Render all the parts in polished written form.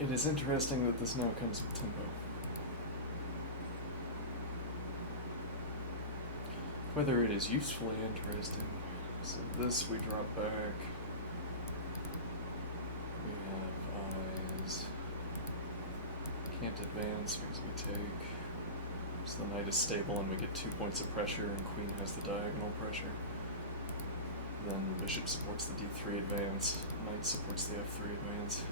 It is interesting that this now comes with tempo. Whether it is usefully interesting. So this we drop back. We have eyes. Can't advance because we take. So the knight is stable and we get 2 points of pressure and queen has the diagonal pressure. Then bishop supports the d3 advance, knight supports the f3 advance.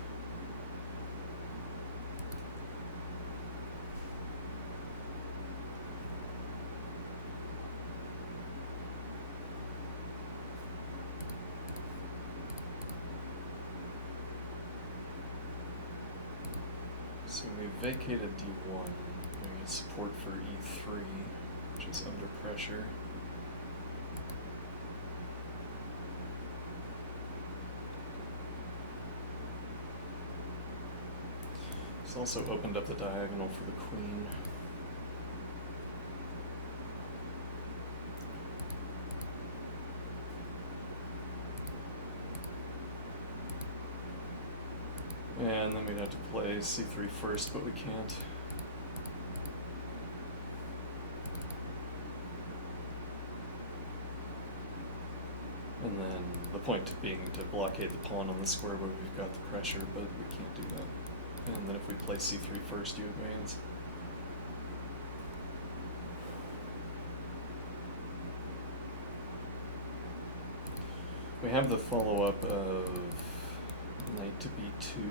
So we vacated d1, we get support for e3, which is under pressure. It's also opened up the diagonal for the queen. And then we'd have to play c3 first, but we can't. And then the point being to blockade the pawn on the square where we've got the pressure, but we can't do that. And then if we play c3 first, you advance. We have the follow-up of knight to b2.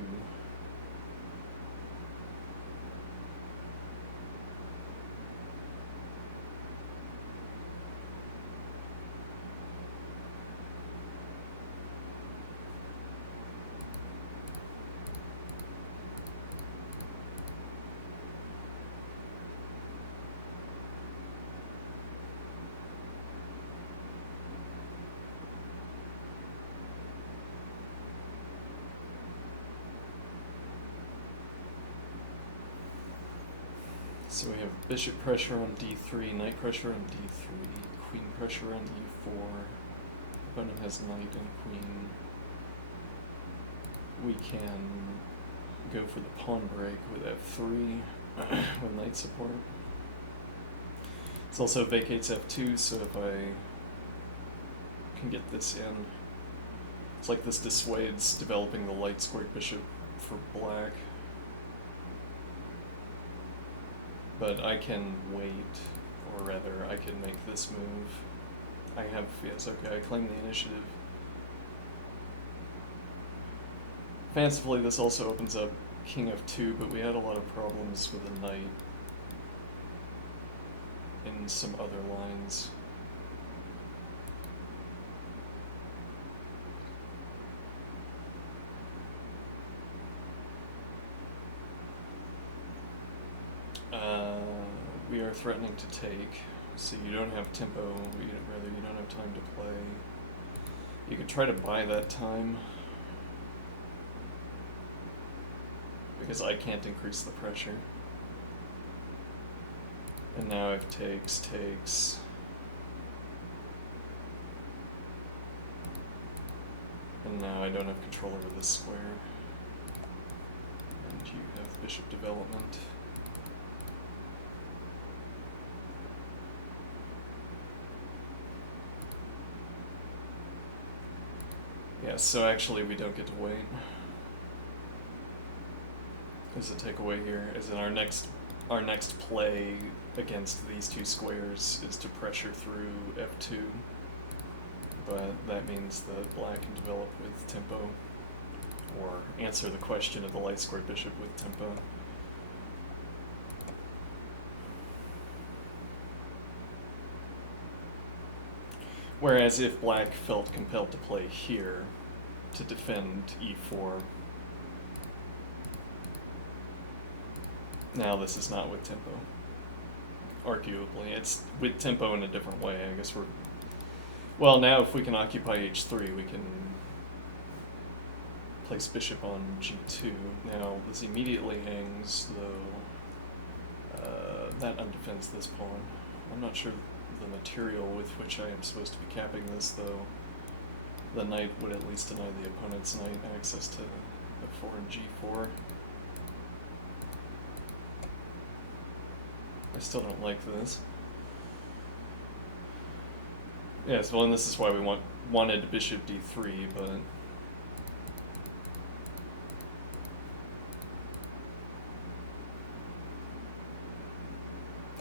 So we have bishop pressure on d3, knight pressure on d3, queen pressure on e4. Opponent has knight and queen. We can go for the pawn break with f3 with knight support. This also vacates f2, so if I can get this in, it's like this dissuades developing the light squared bishop for black. But I can wait, or rather, I can make this move. I have, yes, okay, I claim the initiative. Fancifully, this also opens up king f2, but we had a lot of problems with the knight in some other lines. We are threatening to take, so you don't have tempo, rather you don't have time to play. You could try to buy that time, because I can't increase the pressure. And now if takes. And now I don't have control over this square. And you have bishop development. Yeah, so actually we don't get to wait. Because the takeaway here is that our next play against these two squares is to pressure through f2. But that means that black can develop with tempo, or answer the question of the light squared bishop with tempo. Whereas if black felt compelled to play here to defend e4, now this is not with tempo. Arguably, it's with tempo in a different way. I guess well, now if we can occupy h3, we can place bishop on g2. Now this immediately hangs, though that undefends this pawn. I'm not sure the material with which I am supposed to be capping this, though. The knight would at least deny the opponent's knight access to f4 and g4. I still don't like this. Yes, well, and this is why we wanted bishop d3, but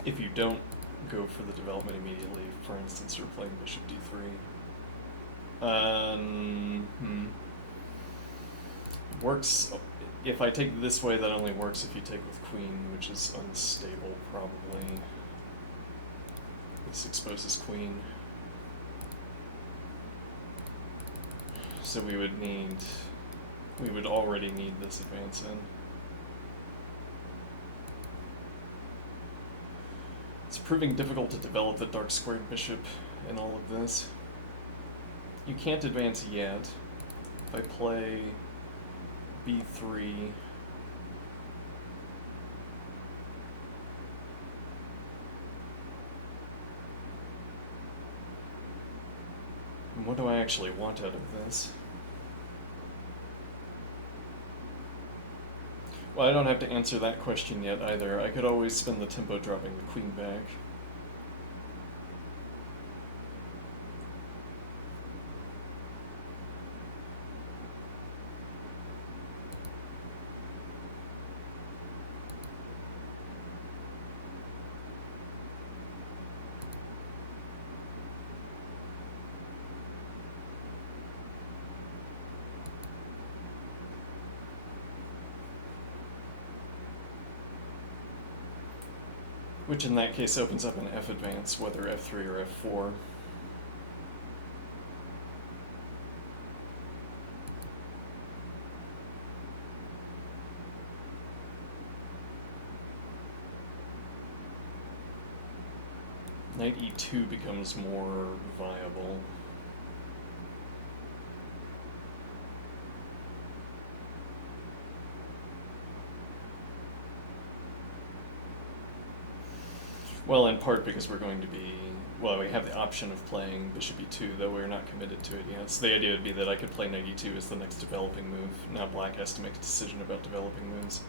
if you don't go for the development immediately, for instance, you're playing bishop d3. Works. If I take this way, that only works if you take with queen, which is unstable, probably. This exposes queen. So we would already need this advance in. It's proving difficult to develop the dark squared bishop in all of this. You can't advance yet. If I play b3, what do I actually want out of this? Well, I don't have to answer that question yet either. I could always spend the tempo dropping the queen back. Which in that case opens up an f advance, whether f3 or f4. Knight e2 becomes more viable. Well, in part because we're going to be, well, we have the option of playing bishop e2, though we're not committed to it yet. So the idea would be that I could play knight e2 as the next developing move. Now black has to make a decision about developing moves.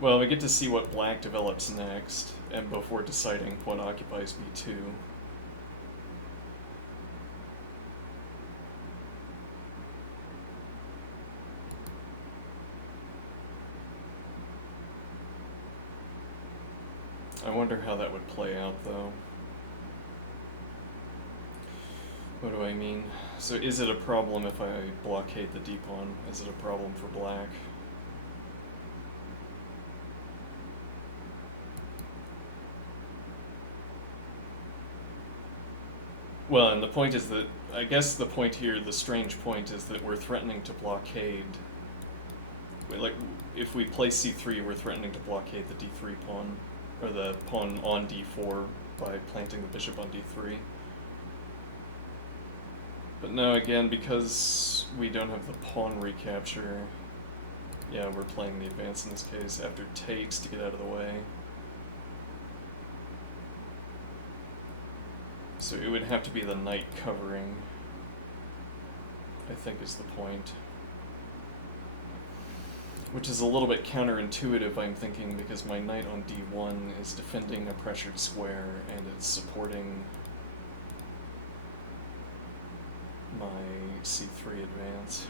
Well, we get to see what black develops next, and before deciding what occupies b2. I wonder how that would play out, though. What do I mean? So is it a problem if I blockade the d-pawn? Is it a problem for black? Well, and the point is that, I guess the point here, the strange point, is that we're threatening to blockade. Like, if we play c3, we're threatening to blockade the d3 pawn, or the pawn on d4 by planting the bishop on d3. But no, again, because we don't have the pawn recapture, yeah, we're playing the advance in this case after takes to get out of the way. So it would have to be the knight covering, I think is the point. Which is a little bit counterintuitive, I'm thinking, because my knight on d1 is defending a pressured square and it's supporting my c3 advance.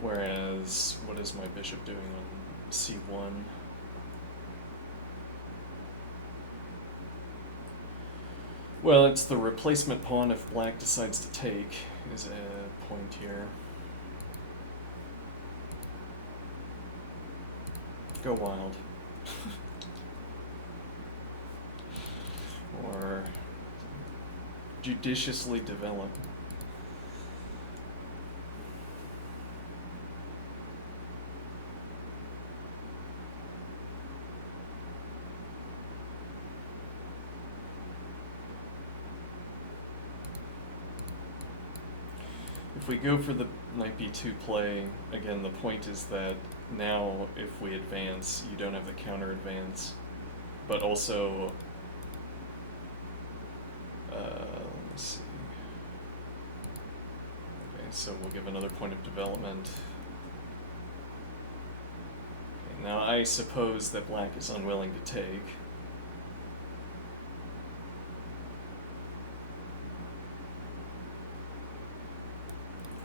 Whereas, what is my bishop doing on c1? Well, it's the replacement pawn if black decides to take, is a point here. Go wild. Or judiciously develop. If we go for the knight b2 play, again, the point is that now if we advance, you don't have the counter advance, but also, let's see. Okay, so we'll give another point of development. I suppose that black is unwilling to take.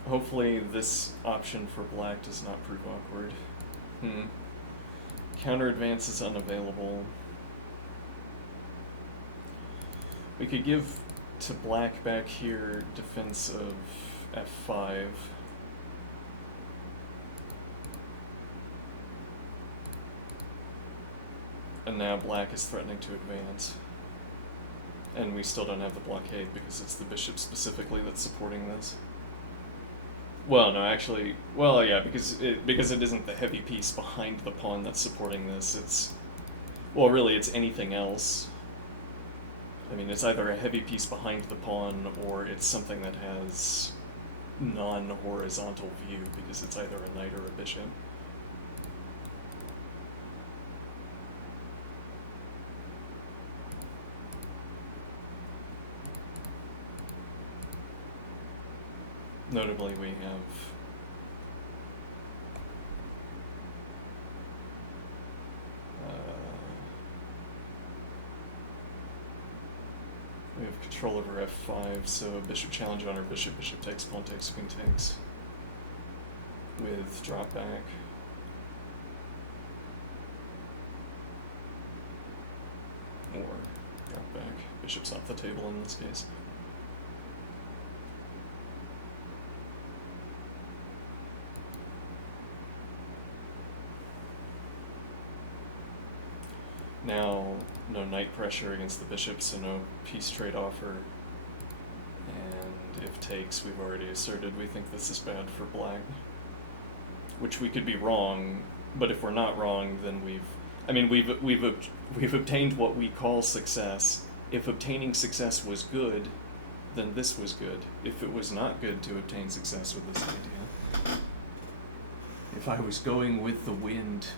Hopefully this option for black does not prove awkward. Counter advance is unavailable. We could give to black back here defense of f5. And now black is threatening to advance. And we still don't have the blockade because it's the bishop specifically that's supporting this. Well, no, actually, well, yeah, because it isn't the heavy piece behind the pawn that's supporting this. It's, well, really, it's anything else. I mean, it's either a heavy piece behind the pawn or it's something that has non-horizontal view because it's either a knight or a bishop. Notably, we have control over f5, so bishop challenge on our bishop, bishop takes, pawn takes, queen takes, with drop back. Or drop back, bishop's off the table in this case. Now, no knight pressure against the bishop, so no piece trade offer. And if takes, we've already asserted we think this is bad for black. Which we could be wrong, but if we're not wrong, then we've obtained what we call success. If obtaining success was good, then this was good. If it was not good to obtain success with this idea, if I was going with the wind,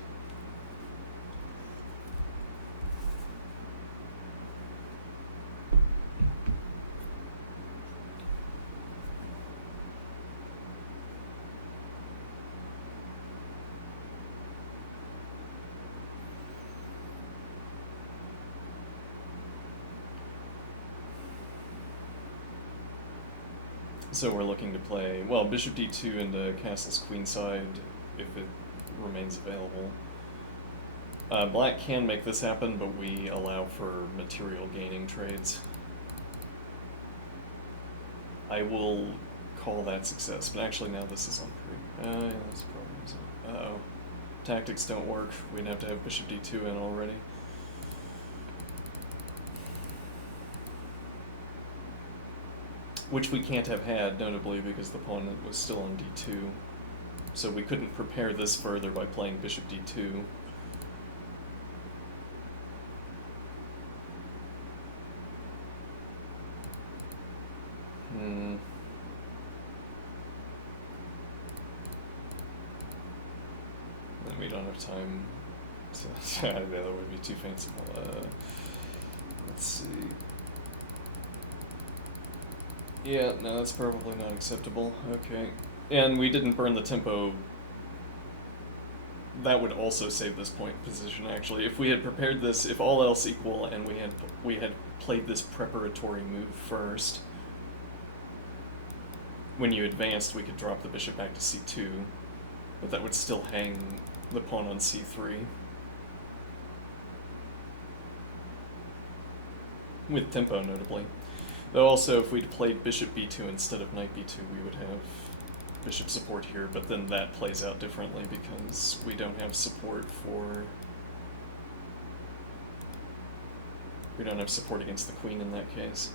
so we're looking to play, well, bishop d2 into castle's queenside if it remains available. Black can make this happen, but we allow for material gaining trades. I will call that success, but actually now this is on pre. Yeah, that's a problem, isn't it? Uh-oh. Tactics don't work. We'd have to have bishop d2 in already. Which we can't have had, notably, because the pawn was still on d2. So we couldn't prepare this further by playing bishop d2. Then we don't have time to... yeah, that would be too fanciful. Let's see... Yeah, no, that's probably not acceptable. Okay. And we didn't burn the tempo. That would also save this point position, actually. If we had prepared this, if all else equal, and we had played this preparatory move first, when you advanced, we could drop the bishop back to c2, but that would still hang the pawn on c3. With tempo, notably. Though also, if we'd played bishop b2 instead of knight b2, we would have bishop support here, but then that plays out differently because we don't have support for... we don't have support against the queen in that case.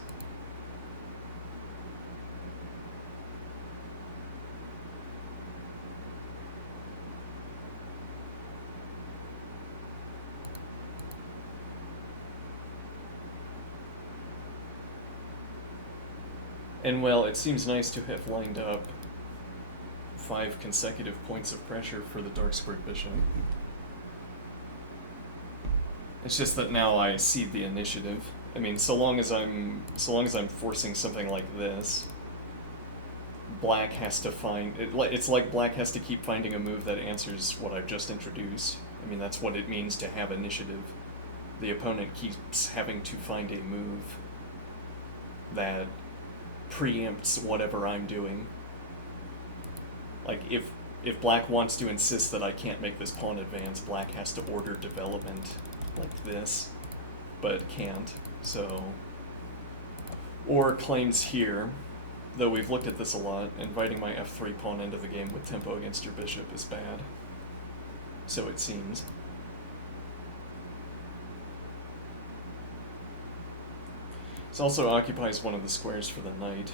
And well, it seems nice to have lined up 5 consecutive points of pressure for the dark squared bishop. It's just that now I cede the initiative. I mean, so long as I'm forcing something like this, black has to find it. It's like black has to keep finding a move that answers what I've just introduced. I mean, that's what it means to have initiative. The opponent keeps having to find a move that preempts whatever I'm doing. Like, if black wants to insist that I can't make this pawn advance, black has to order development like this, but can't, so... Or claims here, though we've looked at this a lot, inviting my f3 pawn into the game with tempo against your bishop is bad. So it seems. This also occupies one of the squares for the knight.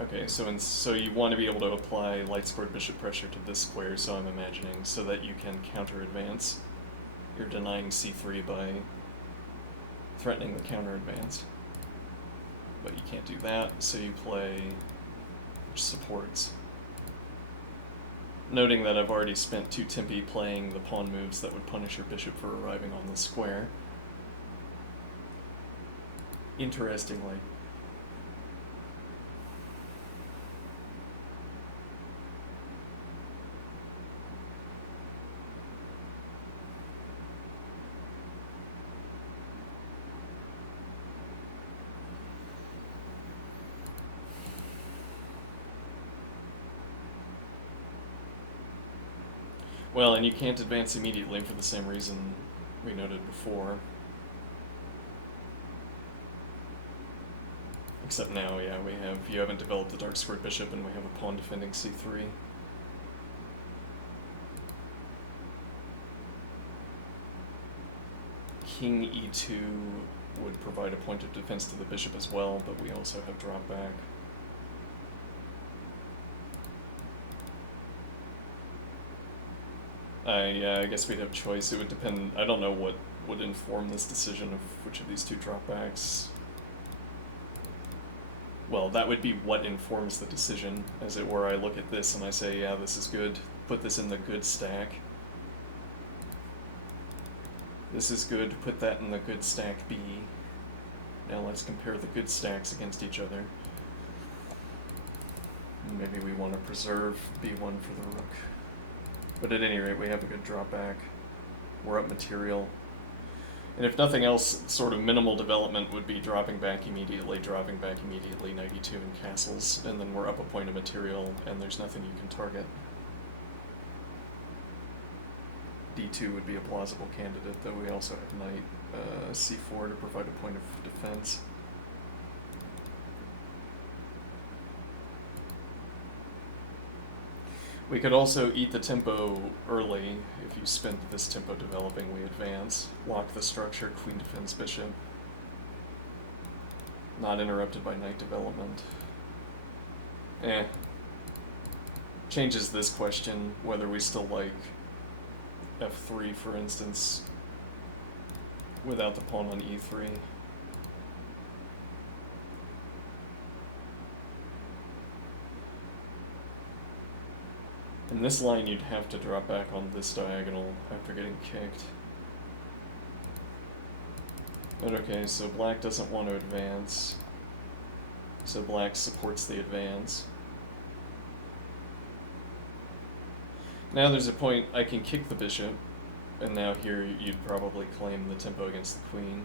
Okay, so you want to be able to apply light-squared bishop pressure to this square, so I'm imagining, so that you can counter-advance. You're denying c3 by threatening the counter-advance. But you can't do that, so you play supports. Noting that I've already spent 2 tempi playing the pawn moves that would punish your bishop for arriving on the square. Interestingly, well, and you can't advance immediately for the same reason we noted before. Except now, yeah, you haven't developed the dark squared bishop and we have a pawn defending c3. King e2 would provide a point of defense to the bishop as well, but we also have drop back. Yeah, I guess we'd have choice. It would depend. I don't know what would inform this decision of which of these 2 dropbacks. Well, that would be what informs the decision, as it were. I look at this and I say, yeah, this is good. Put this in the good stack. This is good. Put that in the good stack B. Now let's compare the good stacks against each other. Maybe we want to preserve B1 for the rook. But at any rate, we have a good drop back. We're up material. And if nothing else, sort of minimal development would be dropping back immediately, knight e2 and castles, and then we're up a point of material, and there's nothing you can target. d2 would be a plausible candidate, though we also have knight c4 to provide a point of defense. We could also eat the tempo early. If you spend this tempo developing, we advance. Lock the structure, queen defends bishop. Not interrupted by knight development. Changes this question, whether we still like f3, for instance, without the pawn on e3. In this line, you'd have to drop back on this diagonal after getting kicked. But okay, so black doesn't want to advance. So black supports the advance. Now there's a point I can kick the bishop, and now here you'd probably claim the tempo against the queen.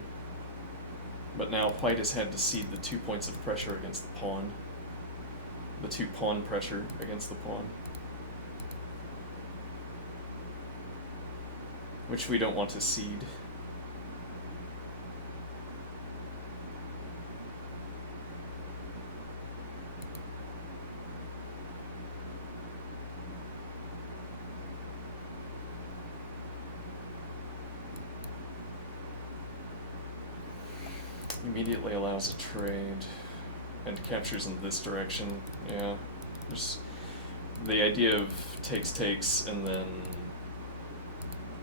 But now white has had to cede the 2 points of pressure against the pawn. The 2 pawn pressure against the pawn. Which we don't want to cede. Immediately allows a trade and captures in this direction. Yeah, there's the idea of takes and then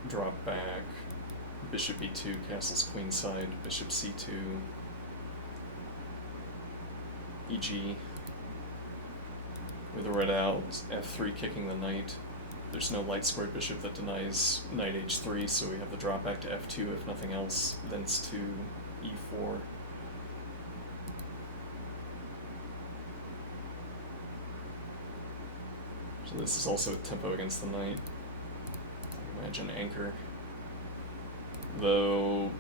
drop back, bishop e2, castles queenside, bishop c2, e.g. with a red out, f3 kicking the knight. There's no light squared bishop that denies knight h3, so we have the drop back to f2 if nothing else, thence to e4. So this is also a tempo against the knight. Imagine anchor. Though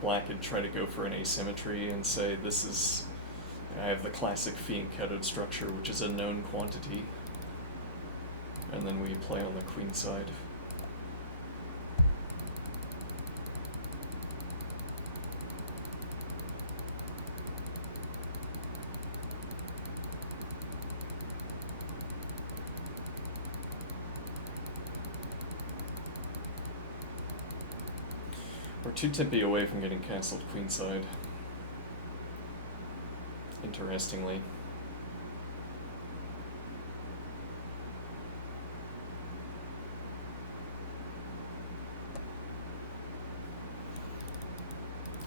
black could try to go for an asymmetry and say this is... I have the classic fianchettoed structure, which is a known quantity. And then we play on the queen side. We're 2 tempi away from getting castled queenside. Interestingly.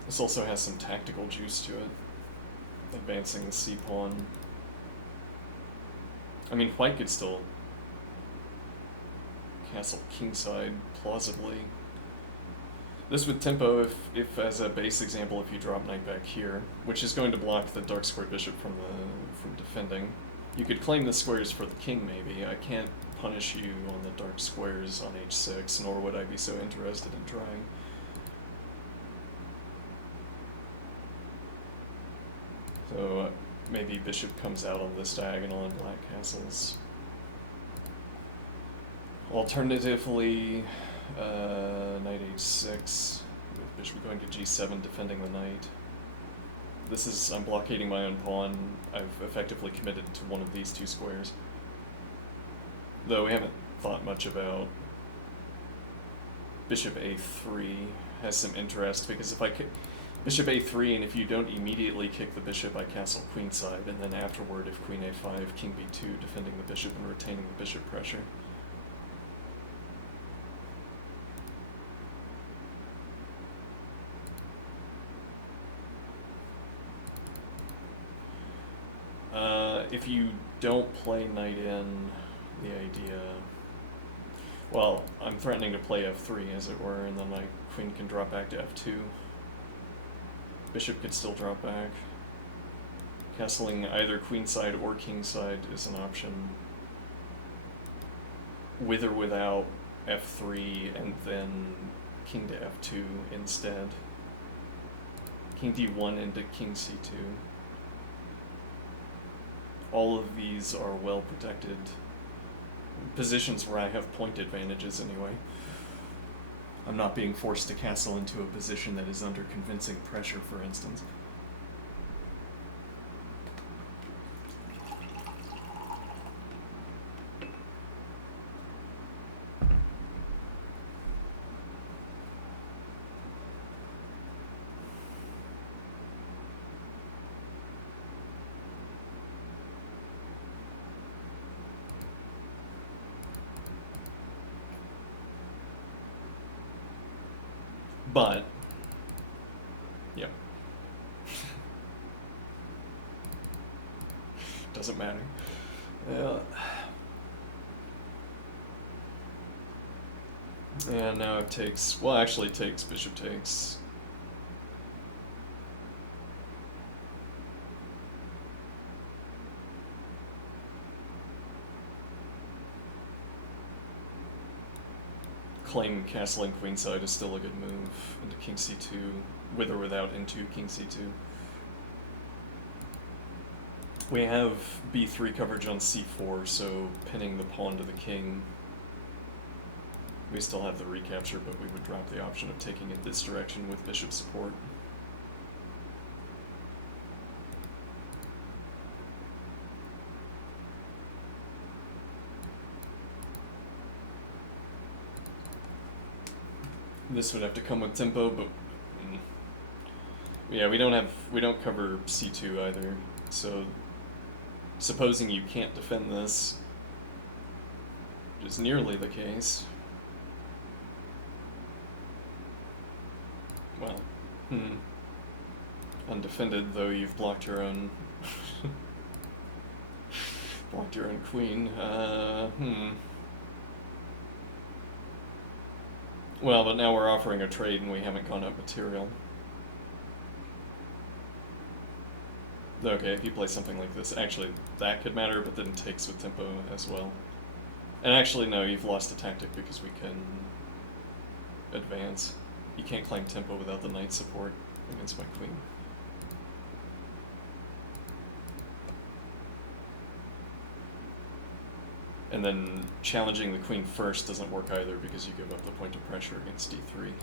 This also has some tactical juice to it. Advancing the c-pawn. I mean, white could still castle kingside plausibly. This would tempo if as a base example, if you drop knight back here, which is going to block the dark square bishop from defending. You could claim the squares for the king maybe. I can't punish you on the dark squares on h6, nor would I be so interested in trying. So maybe bishop comes out on this diagonal and black castles. Alternatively, knight h6, with bishop going to g7, defending the knight. This is, I'm blockading my own pawn. I've effectively committed to one of these 2 squares. Though we haven't thought much about bishop a3 has some interest, because if I bishop a3, and if you don't immediately kick the bishop, I castle queenside, and then afterward, if queen a5, king b2, defending the bishop and retaining the bishop pressure. If you don't play knight in, the idea... Well, I'm threatening to play f3, as it were, and then my queen can drop back to f2. Bishop could still drop back. Castling either queenside or kingside is an option. With or without f3, and then king to f2 instead. King d1 into king c2. All of these are well protected positions where I have point advantages anyway. I'm not being forced to castle into a position that is under convincing pressure, for instance. But, yeah. Doesn't matter. Yeah, now it takes, well, actually it takes, bishop takes. Claim castling queenside is still a good move into king c2, with or without into king c2. We have b3 coverage on c4, so pinning the pawn to the king. We still have the recapture, but we would drop the option of taking it this direction with bishop support. This would have to come with tempo, but yeah, we don't cover c2 either. So supposing you can't defend this, which is nearly the case. Well, undefended, though you've blocked your own blocked your own queen. Well, but now we're offering a trade and we haven't gone up material. Okay, if you play something like this, actually that could matter, but then takes with tempo as well. And actually, no, you've lost a tactic because we can advance. You can't claim tempo without the knight support against my queen. And then challenging the queen first doesn't work either because you give up the point of pressure against d3.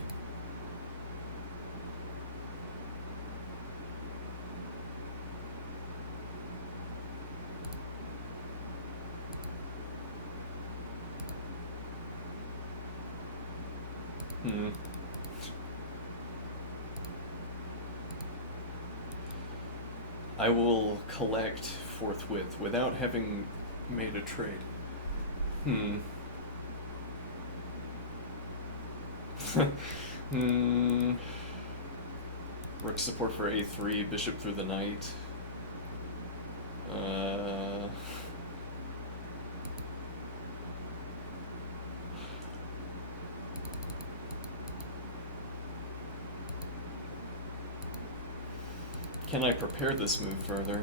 I will collect forthwith without having made a trade. Rook support for a3, bishop through the knight. Can I prepare this move further?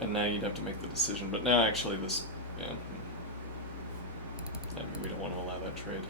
And now you'd have to make the decision, but now actually this, yeah. I mean, we don't want to allow that trade.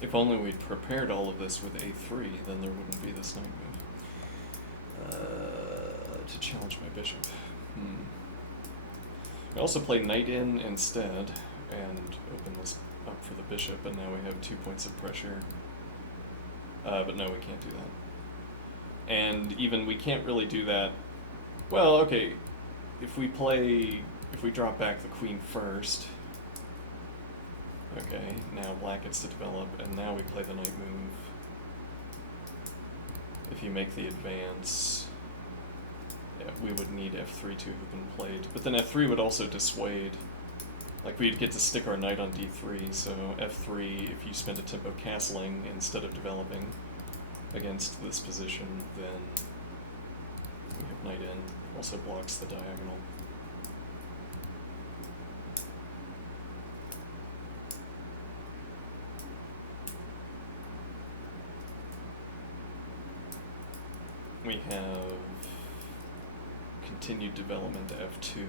If only we'd prepared all of this with a3, then there wouldn't be this knight move. To challenge my bishop. We also play knight in instead, and open this up for the bishop, and now we have 2 points of pressure. But no, we can't do that. And even we can't really do that. Well, okay, if we drop back the queen first. Okay, now black gets to develop, and now we play the knight move. If you make the advance, yeah, we would need f3 to have been played. But then f3 would also dissuade. Like, we'd get to stick our knight on d3, so f3, if you spend a tempo castling instead of developing against this position, then we have knight in. Also blocks the diagonal. We have continued development to f2.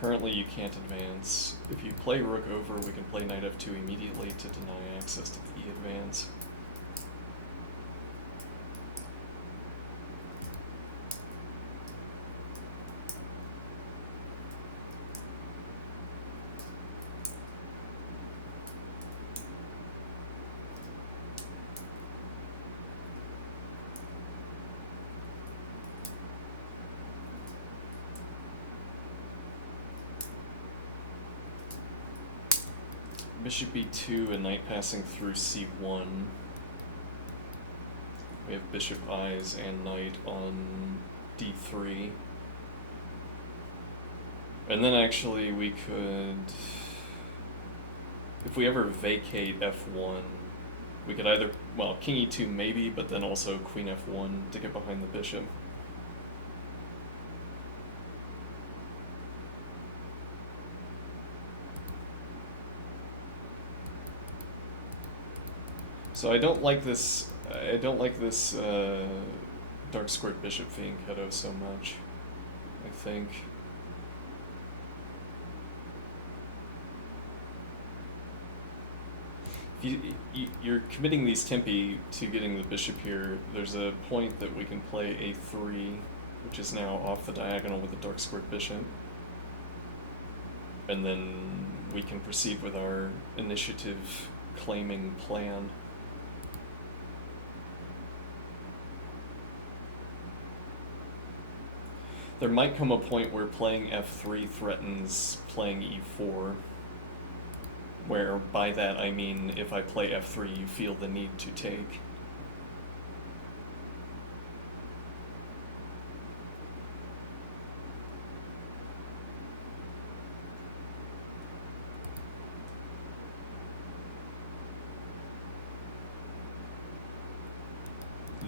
Currently you can't advance. If you play rook over, we can play knight f2 immediately to deny access to the e advance. Bishop e2 and knight passing through c1. We have bishop eyes and knight on d3. And then actually we could, if we ever vacate f1, we could either, well, king e2 maybe, but then also queen f1 to get behind the bishop. So I don't like this dark squared bishop fianchetto so much, I think. You're committing these tempi to getting the bishop here. There's a point that we can play a3, which is now off the diagonal with the dark squared bishop. And then we can proceed with our initiative claiming plan. There might come a point where playing f3 threatens playing e4. where by that I mean if I play f3 you feel the need to take.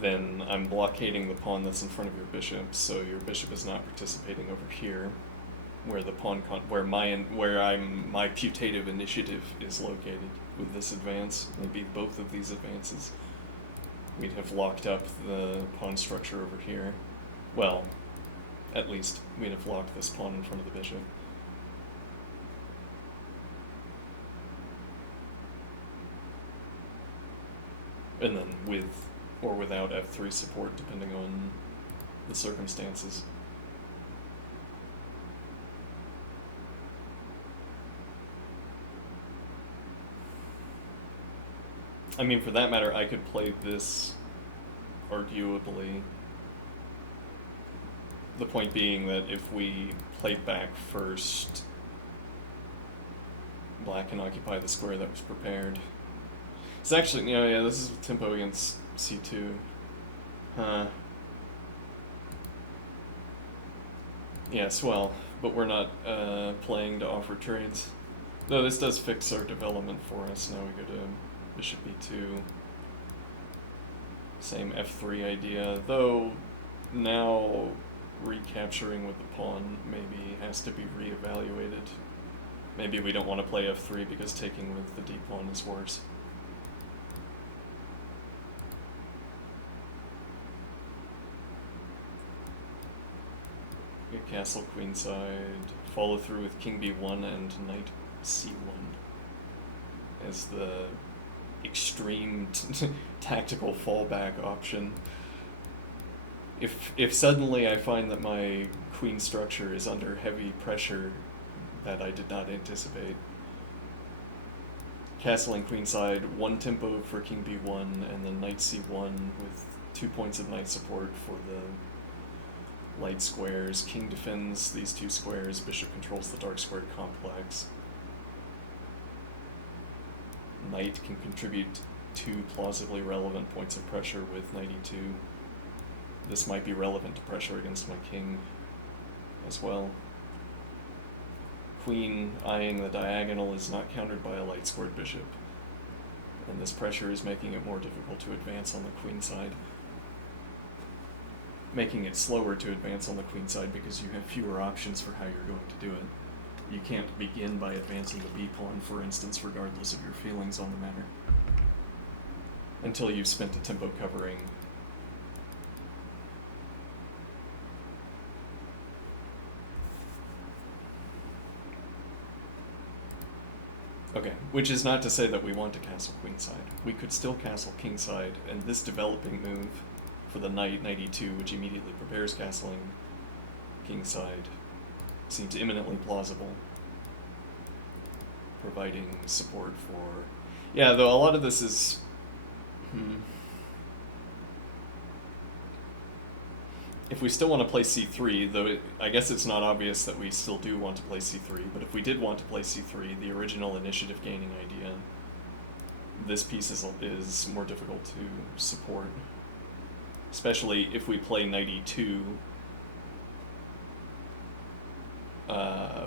Then I'm blockading the pawn that's in front of your bishop, so your bishop is not participating over here, where the my putative initiative is located with this advance. Maybe both of these advances. We'd have locked up the pawn structure over here. Well, at least we'd have locked this pawn in front of the bishop. And then with or without f3 support, depending on the circumstances. I mean, for that matter, I could play this arguably. The point being that if we play back first, black can occupy the square that was prepared. It's actually, yeah, this is tempo against c2. Huh. Yes, well, but we're not playing to offer trades. Though this does fix our development for us. Now we go to bishop e2. Same f3 idea, though now recapturing with the pawn maybe has to be reevaluated. Maybe we don't want to play f3 because taking with the d pawn is worse. Castle queenside, follow through with king b1 and knight c1 as the extreme tactical fallback option. If suddenly I find that my queen structure is under heavy pressure that I did not anticipate, castling queenside, one tempo for king b1 and then knight c1 with 2 points of knight support for the light squares. King defends these 2 squares, bishop controls the dark squared complex. Knight can contribute 2 plausibly relevant points of pressure with knight e2. This might be relevant to pressure against my king as well. Queen eyeing the diagonal is not countered by a light squared bishop, and this pressure is making it more difficult to advance on the queen side. Making it slower to advance on the queen side because you have fewer options for how you're going to do it. You can't begin by advancing the b pawn, for instance, regardless of your feelings on the matter, until you've spent a tempo covering. Okay, which is not to say that we want to castle queenside. We could still castle kingside, and this developing move for the knight, knight e2, which immediately prepares castling kingside, seems imminently plausible, providing support for... Yeah, though a lot of this is... If we still want to play c3, though I guess it's not obvious that we still do want to play c3, but if we did want to play c3, the original initiative gaining idea, this piece is more difficult to support. Especially if we play knight e2,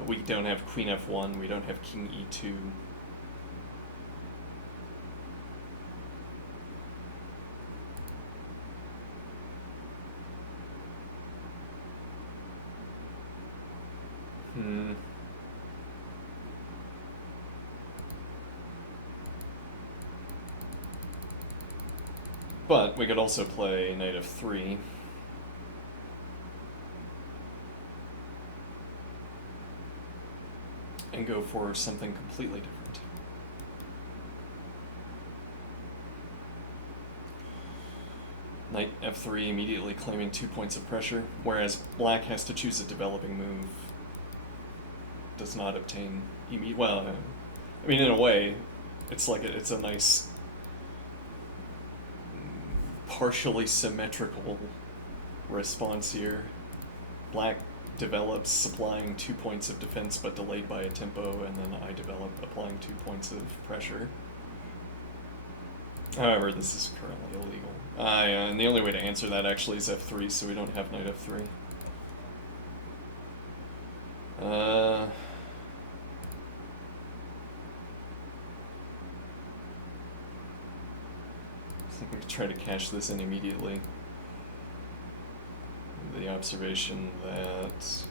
we don't have queen f1, we don't have king e2. But we could also play knight f3. And go for something completely different. Knight f3 immediately claiming 2 points of pressure, whereas black has to choose a developing move. Does not obtain immediate. Well, I mean, in a way, it's like it's a nice, partially symmetrical response here. Black develops supplying 2 points of defense but delayed by a tempo, and then I develop applying 2 points of pressure. However, this is currently illegal. Yeah, and the only way to answer that actually is F3, so we don't have knight F3. I think we could try to cash this in immediately. The observation that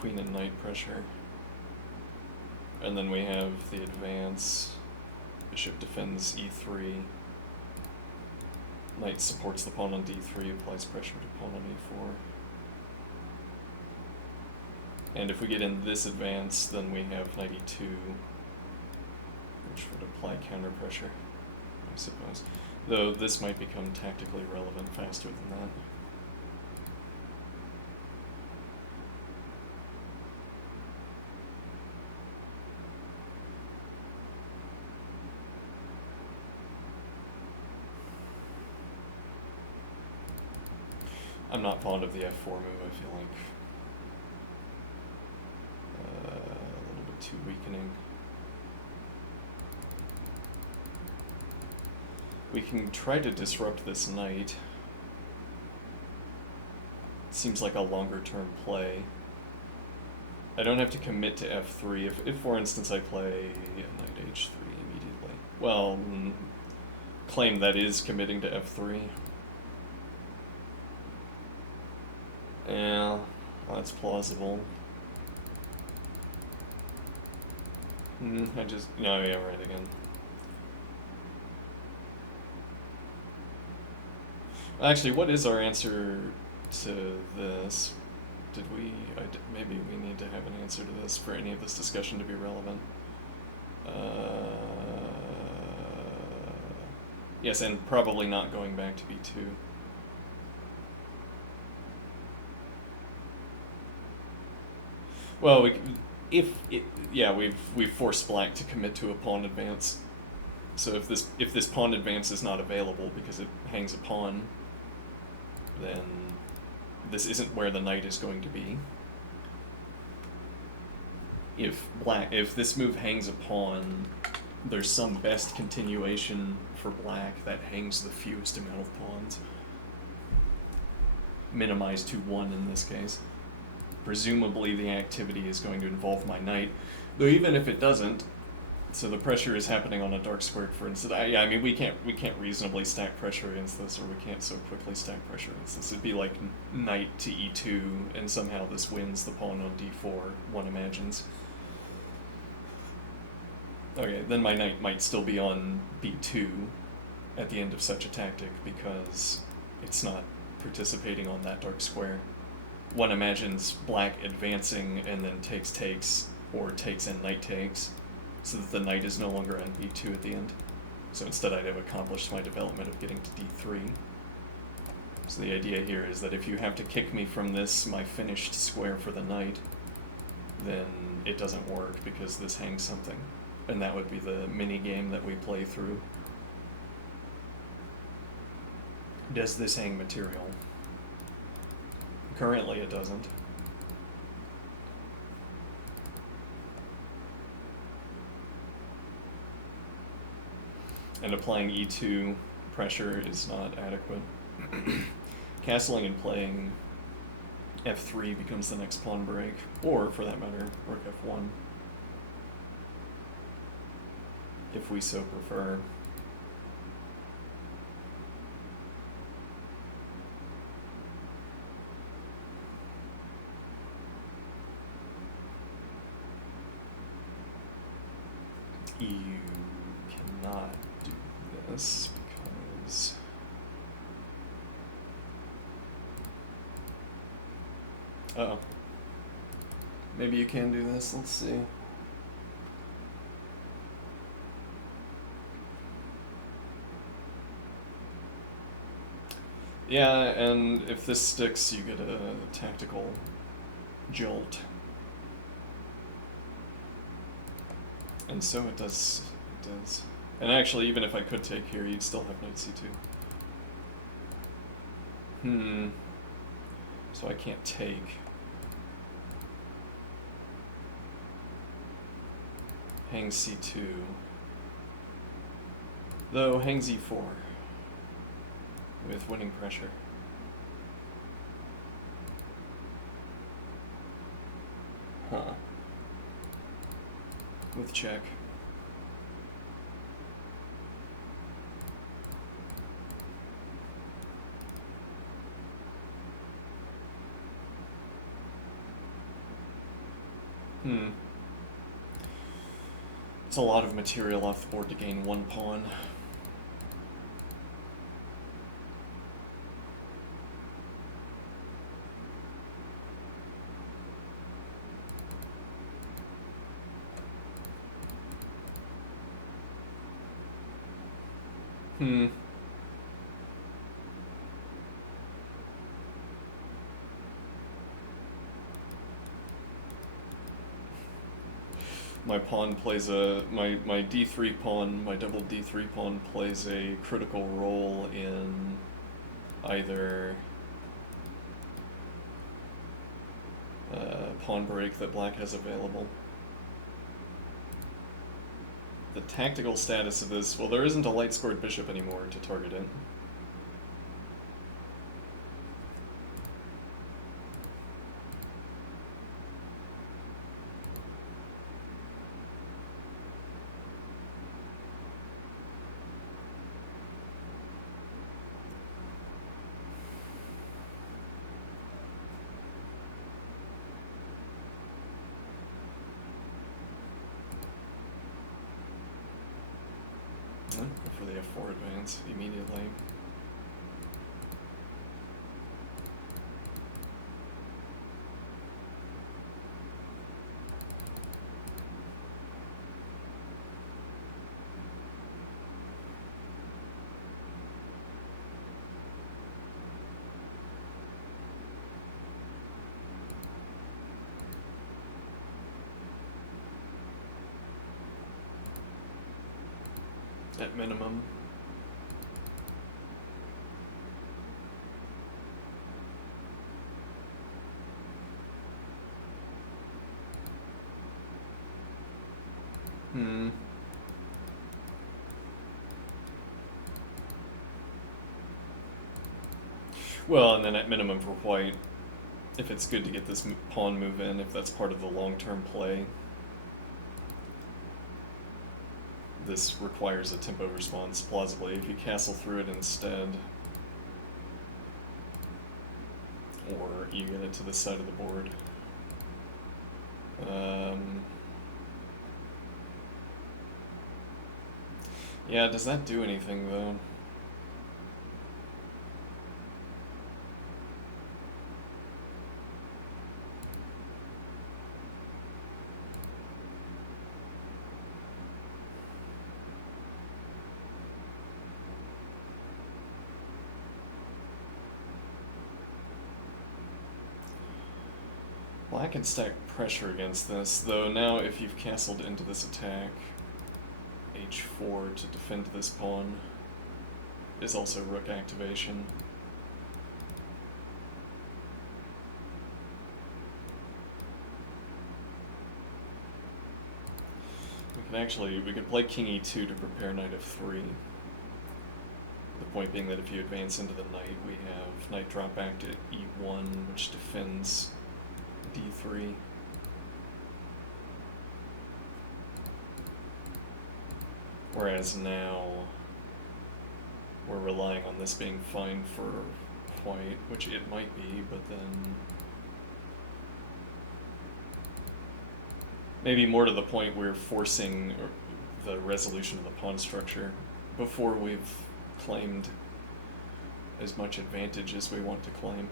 queen and knight pressure. And then we have the advance. Bishop defends e3. Knight supports the pawn on d3, applies pressure to pawn on e4. And if we get in this advance, then we have knight e2, which would apply counter pressure, I suppose. Though this might become tactically relevant faster than that. I'm not fond of the f4 move. I feel like a little bit too weakening. We can try to disrupt this knight. Seems like a longer term play. I don't have to commit to f3. If for instance I play knight h3 immediately. Well, claim that is committing to f3. Yeah, that's plausible. No, yeah, right again. Actually, what is our answer to this? Maybe we need to have an answer to this for any of this discussion to be relevant. Yes, and probably not going back to b2. Well, we've forced black to commit to a pawn advance. So if this pawn advance is not available because it hangs a pawn, then this isn't where the knight is going to be. If this move hangs a pawn, there's some best continuation for black that hangs the fewest amount of pawns. Minimized to 1 in this case. Presumably the activity is going to involve my knight, though even if it doesn't, so the pressure is happening on a dark square, for instance. I mean, we can't reasonably stack pressure against this, or we can't so quickly stack pressure against this. It'd be like knight to e2, and somehow this wins the pawn on d4, one imagines. Okay, then my knight might still be on b2 at the end of such a tactic, because it's not participating on that dark square. One imagines black advancing and then takes, or takes and knight takes, so that the knight is no longer on b2 at the end. So instead I'd have accomplished my development of getting to d3. So the idea here is that if you have to kick me from this, my finished square for the knight, then it doesn't work because this hangs something. And that would be the mini game that we play through. Does this hang material? Currently it doesn't. And applying e2 pressure is not adequate. Castling and playing f3 becomes the next pawn break, or for that matter, rook f1, if we so prefer. You cannot do this because uh-oh. Maybe you can do this, let's see. Yeah, and if this sticks, you get a tactical jolt. And so it does. And actually, even if I could take here, you'd still have knight c2. So I can't take. Hang c2. Though hang z4 with winning pressure. Huh. With check. It's a lot of material off the board to gain one pawn. My pawn plays my d3 pawn, my double d3 pawn plays a critical role in either pawn break that black has available. The tactical status of this, well, there isn't a light scored bishop anymore to target it. Go for the f4 advance immediately. At minimum. Well, and then at minimum for white, if it's good to get this pawn move in, if that's part of the long-term play, this requires a tempo response, plausibly. If you castle through it instead, or you get it to this side of the board. Yeah, does that do anything, though? Black can stack pressure against this, though now if you've castled into this attack, h4 to defend this pawn is also rook activation. We could play king e2 to prepare knight f3. The point being that if you advance into the knight, we have knight drop back to e1, which defends d3. Whereas now, we're relying on this being fine for white, which it might be, but then maybe more to the point we're forcing the resolution of the pawn structure before we've claimed as much advantage as we want to claim.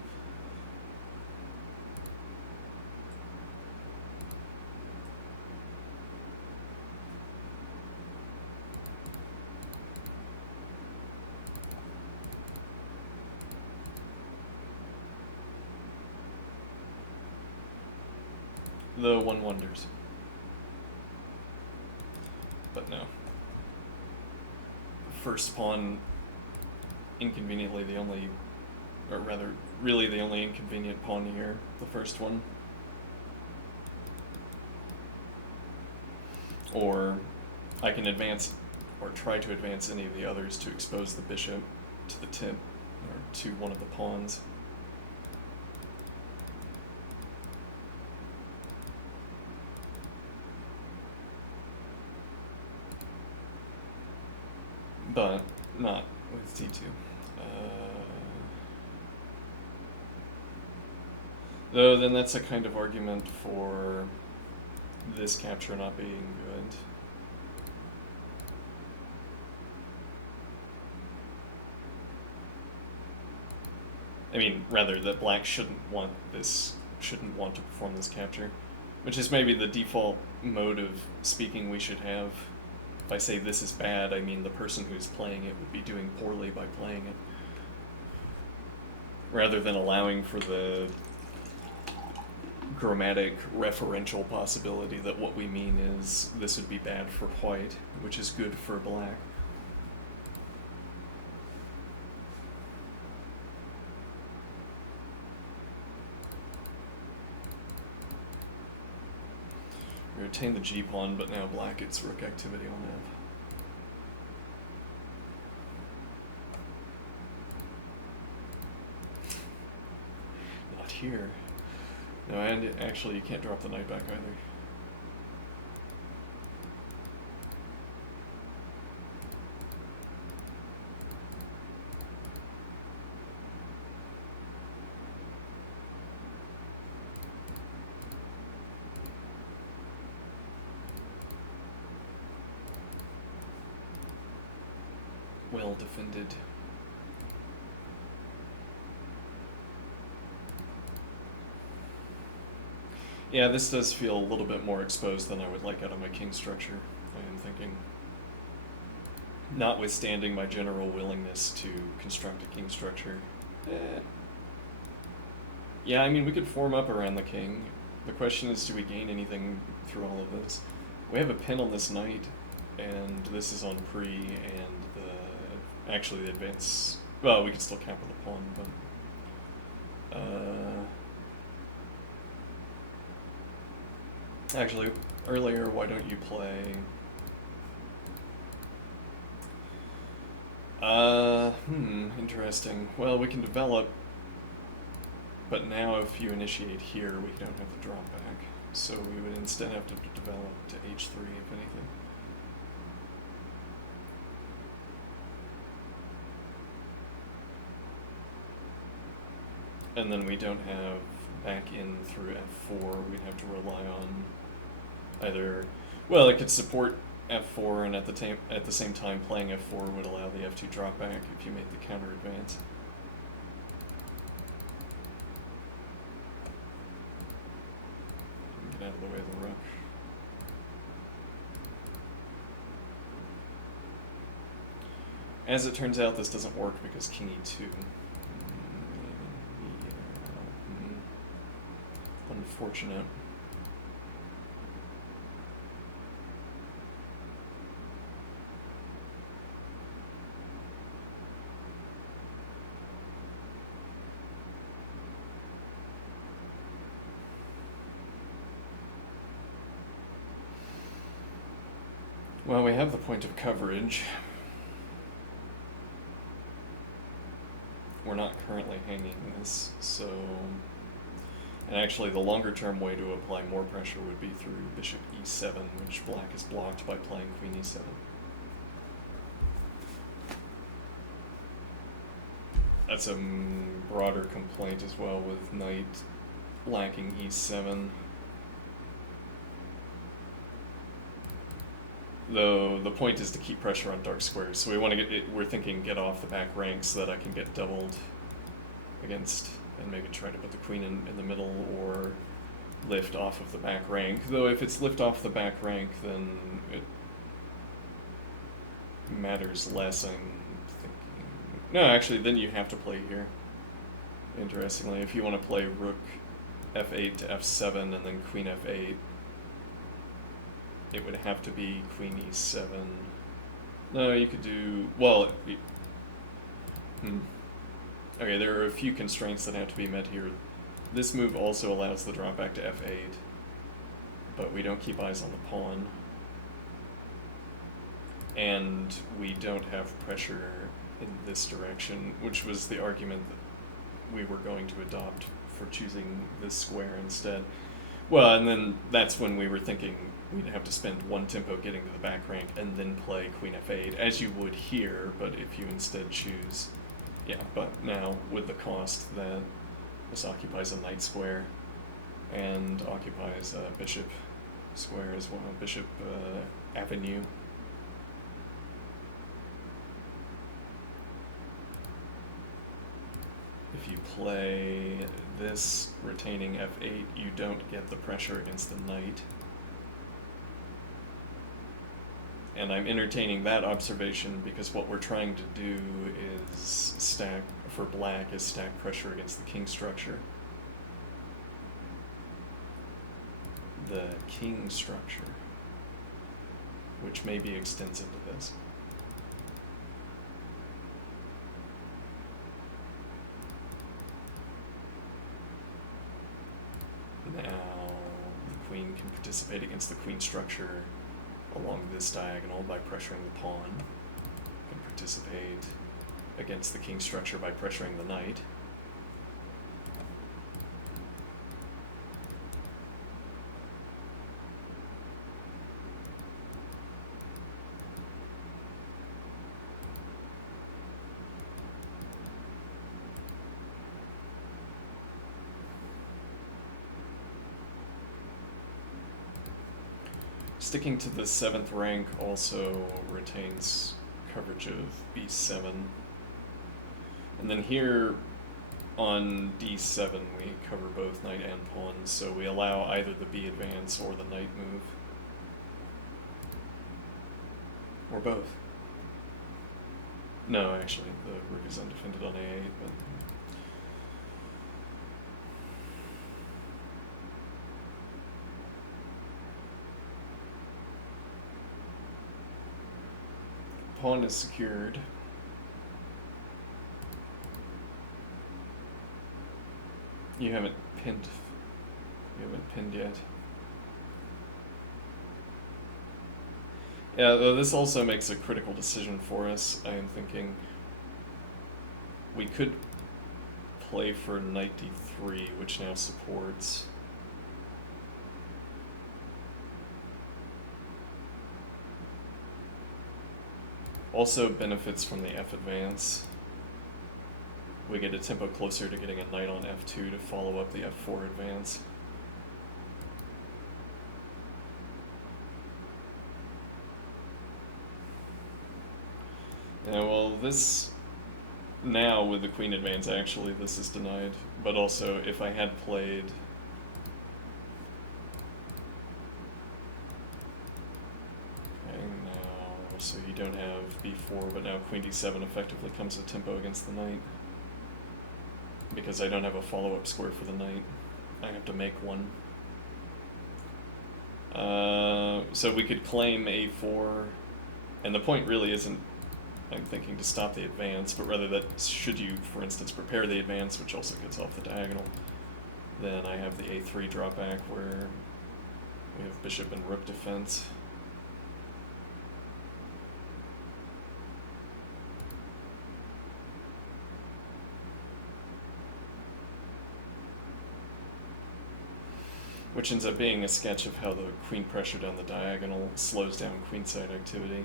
Though one wonders. But no. First pawn, inconveniently the only, or rather really the only inconvenient pawn here, the first one. Or I can advance, or try to advance any of the others to expose the bishop to the tip, or to one of the pawns. But not with d2. Though then that's a kind of argument for this capture not being good. I mean, rather that black shouldn't want to perform this capture, which is maybe the default mode of speaking we should have. If I say this is bad, I mean the person who's playing it would be doing poorly by playing it, rather than allowing for the grammatic referential possibility that what we mean is this would be bad for white, which is good for black. We retain the g-pawn, but now black gets rook activity on f. Not here. No, and actually you can't drop the knight back either. Well defended. Yeah, this does feel a little bit more exposed than I would like out of my king structure, I am thinking. Notwithstanding my general willingness to construct a king structure. Yeah, I mean, we could form up around the king. The question is, do we gain anything through all of this? We have a pin on this knight, and this is on pre, and actually the advance... Well, we could still cap with the pawn, but... Actually, earlier, why don't you play... Interesting. Well, we can develop, but now if you initiate here, we don't have the drop back. So we would instead have to develop to h3, if anything. And then we don't have back in through f4, we'd have to rely on either... Well, it could support f4, and at the same time playing f4 would allow the f2 drop back if you made the counter advance. Get out of the way of the rook. As it turns out, this doesn't work because king e2. Unfortunate. Well, we have the point of coverage. We're not currently hanging this, so... And actually, the longer-term way to apply more pressure would be through bishop e7, which black is blocked by playing queen e7. That's a broader complaint as well, with knight lacking e7. Though the point is to keep pressure on dark squares, so we want to we're thinking get off the back rank so that I can get doubled against, and maybe try to put the queen in the middle, or lift off of the back rank. Though if it's lift off the back rank, then it matters less, I'm thinking. No, actually, then you have to play here. Interestingly, if you want to play rook f8 to f7 and then queen f8, it would have to be queen e7. No, you could do... Well... Okay, there are a few constraints that have to be met here. This move also allows the drop back to f8, but we don't keep eyes on the pawn. And we don't have pressure in this direction, which was the argument that we were going to adopt for choosing this square instead. Well, and then that's when we were thinking we'd have to spend one tempo getting to the back rank and then play queen f8, as you would here, but if you instead choose... Yeah, but now with the cost that this occupies a knight square and occupies a bishop square as well, bishop avenue. If you play this retaining f8, you don't get the pressure against the knight. And I'm entertaining that observation because what we're trying to do is stack, for black, is stack pressure against the king structure. The king structure, which maybe extends into this. Now, the queen can participate against the queen structure along this diagonal by pressuring the pawn. Can participate against the king structure by pressuring the knight. Sticking to the 7th rank also retains coverage of b7. And then here on d7 we cover both knight and pawn, so we allow either the b advance or the knight move. Or both. No, actually, the rook is undefended on a8, but... Pawn is secured. You haven't pinned. You haven't pinned yet. Yeah, though this also makes a critical decision for us. I am thinking we could play for knight d3, which now supports. Also benefits from the f advance. We get a tempo closer to getting a knight on f2 to follow up the f4 advance. Yeah, well, this... Now, with the queen advance, actually, this is denied. But also, if I had played... So you don't have b4, but now queen d7 effectively comes with tempo against the knight. Because I don't have a follow-up square for the knight. I have to make one. So we could claim a4, and the point really isn't, I'm thinking, to stop the advance, but rather that should you, for instance, prepare the advance, which also gets off the diagonal, then I have the a3 drawback where we have bishop and rook defense. Which ends up being a sketch of how the queen pressure down the diagonal slows down queenside activity.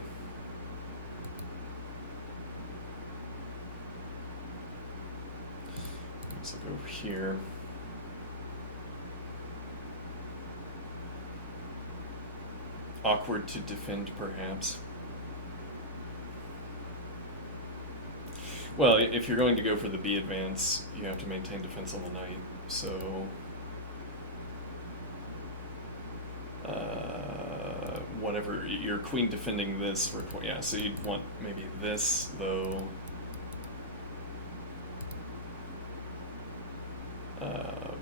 Let's look over here. Awkward to defend, perhaps. Well, if you're going to go for the b advance, you have to maintain defense on the knight, so... whatever, your queen defending this, yeah, so you'd want maybe this, though.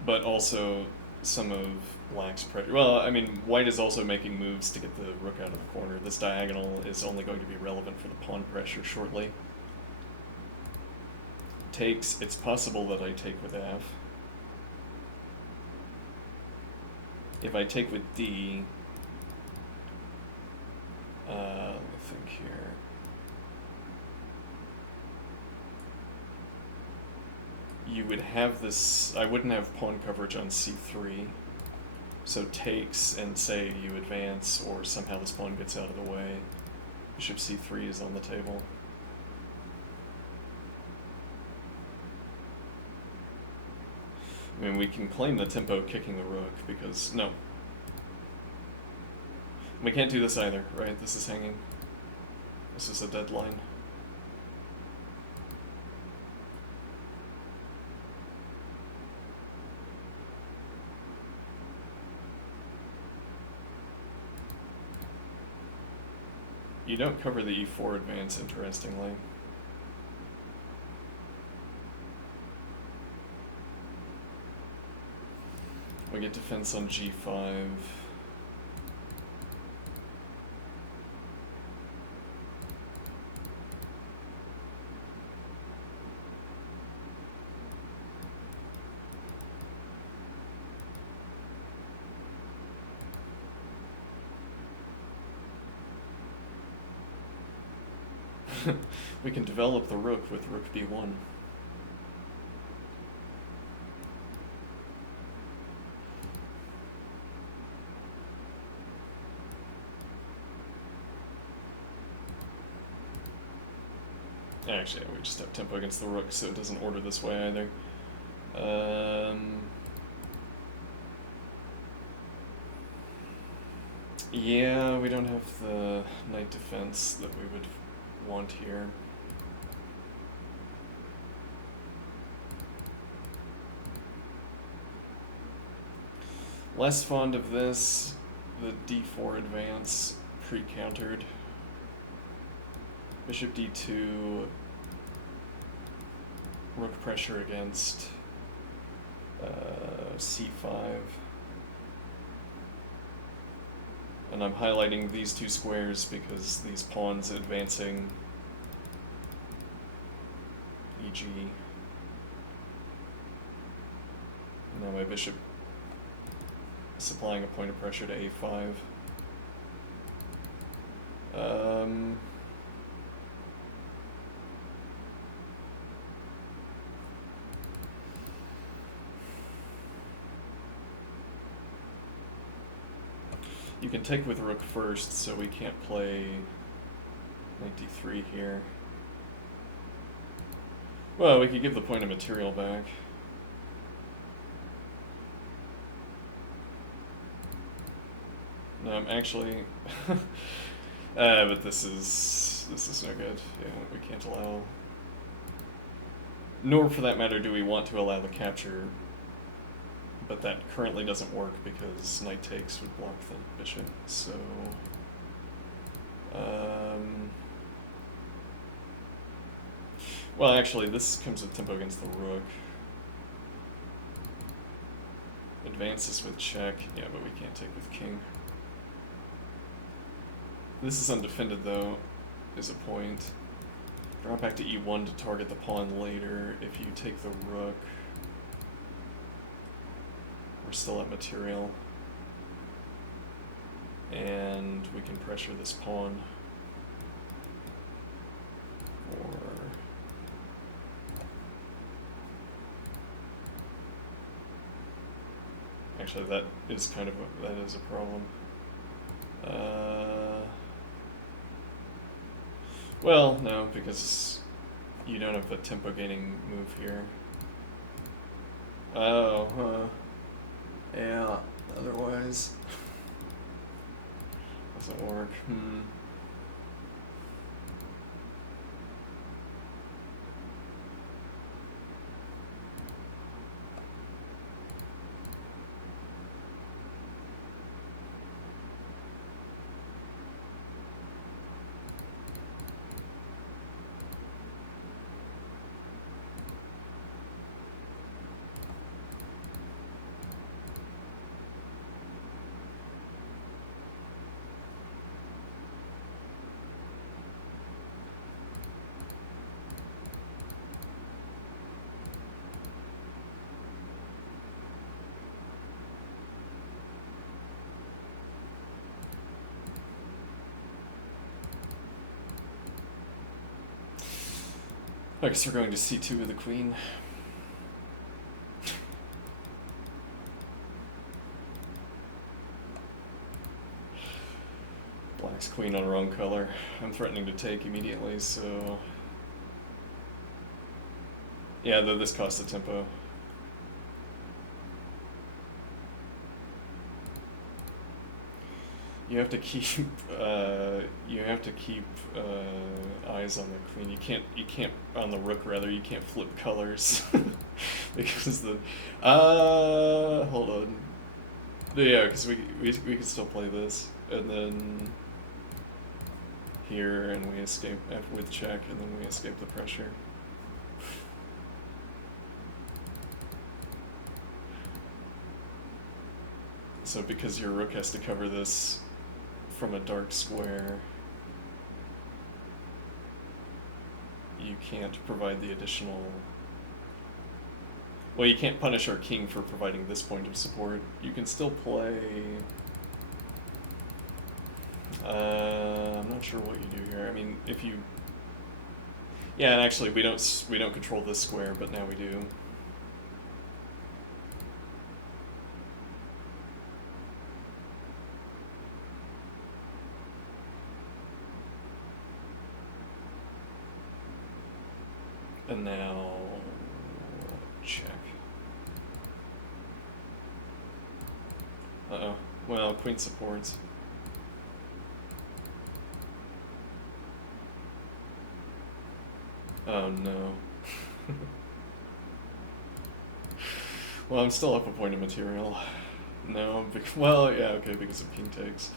But also some of black's pressure. Well, I mean, white is also making moves to get the rook out of the corner. This diagonal is only going to be relevant for the pawn pressure shortly. takes, it's possible that I take with F. If I take with D, let me think here. You would have this, I wouldn't have pawn coverage on C3, so takes and say you advance, or somehow this pawn gets out of the way. Bishop C3 is on the table. I mean, we can claim the tempo kicking the rook, because, no. We can't do this either, right? This is hanging. This is a deadline. You don't cover the e4 advance, interestingly. We get defense on g5. We can develop the rook with rook b1. Actually, we just have tempo against the rook, so it doesn't order this way either. Yeah, we don't have the knight defense that we would want here. Less fond of this, the d4 advance pre-countered. Bishop d2, rook pressure against c5. And I'm highlighting these two squares because these pawns advancing e.g. Now my bishop supplying a point of pressure to a5. You can take with rook first, so we can't play knight d3 here. Well, we could give the point of material back. No, I'm actually but this is no good. Yeah, we can't allow, nor for that matter do we want to allow the capture, but that currently doesn't work because knight takes would block the bishop, so well, actually this comes with tempo against the rook. Advances with check, yeah, but we can't take with king. This is undefended though, is a point. Drop back to e1 to target the pawn later. If you take the rook, we're still at material. And we can pressure this pawn. Or actually that is kind of a problem. Well, no, because you don't have a tempo gaining move here. Oh, huh. Yeah, otherwise doesn't work. I guess we're going to c2 with the queen. Black's queen on wrong color. I'm threatening to take immediately, so... Yeah, though this costs a tempo. You have to keep eyes on the queen. You can't on the rook rather. You can't flip colors because the hold on. Yeah, because we can still play this and then here and we escape with check and then we escape the pressure. So because your rook has to cover this from a dark square, you can't provide the additional... Well, you can't punish our king for providing this point of support. You can still play... I'm not sure what you do here. I mean, if you... Yeah, and actually we don't control this square, but now we do. And now, check. Uh-oh. Well, queen supports. Oh no. Well, I'm still up a point of material. No, well, yeah, okay, because of king takes.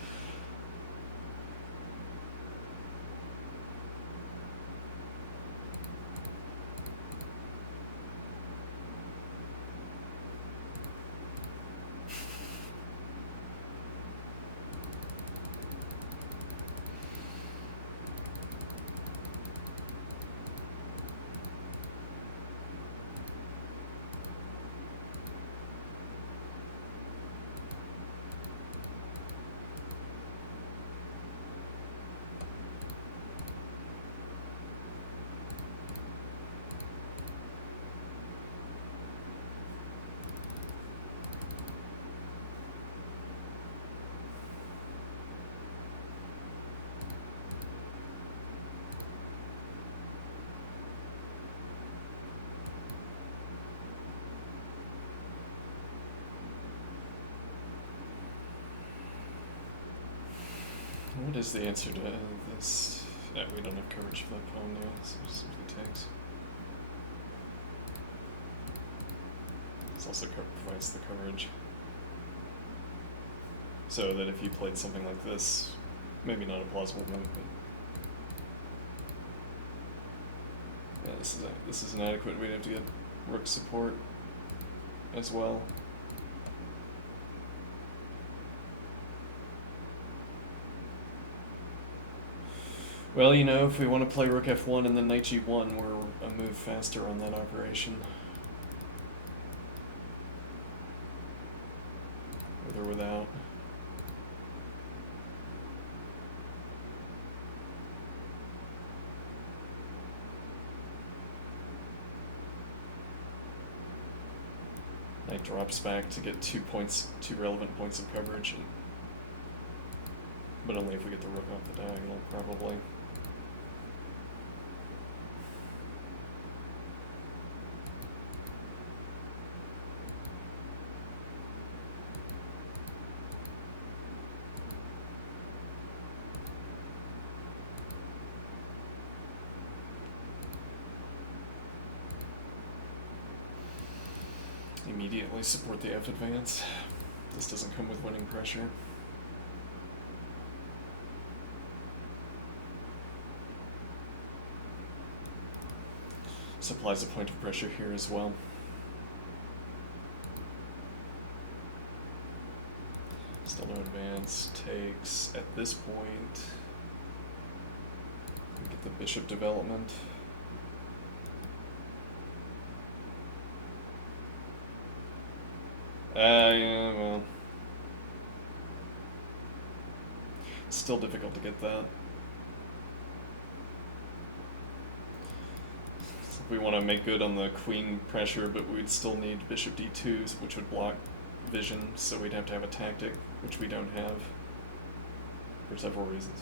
What is the answer to this? Yeah, we don't have coverage for that pawn now, so it simply takes. This also provides the coverage. So that if you played something like this, maybe not a plausible move, but... Yeah, this is inadequate. We'd have to get rook support as well. Well, you know, if we want to play rook f1 and then knight g1, we're a move faster on that operation. With or without. Knight drops back to get 2 relevant points of coverage, but only if we get the rook off the diagonal, probably. Immediately support the F advance. This doesn't come with winning pressure. Supplies a point of pressure here as well. Still no advance. Takes at this point. We get the bishop development. Yeah, well. It's still difficult to get that. we want to make good on the queen pressure, but we'd still need bishop d2, which would block vision, so we'd have to have a tactic, which we don't have, for several reasons.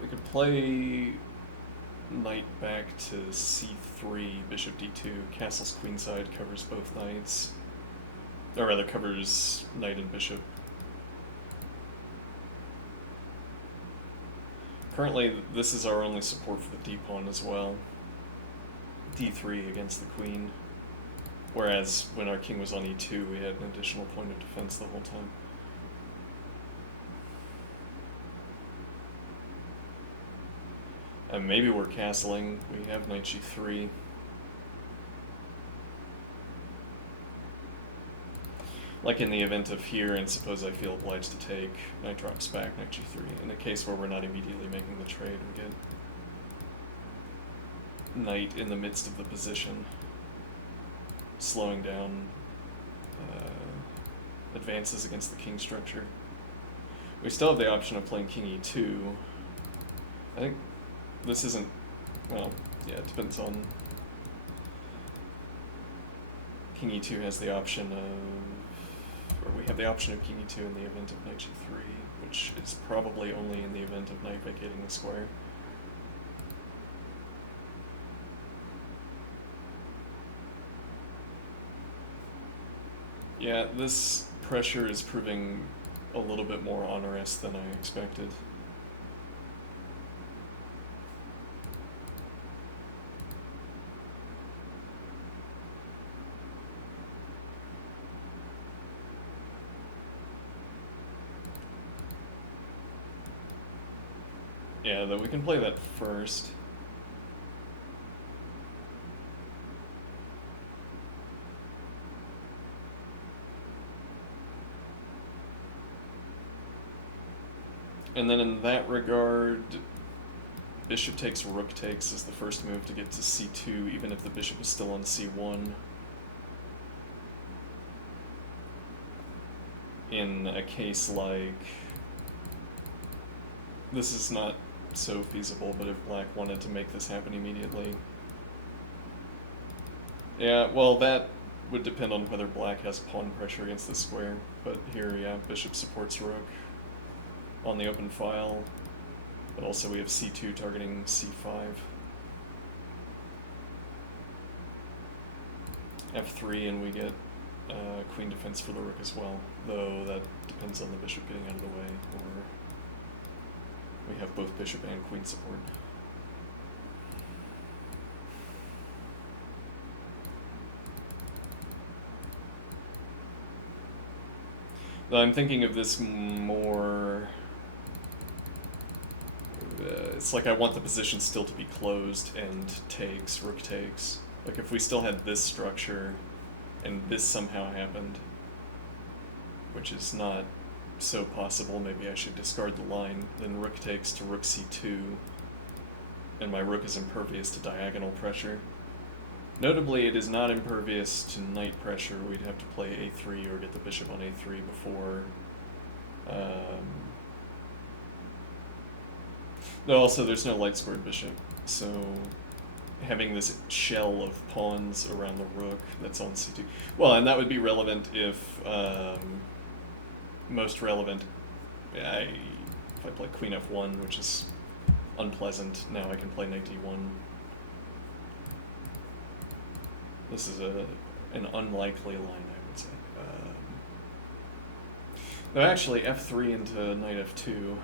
We could play knight back to c3, bishop d2, castle's queenside covers both knights. Or rather, covers knight and bishop. Currently, this is our only support for the d-pawn as well. d3 against the queen. Whereas, when our king was on e2, we had an additional point of defense the whole time. And maybe we're castling. We have knight g3. Like in the event of here, and suppose I feel obliged to take, knight drops back, knight g3. In a case where we're not immediately making the trade, we get knight in the midst of the position, slowing down advances against the king structure. We still have the option of playing king e2. I think this isn't, well, yeah, it depends on... King e2 has the option of, or we have the option of king e2 in the event of knight g3, which is probably only in the event of knight vacating the square. Yeah, this pressure is proving a little bit more onerous than I expected. Yeah, though we can play that first. And then in that regard, bishop takes, rook takes is the first move to get to c2, even if the bishop is still on c1. In a case like... This is not so feasible, but if black wanted to make this happen immediately... Yeah, well, that would depend on whether black has pawn pressure against the square, but here, yeah, bishop supports rook on the open file, but also we have c2 targeting c5. f3, and we get queen defense for the rook as well, though that depends on the bishop getting out of the way, or we have both bishop and queen support. Though I'm thinking of this more... it's like I want the position still to be closed and takes, rook takes. Like if we still had this structure and this somehow happened, which is not so possible, maybe I should discard the line, then rook takes to rook c2, and my rook is impervious to diagonal pressure. Notably, it is not impervious to knight pressure. We'd have to play a3 or get the bishop on a3 before... No, also there's no light squared bishop, so having this shell of pawns around the rook that's on c2... Well, and that would be relevant if... most relevant, if I play queen f1, which is unpleasant. Now I can play knight d1. This is an unlikely line, I would say. No, actually, f3 into knight f2,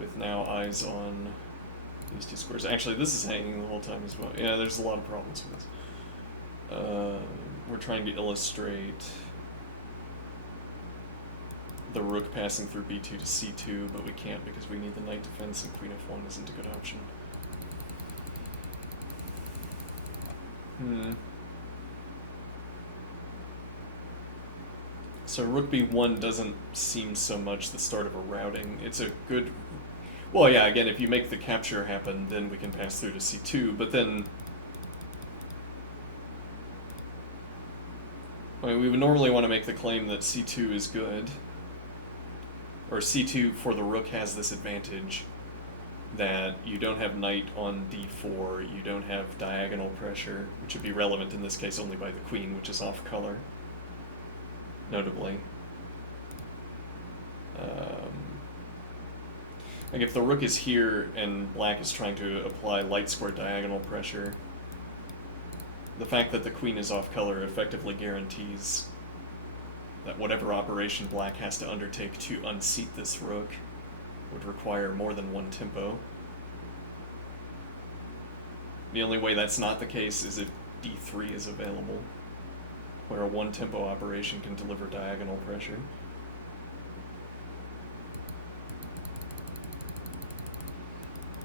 with now eyes on these two squares. Actually, this is hanging the whole time as well. Yeah, there's a lot of problems with this. We're trying to illustrate the rook passing through b2 to c2, but we can't because we need the knight defense, and queen f1 isn't a good option. So rook b1 doesn't seem so much the start of a routing. It's a good... Well, yeah, again, if you make the capture happen, then we can pass through to c2, but then... I mean, we would normally want to make the claim that c2 is good, or c2 for the rook has this advantage that you don't have knight on d4, you don't have diagonal pressure, which would be relevant in this case only by the queen, which is off color, notably. Like if the rook is here and black is trying to apply light square diagonal pressure, the fact that the queen is off color effectively guarantees that whatever operation black has to undertake to unseat this rook would require more than one tempo. The only way that's not the case is if d3 is available, where a one tempo operation can deliver diagonal pressure.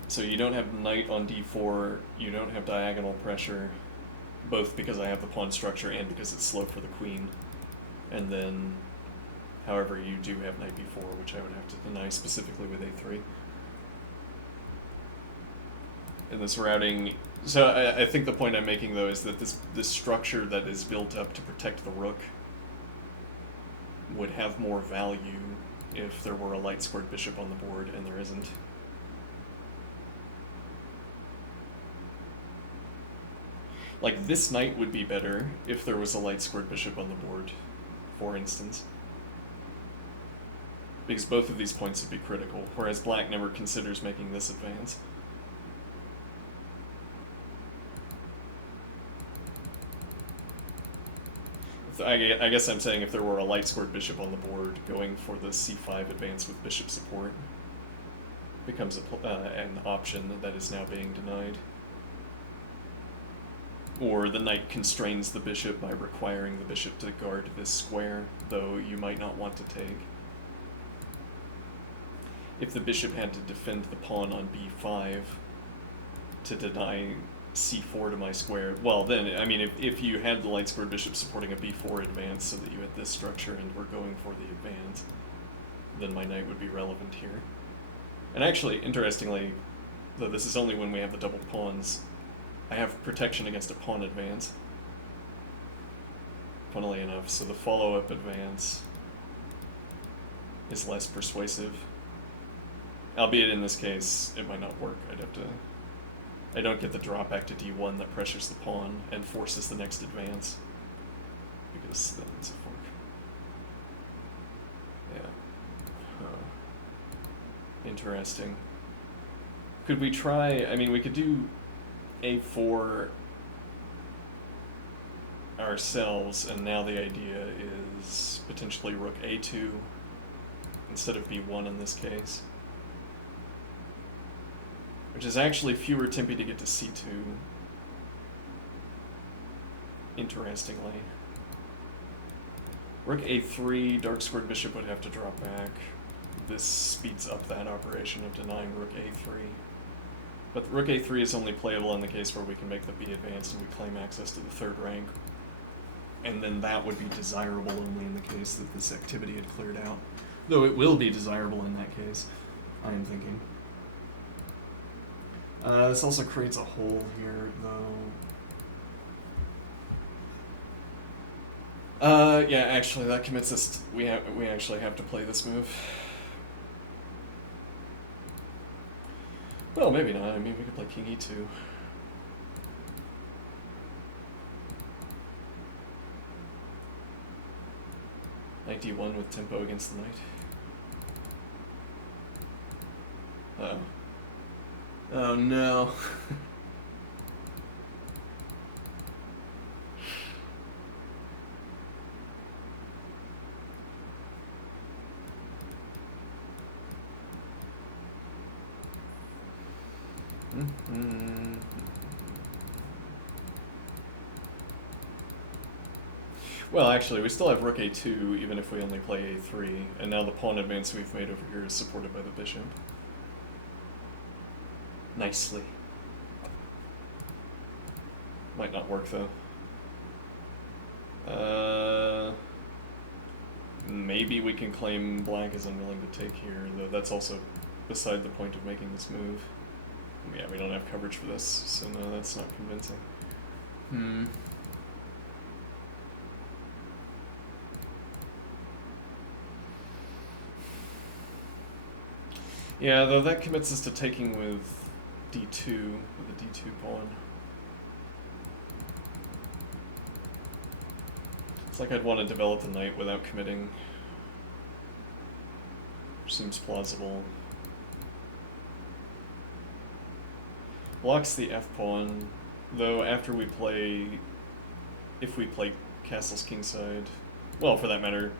So you don't have knight on d4, you don't have diagonal pressure, both because I have the pawn structure and because it's slow for the queen. And then, however, you do have knight b4, which I would have to deny specifically with a3. In this routing, so I think the point I'm making though is that this structure that is built up to protect the rook would have more value if there were a light squared bishop on the board, and there isn't. Like, this knight would be better if there was a light squared bishop on the board, for instance. Because both of these points would be critical, whereas black never considers making this advance. I guess I'm saying if there were a light squared bishop on the board, going for the c5 advance with bishop support becomes an option that is now being denied. Or the knight constrains the bishop by requiring the bishop to guard this square, though you might not want to take. If the bishop had to defend the pawn on b5 to deny c4 to my square, well then, I mean, if you had the light squared bishop supporting a b4 advance so that you had this structure and were going for the advance, then my knight would be relevant here. And actually, interestingly, though this is only when we have the double pawns, I have protection against a pawn advance, funnily enough, so the follow-up advance is less persuasive. Albeit in this case, it might not work. I don't get the drop back to d1 that pressures the pawn and forces the next advance, because then it's a fork. Yeah. Interesting. Could we try, I mean, we could do a4 ourselves, and now the idea is potentially rook a2 instead of b1 in this case, which is actually fewer tempi to get to c2, interestingly. Rook a3, dark squared bishop would have to drop back. This speeds up that operation of denying rook a3. But rook a3 is only playable in the case where we can make the b advance and we claim access to the third rank. And then that would be desirable only in the case that this activity had cleared out. Though it will be desirable in that case, I am thinking. This also creates a hole here, though. Yeah, actually, that commits us. We actually have to play this move. Well, maybe not. I mean, we could play king e2. Knight d1 with tempo against the knight. Uh-oh. Oh no. Well, actually, we still have rook a2, even if we only play a3, and now the pawn advance we've made over here is supported by the bishop. Nicely. Might not work, though. Maybe we can claim black is unwilling to take here, though that's also beside the point of making this move. Yeah, we don't have coverage for this, so no, that's not convincing. Yeah, though that commits us to taking with d2, with the d2 pawn. It's like I'd want to develop the knight without committing. Seems plausible. Blocks the f pawn, though after we play, if we play castles kingside, well, for that matter,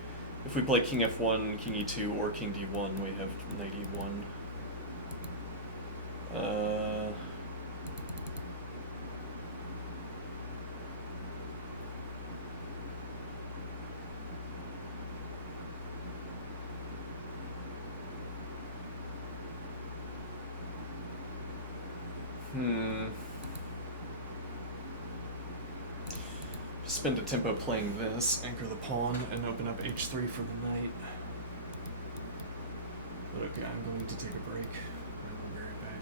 if we play king f1, king e2, or king d1, we have knight e1. Spend a tempo playing this, anchor the pawn, and open up h3 for the knight. But okay, I'm going to take a break. I'll be right back.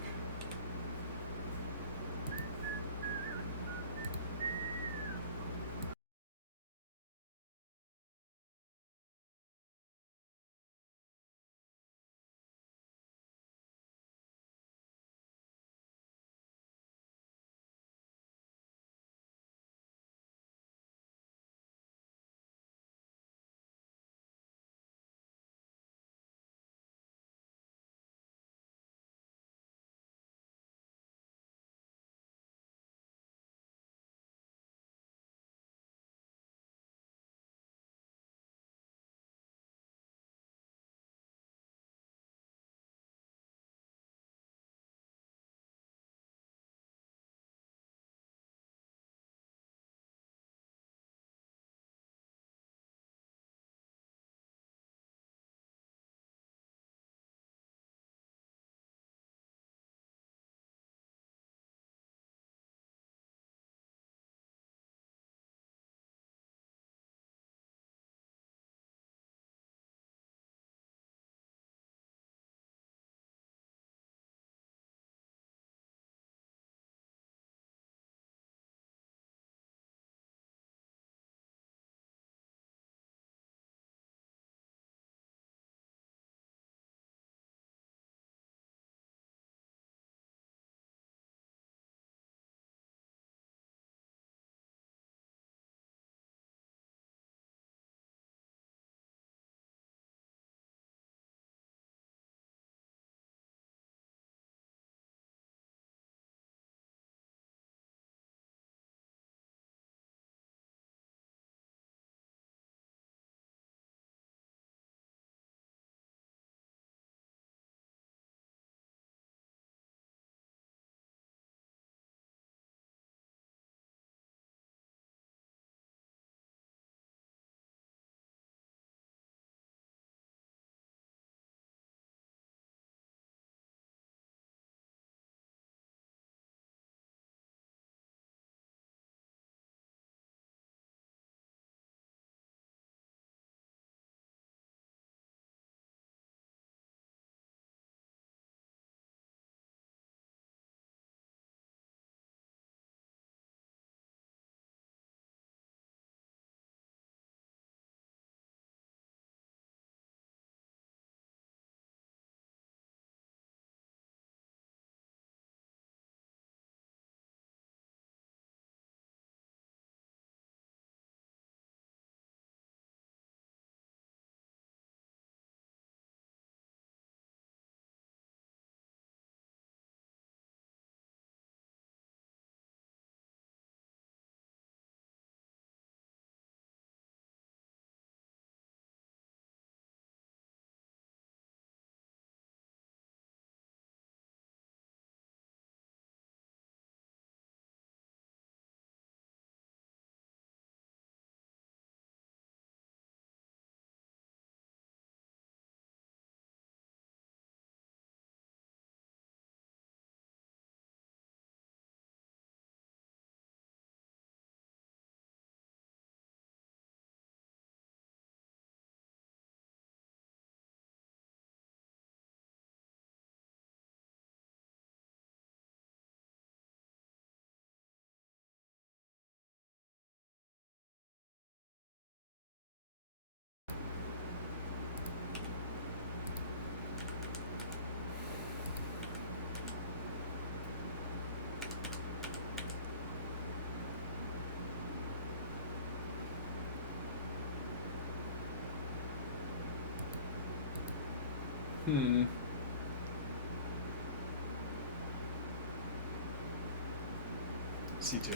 C2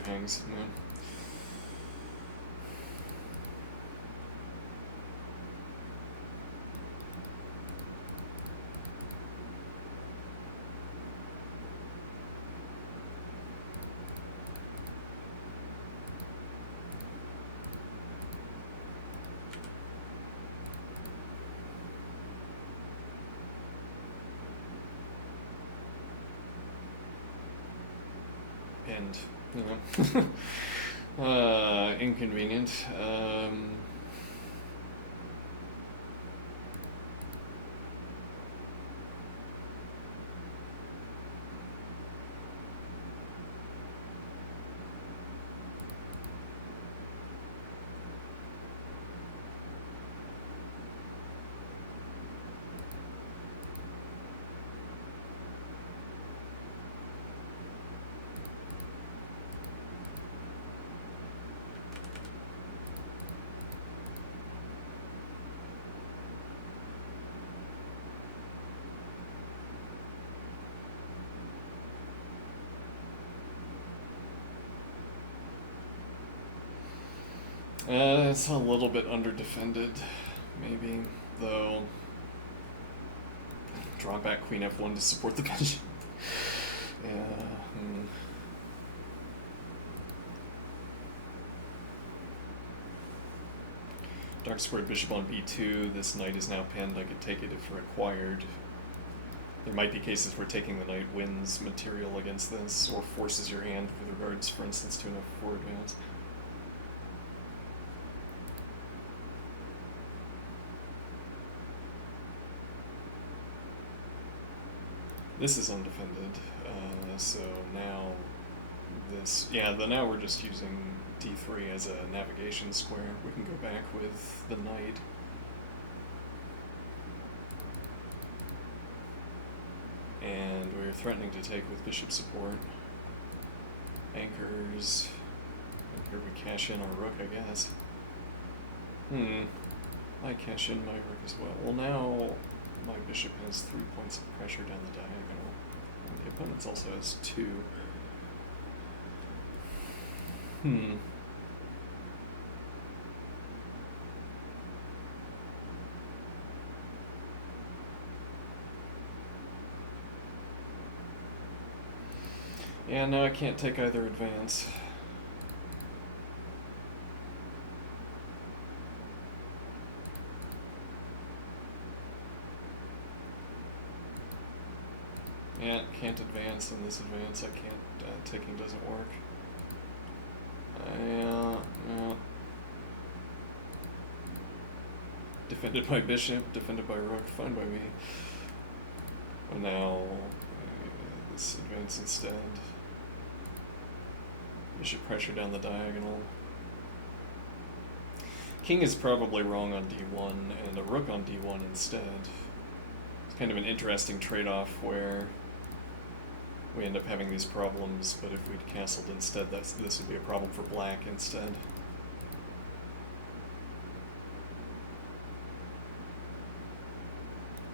hangs, no. Pinned, you know. Inconvenient. It's a little bit under-defended, maybe, though. Draw back Queen F1 to support the bishop. Yeah. Dark squared bishop on b2. This knight is now pinned. I could take it if required. There might be cases where taking the knight wins material against this, or forces your hand with regards, for instance, to an f4 advance. This is undefended, so now this, now we're just using d3 as a navigation square. We can go back with the knight. And we're threatening to take with bishop support. Anchors. And here we cash in our rook, I guess. I cash in my rook as well. Well, now my bishop has 3 points of pressure down the diagonal. And the opponent's also has 2. Yeah, no, I can't take either advance. Yeah, can't advance in this advance. I can't, taking doesn't work. Yeah. Defended by bishop, defended by rook, fine by me. Well, now, this advance instead. Bishop pressure down the diagonal. King is probably wrong on d1, and a rook on d1 instead. It's kind of an interesting trade-off where we end up having these problems, but if we'd castled instead, this would be a problem for black instead.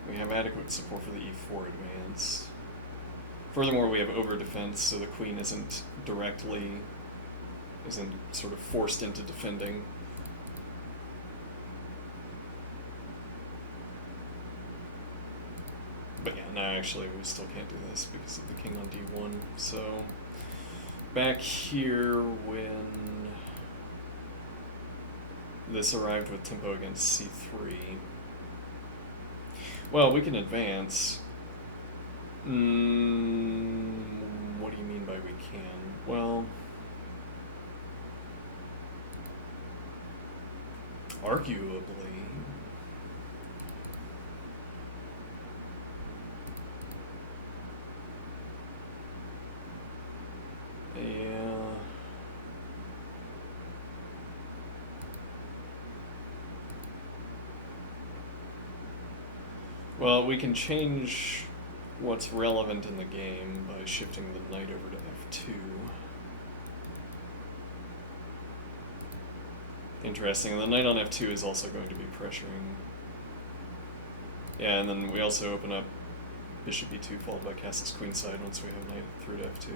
We have adequate support for the e4 advance. Furthermore, we have over-defense, so the queen isn't sort of forced into defending. But yeah, no, actually we still can't do this because of the king on d1. So back here when this arrived with tempo against c3. Well, we can advance. What do you mean by we can? Well, arguably. Yeah. Well, we can change what's relevant in the game by shifting the knight over to f2. Interesting, and the knight on f2 is also going to be pressuring Yeah, and then we also open up bishop e2 followed by castles queenside once we have knight through to f2.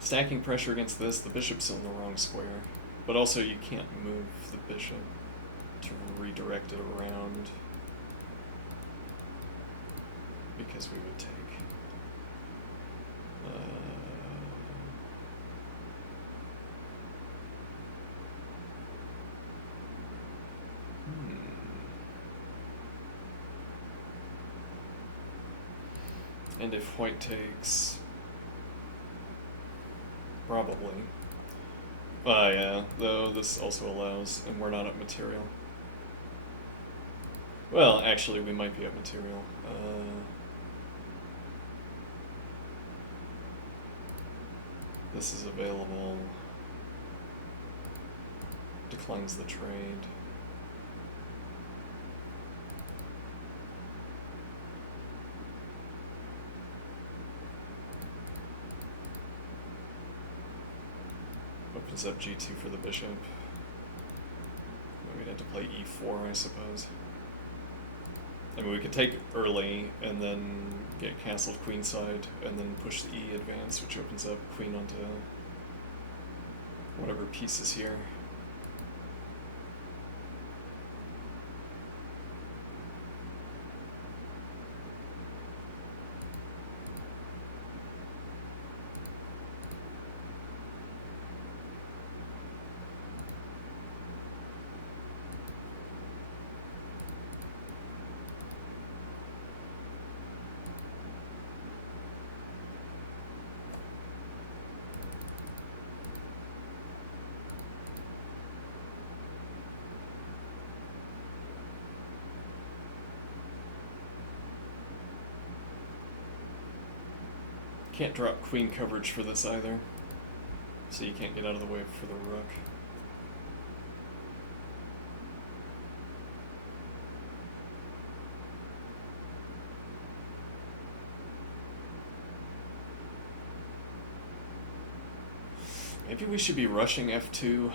Stacking pressure against this, the bishop's in the wrong square. But also you can't move the bishop to redirect it around because we would take. And if white takes, probably. Yeah, though this also allows, and we're not up material. Well, actually, we might be up material. This is available. Declines the trade. Opens up g2 for the bishop. We'd have to play e4, I suppose. I mean, we could take early and then get castled queenside and then push the e advance, which opens up queen onto whatever piece is here. Can't drop queen coverage for this either, so you can't get out of the way for the rook. Maybe we should be rushing f2,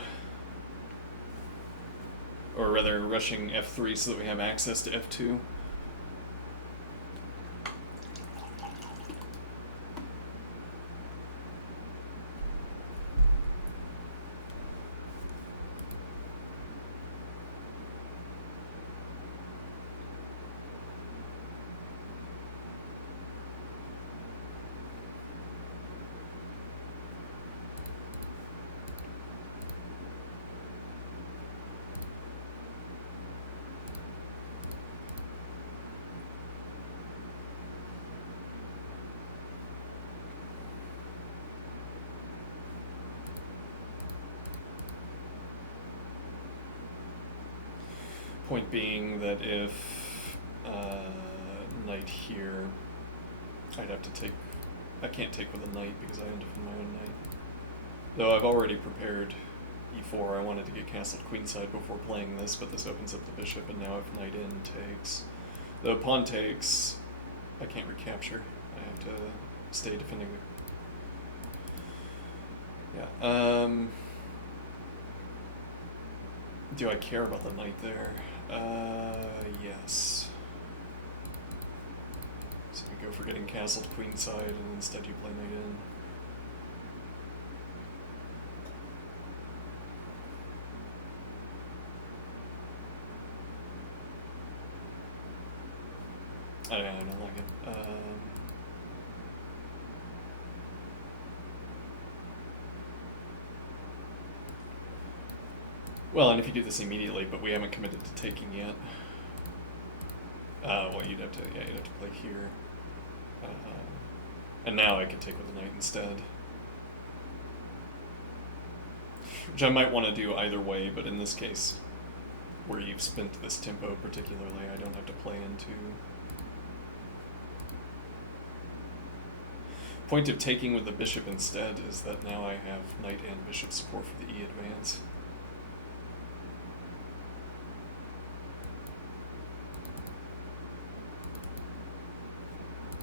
or rather rushing f3 so that we have access to f2. Point being that if knight here, I'd have to take. I can't take with a knight because I undefend my own knight. Though I've already prepared e4. I wanted to get castled queenside before playing this, but this opens up the bishop, and now if knight in takes, the pawn takes, I can't recapture. I have to stay defending. Yeah. Do I care about the knight there? Yes. So we go for getting castled queenside, and instead you play knight in. I don't like it. Well, and if you do this immediately, but we haven't committed to taking yet. Well, you'd have to play here. And now I could take with the knight instead. Which I might want to do either way, but in this case, where you've spent this tempo particularly, I don't have to play into. Point of taking with the bishop instead is that now I have knight and bishop support for the e advance.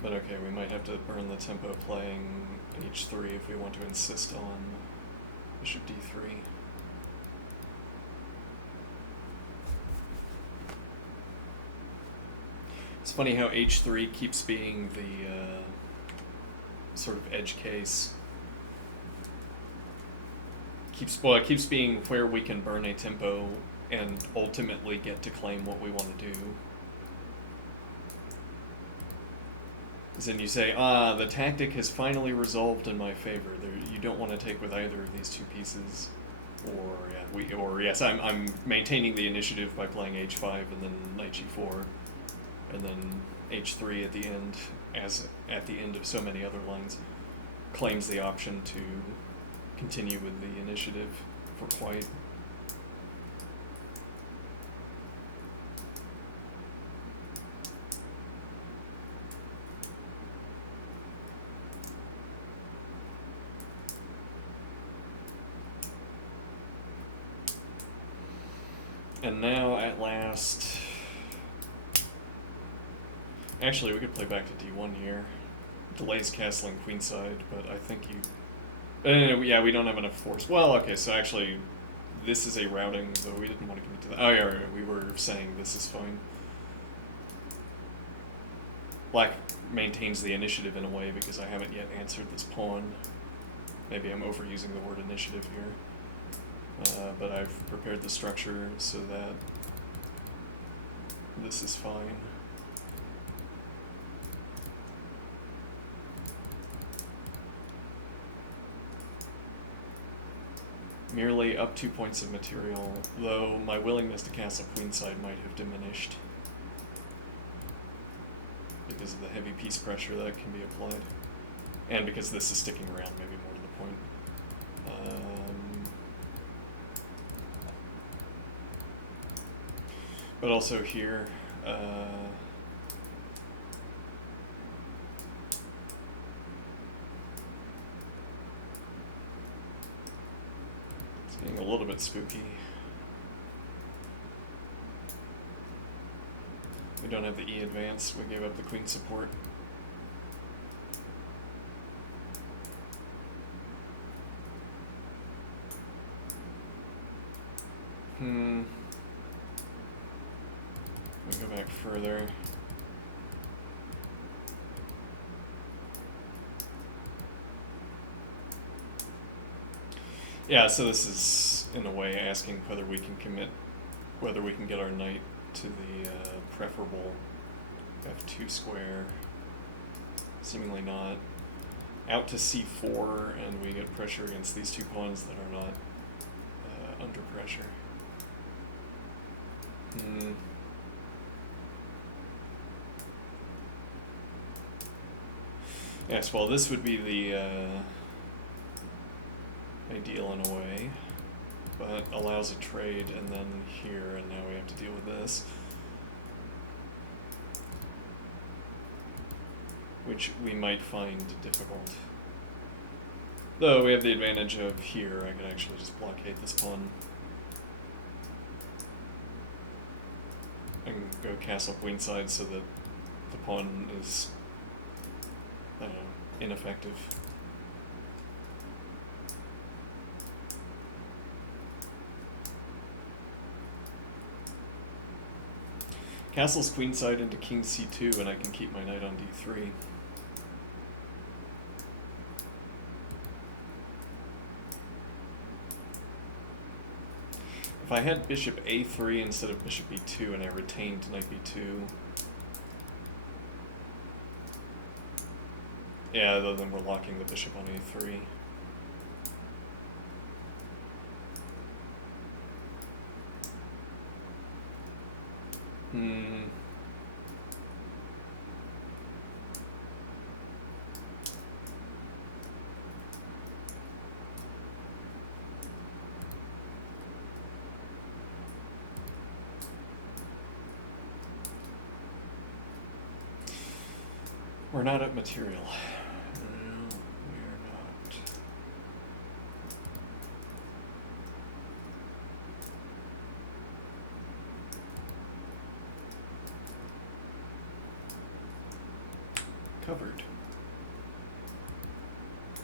But okay, we might have to burn the tempo playing h3 if we want to insist on Bishop d3. It's funny how h3 keeps being the sort of edge case. It keeps being where we can burn a tempo and ultimately get to claim what we want to do. Then you say, the tactic has finally resolved in my favor. You don't want to take with either of these two pieces. Or yes, I'm maintaining the initiative by playing h5 and then knight g4, and then h3 at the end, as at the end of so many other lines, claims the option to continue with the initiative for white. And now, at last... Actually, we could play back to d1 here. Delays castling queenside, but I think you... yeah, we don't have enough force. Well, okay, so actually, this is a routing, though we didn't want to commit to that. Oh, yeah, right, we were saying this is fine. Black maintains the initiative in a way because I haven't yet answered this pawn. Maybe I'm overusing the word initiative here. But I've prepared the structure so that this is fine. Merely up 2 points of material, though my willingness to castle queenside might have diminished because of the heavy piece pressure that can be applied, and because this is sticking around, maybe more to the point. But also here, it's being a little bit spooky. We don't have the E advance, we gave up the queen support. We go back further. Yeah, so this is, in a way, asking whether we can commit, whether we can get our knight to the preferable f2 square. Seemingly not. Out to c4, and we get pressure against these two pawns that are not under pressure. Yes, well, this would be the ideal in a way, but allows a trade, and then here, and now we have to deal with this. Which we might find difficult. Though we have the advantage of here, I could actually just blockade this pawn. And go castle queenside so that the pawn is, I don't know, ineffective. Castles queenside into king c2, and I can keep my knight on d3. If I had bishop a3 instead of bishop b2 and I retained knight b2, yeah, then we're locking the bishop on a3. We're not at material. No, we are not. Covered.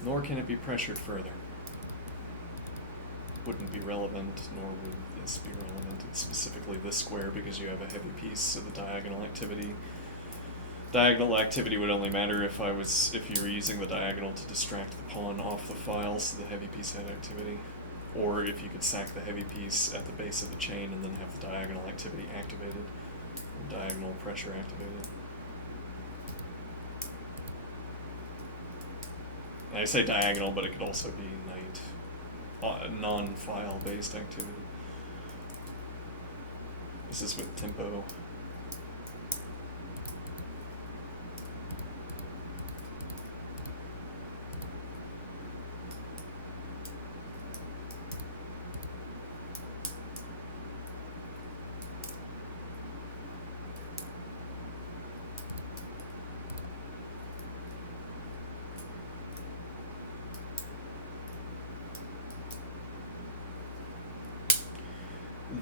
Nor can it be pressured further. wouldn't be relevant, nor would this be relevant. It's specifically this square because you have a heavy piece, so the diagonal activity would only matter if you were using the diagonal to distract the pawn off the file, so the heavy piece had activity. Or if you could sack the heavy piece at the base of the chain and then have the diagonal activity activated, or diagonal pressure activated. And I say diagonal, but it could also be knight, non-file based activity. This is with tempo.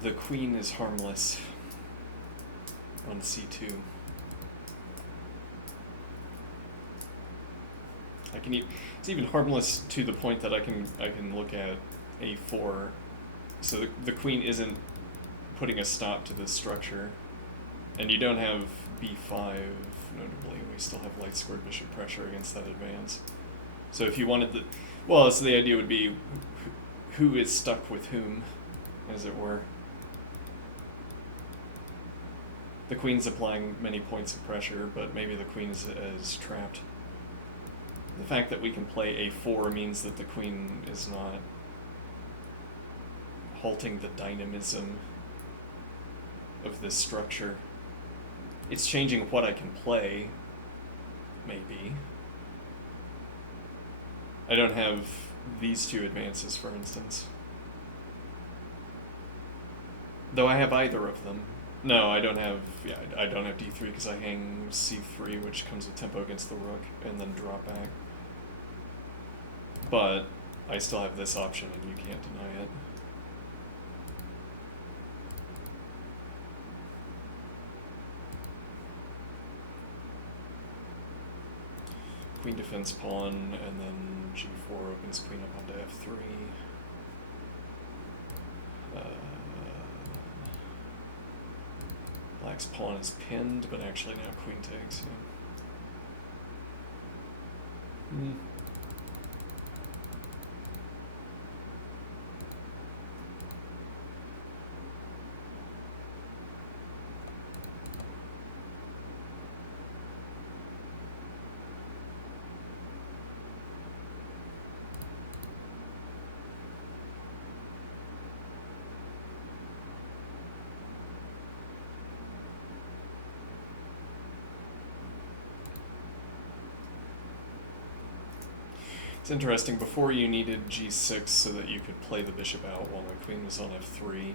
The queen is harmless on c2. It's even harmless to the point that I can look at a4. So the queen isn't putting a stop to this structure, and you don't have b5. Notably, we still have light squared bishop pressure against that advance. So if you wanted so the idea would be who is stuck with whom, as it were. The queen's applying many points of pressure, but maybe the queen is trapped. The fact that we can play a4 means that the queen is not halting the dynamism of this structure. It's changing what I can play, maybe. I don't have these two advances, for instance. Though I have either of them. No, I don't have d3 because I hang c3, which comes with tempo against the rook, and then drop back. But I still have this option, and you can't deny it. Queen defends pawn, and then g4 opens queen up onto f3. Black's pawn is pinned, but actually now queen takes. Yeah. It's interesting, before you needed g6 so that you could play the bishop out while my queen was on f3.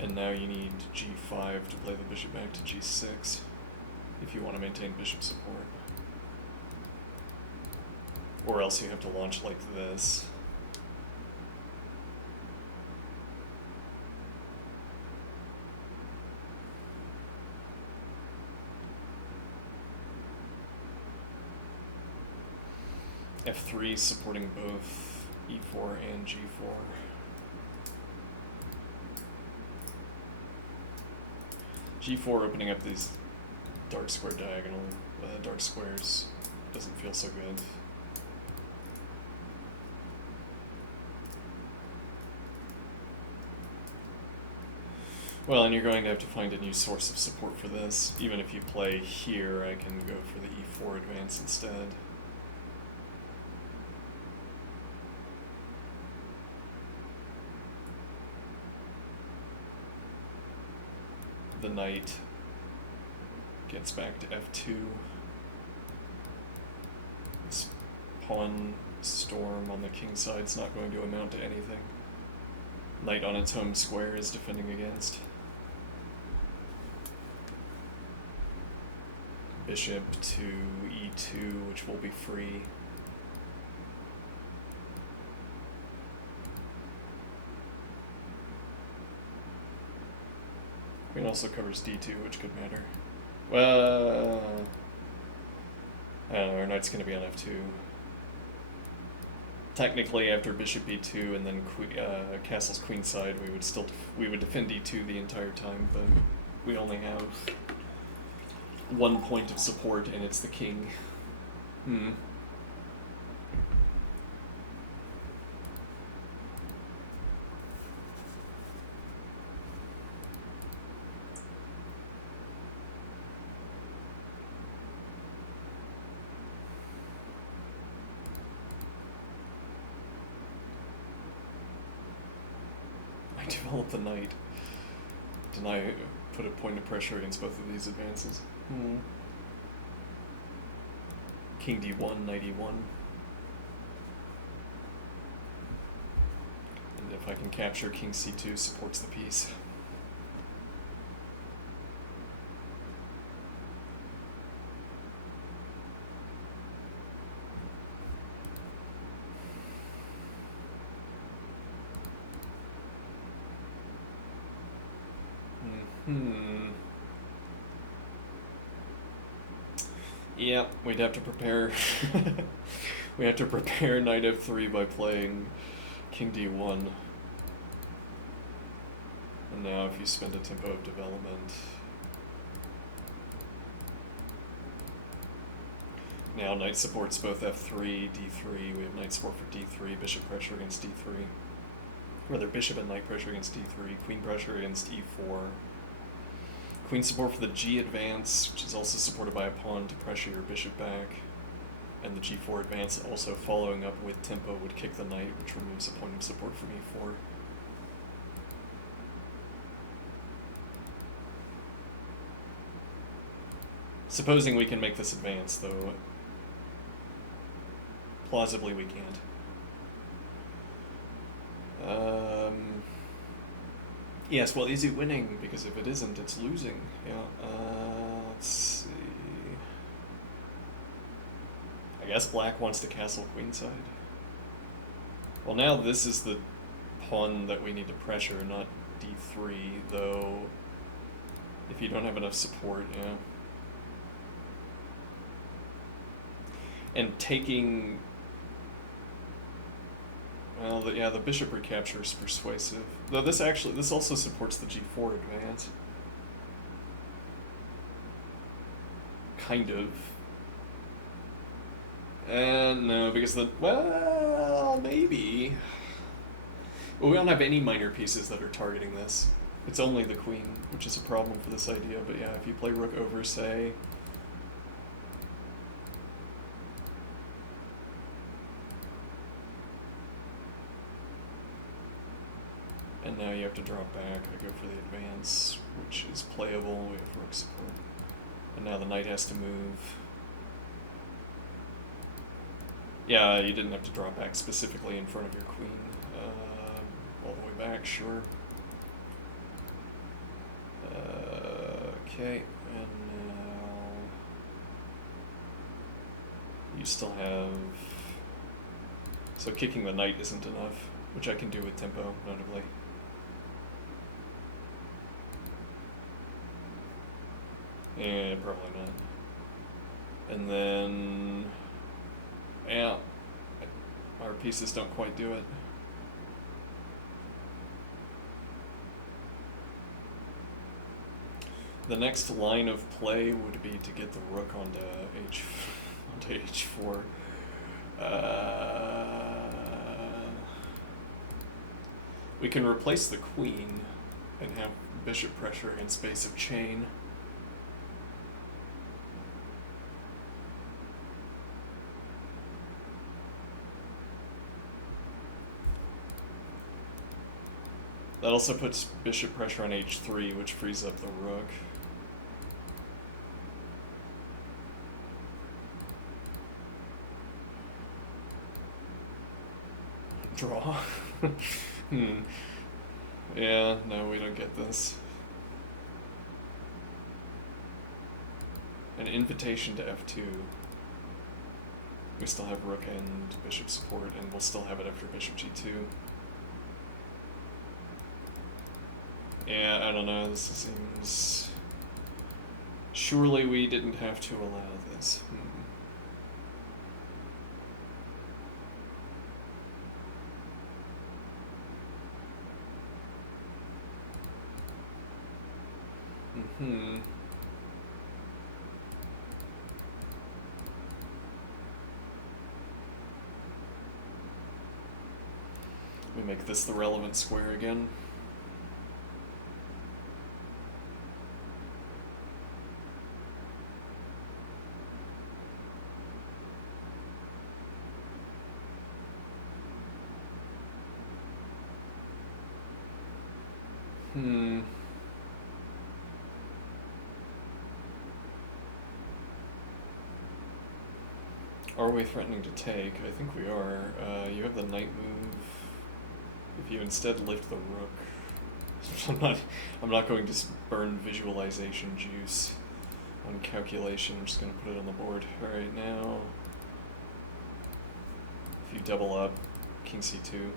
And now you need g5 to play the bishop back to g6 if you want to maintain bishop support. Or else you have to launch like this. f3 supporting both e4 and g4. g4 opening up these dark square diagonal dark squares doesn't feel so good. Well, and you're going to have to find a new source of support for this. Even if you play here, I can go for the e4 advance instead. The knight gets back to f2. This pawn storm on the king side is not going to amount to anything. Knight on its home square is defending against. Bishop to e2, which will be free. Queen also covers d2, which could matter. Well, I don't know, our knight's going to be on f2. technically after bishop e2 and then castle's queenside, we would defend e2 the entire time, but we only have one point of support, and it's the king. I develop the knight. Didn't I put a point of pressure against both of these advances? King d1, knight e1. And if I can capture king c2, supports the piece. Yeah, we'd have to prepare. We have to prepare knight f3 by playing king d1. And now if you spend a tempo of development... Now knight supports both f3, d3, we have knight support for d3, bishop pressure against d3. Rather, bishop and knight pressure against d3, queen pressure against e4. Queen support for the g advance, which is also supported by a pawn to pressure your bishop back. And the g4 advance, also following up with tempo, would kick the knight, which removes a point of support from e4. Supposing we can make this advance, though, plausibly we can't. Yes, well, is it winning? Because if it isn't, it's losing. Yeah, let's see. I guess black wants to castle queenside. Well, now this is the pawn that we need to pressure, not d3, though if you don't have enough support, yeah. And taking... Well, the bishop recapture is persuasive. Though this also supports the g4 advance. Kind of. And no, because well, maybe. Well, we don't have any minor pieces that are targeting this. It's only the queen, which is a problem for this idea, but yeah, if you play rook over, say... And now you have to drop back. I go for the advance, which is playable. We have rook support. And now the knight has to move. Yeah, you didn't have to drop back specifically in front of your queen. All the way back, sure. Okay, and now... You still have... So kicking the knight isn't enough, which I can do with tempo, notably. Yeah, probably not. And then... Yeah, our pieces don't quite do it. The next line of play would be to get the rook onto h4. We can replace the queen and have bishop pressure against base of chain. That also puts bishop pressure on h3, which frees up the rook. Draw. Yeah, no, we don't get this. An invitation to f2. We still have rook and bishop support, and we'll still have it after bishop g2. Yeah, I don't know, this seems... Surely we didn't have to allow this. Hmm. We make this the relevant square again. Hmm. Are we threatening to take? I think we are. You have the knight move. If you instead lift the rook, I'm not going to burn visualization juice on calculation. I'm just going to put it on the board. All right, now if you double up, king c2.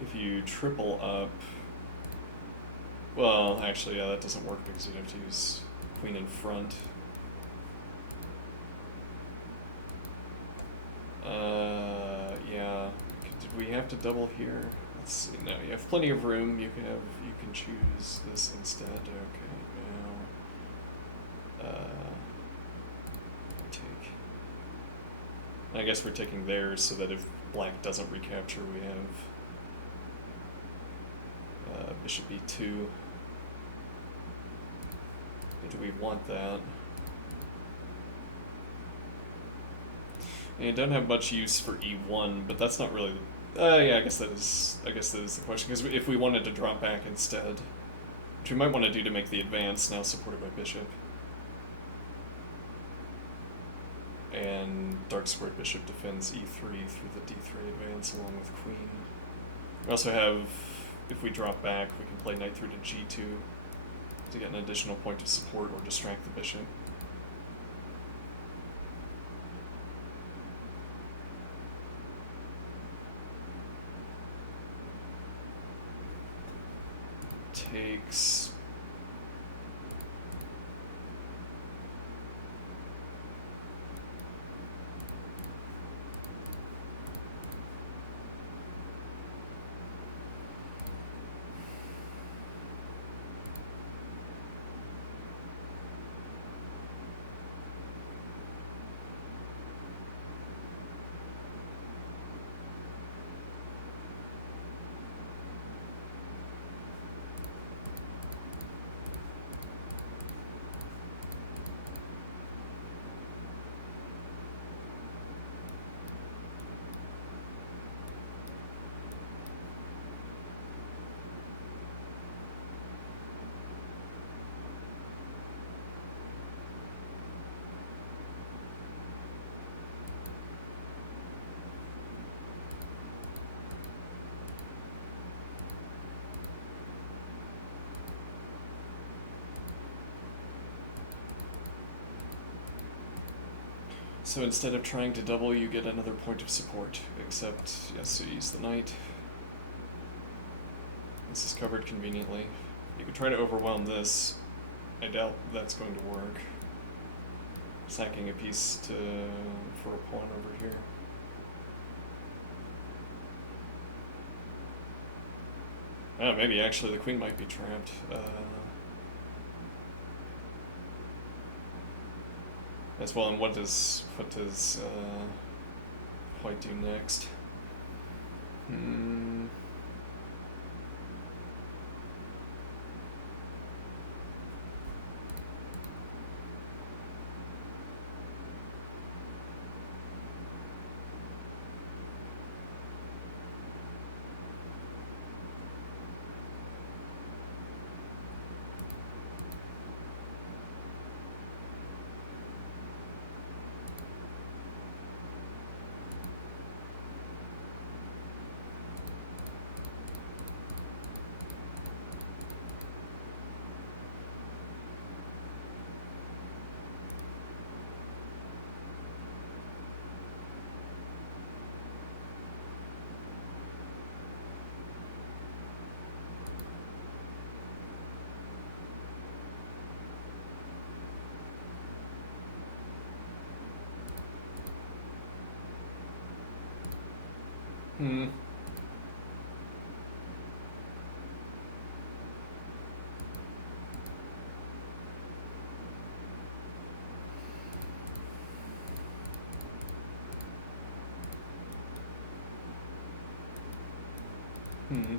If you triple up, well, actually, yeah, that doesn't work because you'd have to use queen in front. Yeah. Did we have to double here? Let's see. No, you have plenty of room. You can choose this instead. Okay, now take. I guess we're taking theirs so that if black doesn't recapture, we have bishop e2. Do we want that? And you don't have much use for e1, but that's not really. Yeah, I guess that is the question. Because if we wanted to drop back instead, which we might want to do to make the advance now supported by bishop, and dark squared bishop defends e3 through the d3 advance along with queen. We also have, if we drop back, we can play knight through to g2 to get an additional point of support or distract the bishop. Takes. So instead of trying to double, you get another point of support, except, yes, you use the knight. This is covered conveniently. You could try to overwhelm this. I doubt that's going to work. Sacking a piece for a pawn over here. Oh, maybe actually the queen might be trapped. As well, and what does white do next?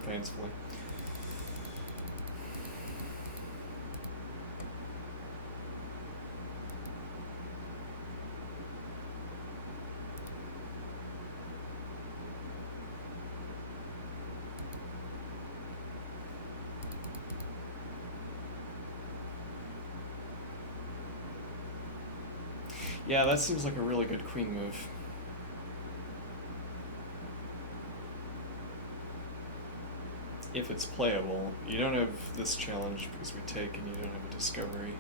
Fancifully. Yeah, that seems like a really good queen move. If it's playable. You don't have this challenge because we take and you don't have a discovery.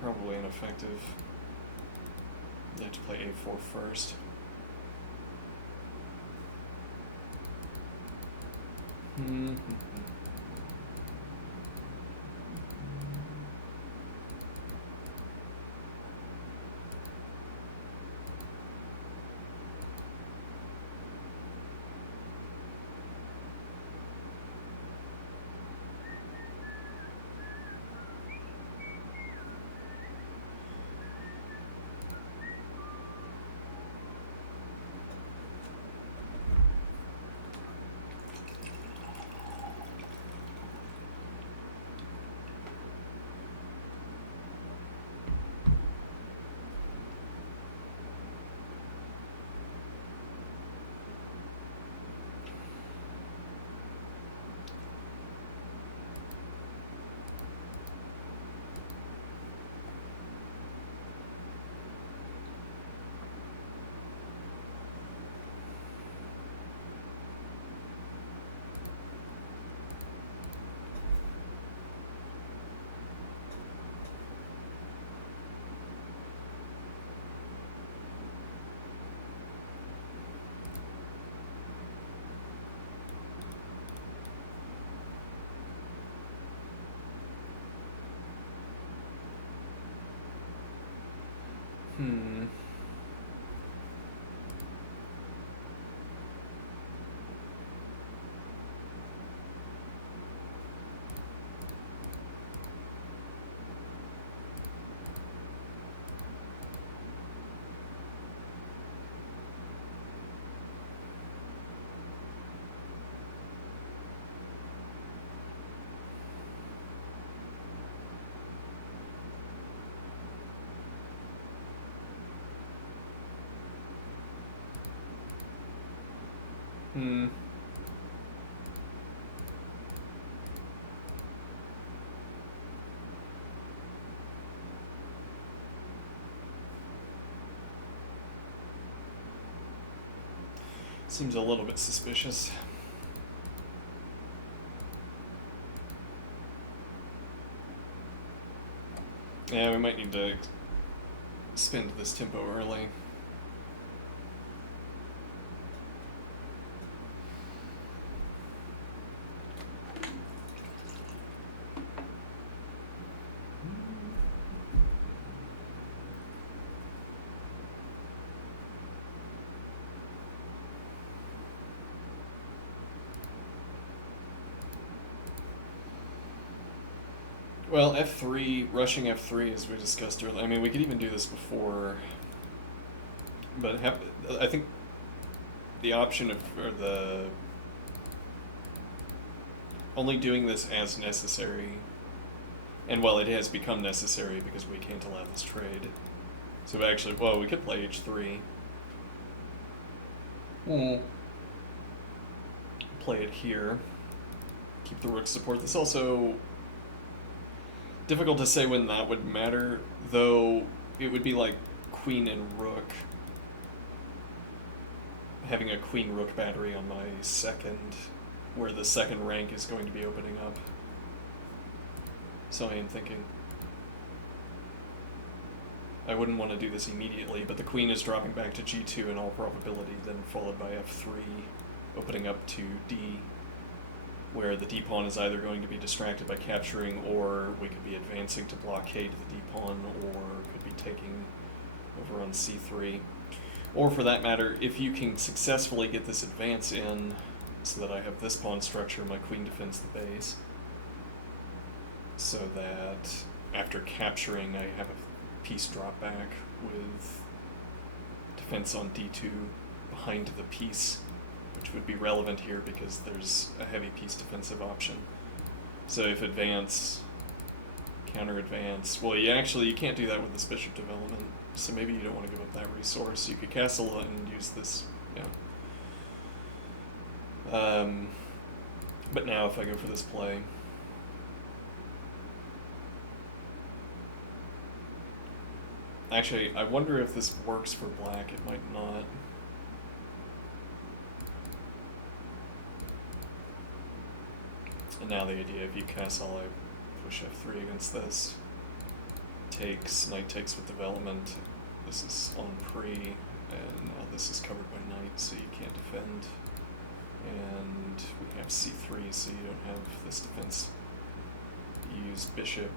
Probably ineffective. You have to play a4 first. Seems a little bit suspicious. Yeah, we might need to spend this tempo early. Well, f3, rushing f3 as we discussed earlier. I mean, we could even do this before, but I think the option of, or the only doing this as necessary, and well, it has become necessary because we can't allow this trade. So actually, well, we could play h3. Play it here. Keep the rook support. This also difficult to say when that would matter, though it would be like queen and rook. Having a queen-rook battery on my second, where the second rank is going to be opening up. So I am thinking. I wouldn't want to do this immediately, but the queen is dropping back to g2 in all probability, then followed by f3, opening up to d, where the d-pawn is either going to be distracted by capturing, or we could be advancing to blockade the d-pawn, or could be taking over on c3. Or for that matter, if you can successfully get this advance in, so that I have this pawn structure, my queen defends the base, so that after capturing I have a piece drop back with defense on d2 behind the piece, which would be relevant here because there's a heavy piece defensive option. So if advance, counter advance, well you can't do that with this bishop development, so maybe you don't want to give up that resource. You could castle and use this, yeah. But now if I go for this play, actually, I wonder if this works for black. It might not. And now the idea, if you castle, I push f3 against this. Takes, knight takes with development. This is on pre, and now this is covered by knight, so you can't defend. And we have c3, so you don't have this defense. Use bishop.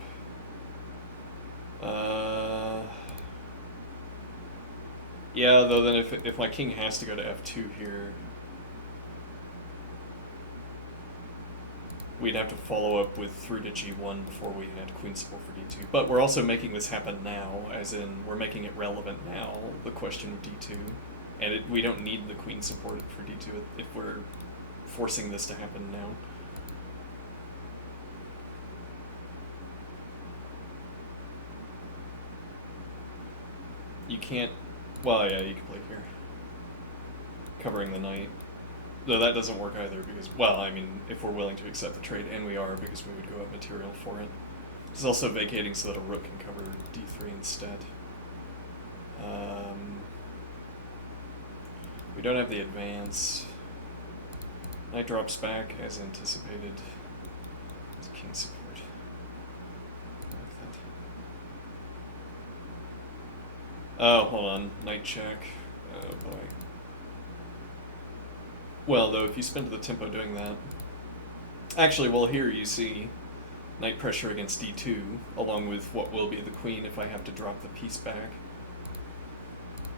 Yeah, though then if my king has to go to f2 here, we'd have to follow up with through to g1 before we had queen support for d2. But we're also making this happen now, as in we're making it relevant now, the question of d2. And we don't need the queen support for d2 if we're forcing this to happen now. You can't, well yeah, you can play here. Covering the knight. Though that doesn't work either because, well, I mean, if we're willing to accept the trade, and we are because we would go up material for it. It's also vacating so that a rook can cover d3 instead. We don't have the advance. Knight drops back as anticipated. As king support. Like that. Oh, hold on. Knight check. Oh boy. Well, though, if you spend the tempo doing that... Actually, well, here you see knight pressure against d2, along with what will be the queen if I have to drop the piece back.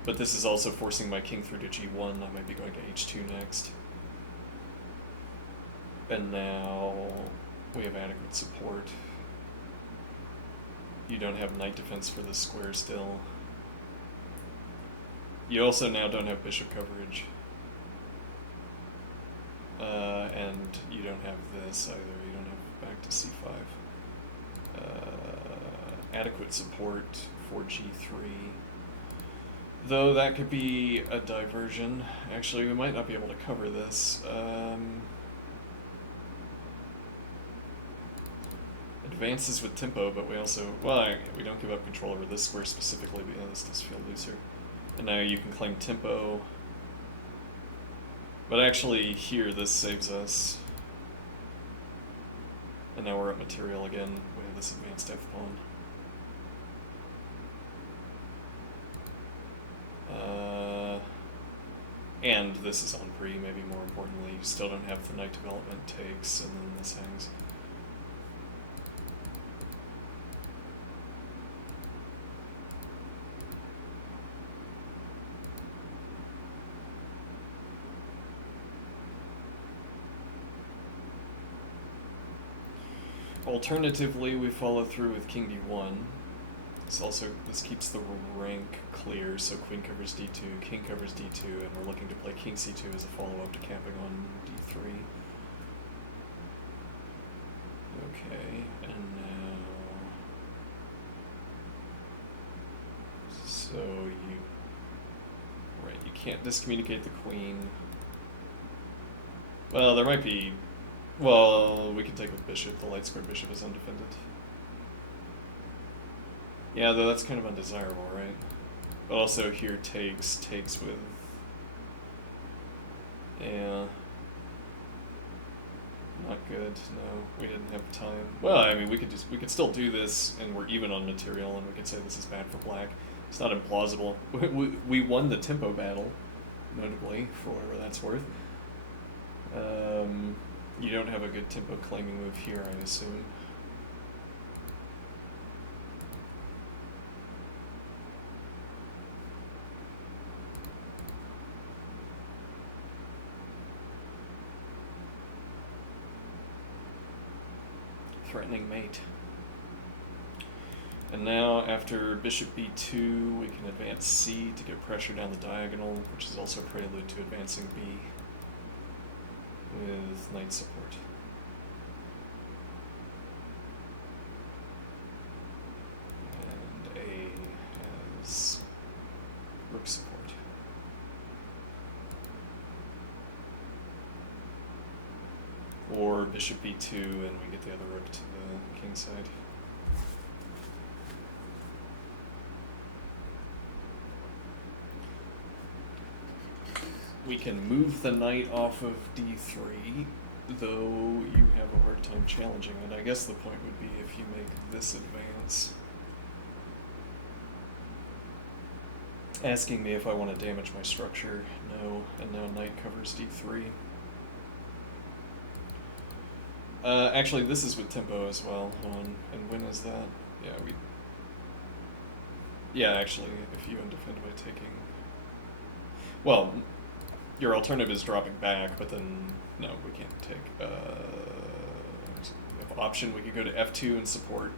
But this is also forcing my king through to g1. I might be going to h2 next. And now we have adequate support. You don't have knight defense for this square still. You also now don't have bishop coverage. And you don't have this either. You don't have back to c5. Adequate support for g3. Though that could be a diversion. Actually, we might not be able to cover this. Advances with tempo, but we also... Well, we don't give up control over this square specifically, but yeah, this does feel looser. And now you can claim tempo. But actually, here, this saves us. And now we're at material again. We have this advanced f-pawn. And this is on pre, maybe more importantly. You still don't have the knight development takes, and then this hangs. Alternatively, we follow through with king d1. This keeps the rank clear, so queen covers d2, king covers d2, and we're looking to play king c2 as a follow-up to camping on d3. Okay, and now... So you can't discommunicate the queen. Well, there might be... Well, we can take with bishop. The light square bishop is undefended. Yeah, though that's kind of undesirable, right? But also here takes with... Yeah. Not good, no. We didn't have time. Well, I mean, we could still do this, and we're even on material, and we could say this is bad for black. It's not implausible. We won the tempo battle, notably, for whatever that's worth. You don't have a good tempo claiming move here, I assume. Threatening mate. And now, after bishop b2, we can advance c to get pressure down the diagonal, which is also prelude to advancing b with knight support. And a has rook support. Or bishop b2 and we get the other rook to the king side. We can move the knight off of d3, though you have a hard time challenging it. I guess the point would be if you make this advance. Asking me if I want to damage my structure. No, and now knight covers d3. Actually, this is with tempo as well. Hold on. And when is that? Yeah, Yeah, actually, if you undefend by taking... Well, your alternative is dropping back, but then... No, we can't take... we have option, we could go to f2 and support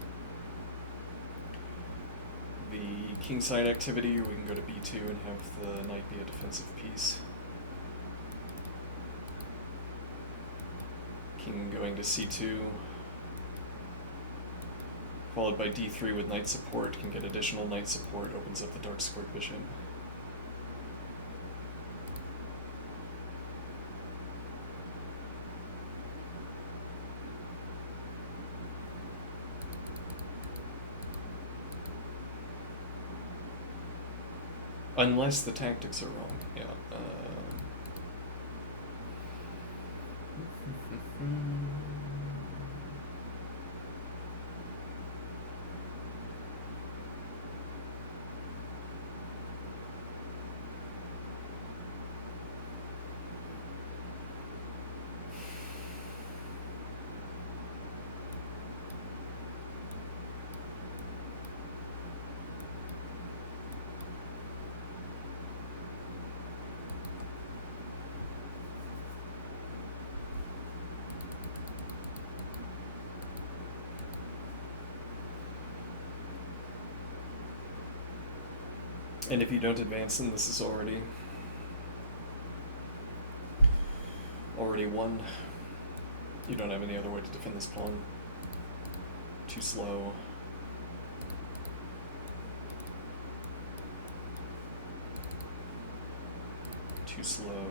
the kingside activity, or we can go to b2 and have the knight be a defensive piece. King going to c2, followed by d3 with knight support, can get additional knight support, opens up the dark squared bishop. Unless the tactics are wrong, yeah. And if you don't advance, then this is already won. You don't have any other way to defend this pawn. Too slow. Too slow.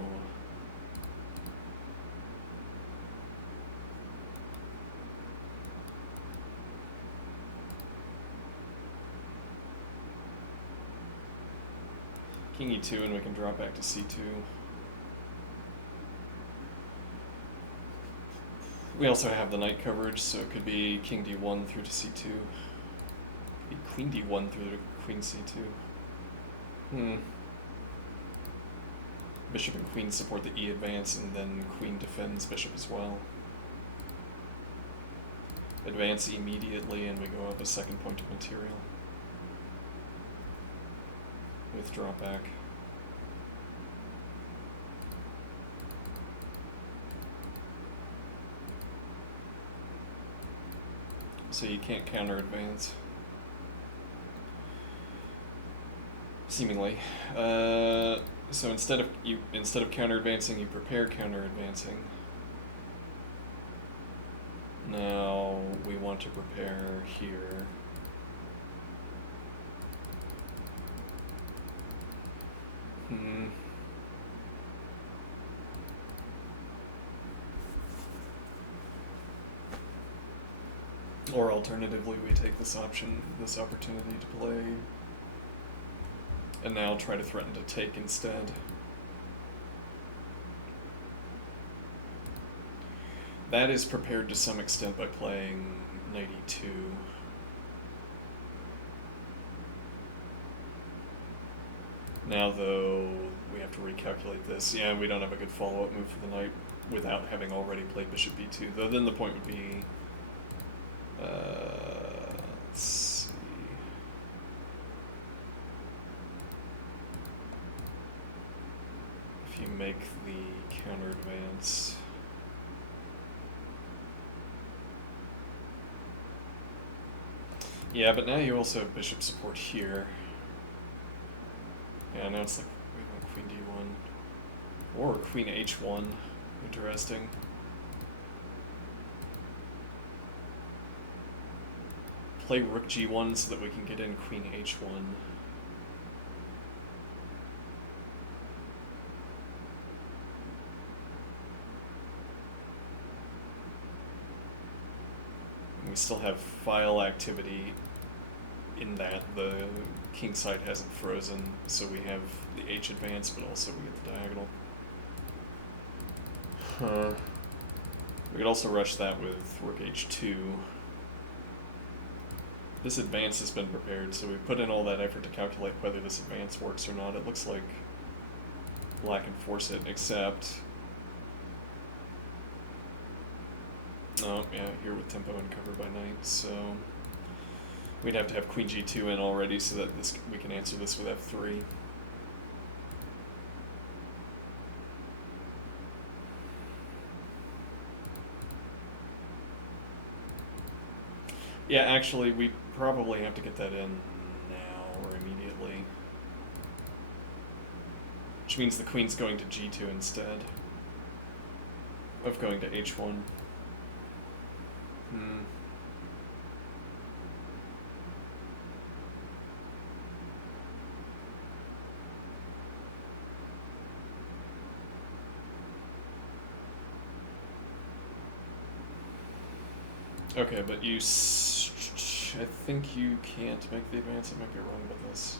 King e2 and we can drop back to c2. We also have the knight coverage, so it could be king d1 through to c2. Be queen d1 through to queen c2. Bishop and queen support the e advance, and then queen defends bishop as well. Advance immediately, and we go up a second point of material. With drop back. So you can't counter advance. Seemingly. So instead of counter advancing, you prepare counter advancing. Now we want to prepare here. Or alternatively, we take this opportunity to play, and now try to threaten to take instead. That is prepared to some extent by playing knight e2. Now, though, we have to recalculate this. Yeah, we don't have a good follow-up move for the knight without having already played bishop b2. Though then the point would be... let's see... If you make the counter advance... Yeah, but now you also have bishop support here. Yeah, now it's like we want queen d1 or queen h1. Interesting. Play rook g1 so that we can get in queen h1. We still have file activity in that the king side hasn't frozen, so we have the h advance, but also we get the diagonal. We could also rush that with rook h2. This advance has been prepared, so we put in all that effort to calculate whether this advance works or not. It looks like black can force it, except... Oh, yeah, here with tempo and cover by knight, so we'd have to have queen g2 in already so that this we can answer this with f3. Yeah, actually, we probably have to get that in now or immediately. Which means the queen's going to g2 instead of going to h1. Okay, but I think you can't make the advance. I might be wrong about this.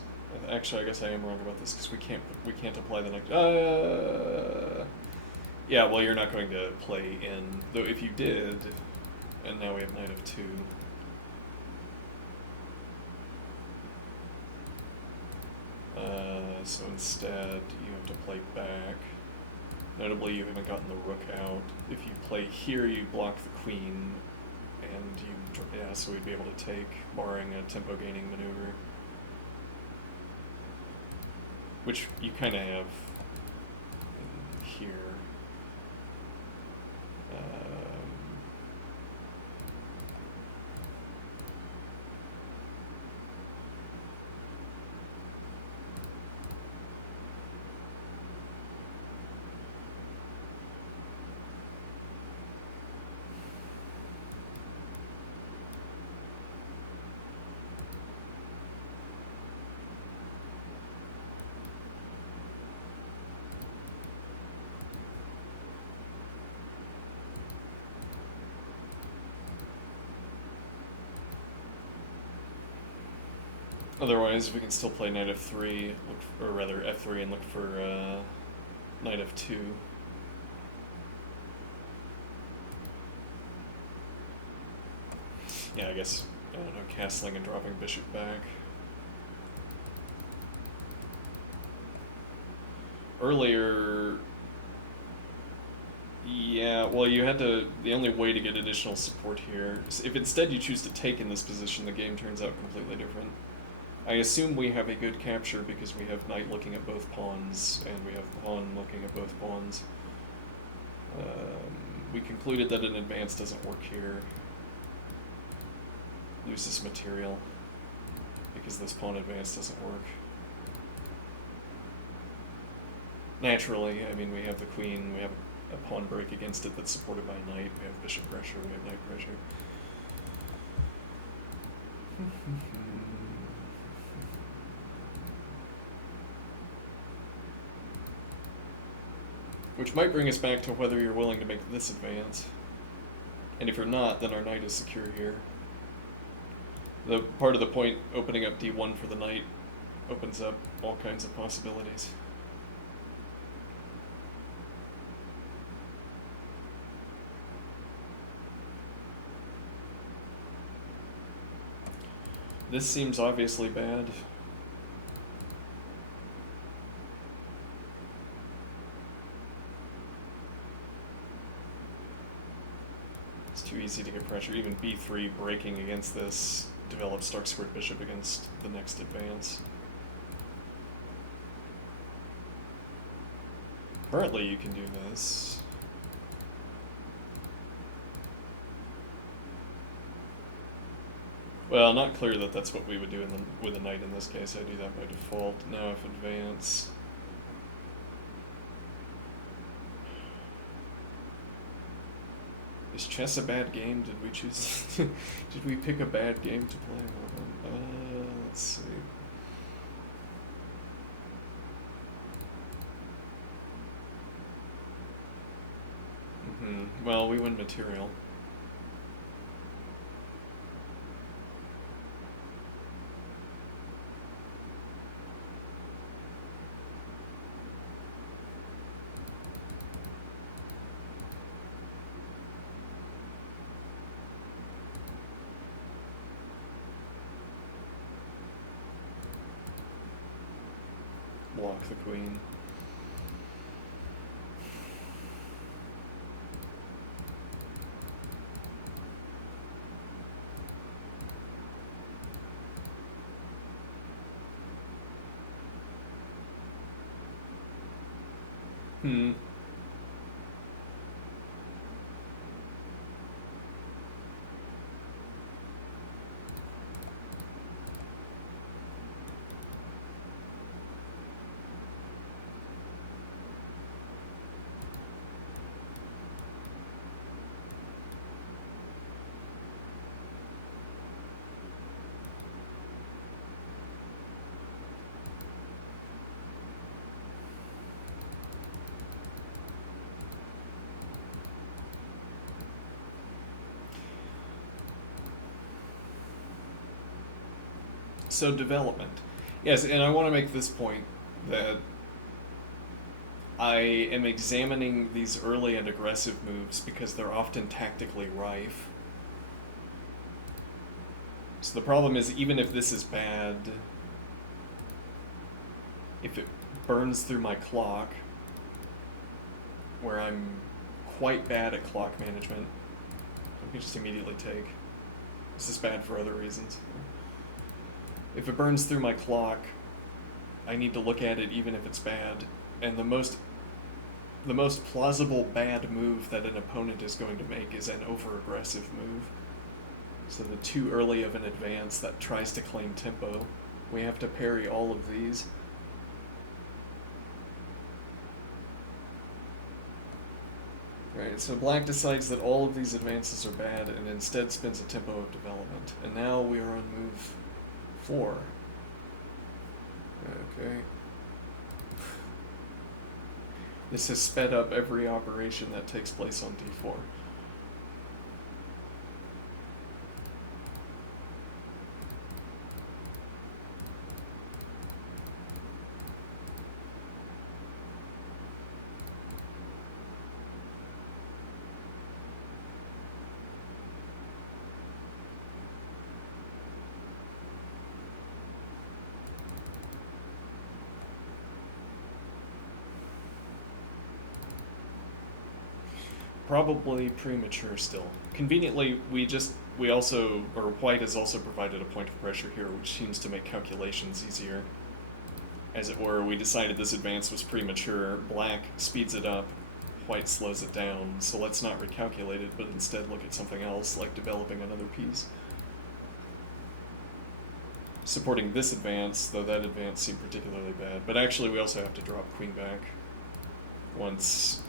Actually, I guess I am wrong about this because we can't apply the next. Yeah, well, you're not going to play in, though. If you did, and now we have knight f2. So instead, you have to play back. Notably, you haven't gotten the rook out. If you play here, you block the queen, and yeah, so we'd be able to take, barring a tempo gaining maneuver, which you kind of have here. Otherwise, we can still play knight f3, or rather f3, and look for knight f2. Yeah, I guess, I don't know, castling and dropping bishop back. Earlier, yeah, well, you had to, the only way to get additional support here, if instead you choose to take in this position, the game turns out completely different. I assume we have a good capture because we have knight looking at both pawns, and we have pawn looking at both pawns. We concluded that an advance doesn't work here. Lose this material because this pawn advance doesn't work. Naturally, I mean, we have the queen, we have a pawn break against it that's supported by knight, we have bishop pressure, we have knight pressure. Which might bring us back to whether you're willing to make this advance. And if you're not, then our knight is secure here. The part of the point opening up d1 for the knight opens up all kinds of possibilities. This seems obviously bad. easy to get pressure. Even b3 breaking against this develops dark squared bishop against the next advance. Currently you can do this. Well, not clear that that's what we would do with a knight in this case. I do that by default. Now if advance... Is chess a bad game? Did we choose... Did we pick a bad game to play? Let's see. Well, we win material. Block the queen. So development. Yes, and I want to make this point that I am examining these early and aggressive moves because they're often tactically rife. So the problem is, even if this is bad, if it burns through my clock, where I'm quite bad at clock management, I can just immediately take. This is bad for other reasons. If it burns through my clock, I need to look at it even if it's bad. And the most plausible bad move that an opponent is going to make is an over-aggressive move. So the too early of an advance that tries to claim tempo. We have to parry all of these. Right, so black decides that all of these advances are bad and instead spins a tempo of development. And now we are on move 4. Okay. This has sped up every operation that takes place on d4. Probably premature still. Conveniently, White has also provided a point of pressure here, which seems to make calculations easier. As it were, we decided this advance was premature, Black speeds it up, White slows it down, so let's not recalculate it, but instead look at something else, like developing another piece. Supporting this advance, though that advance seemed particularly bad, but actually we also have to drop queen back once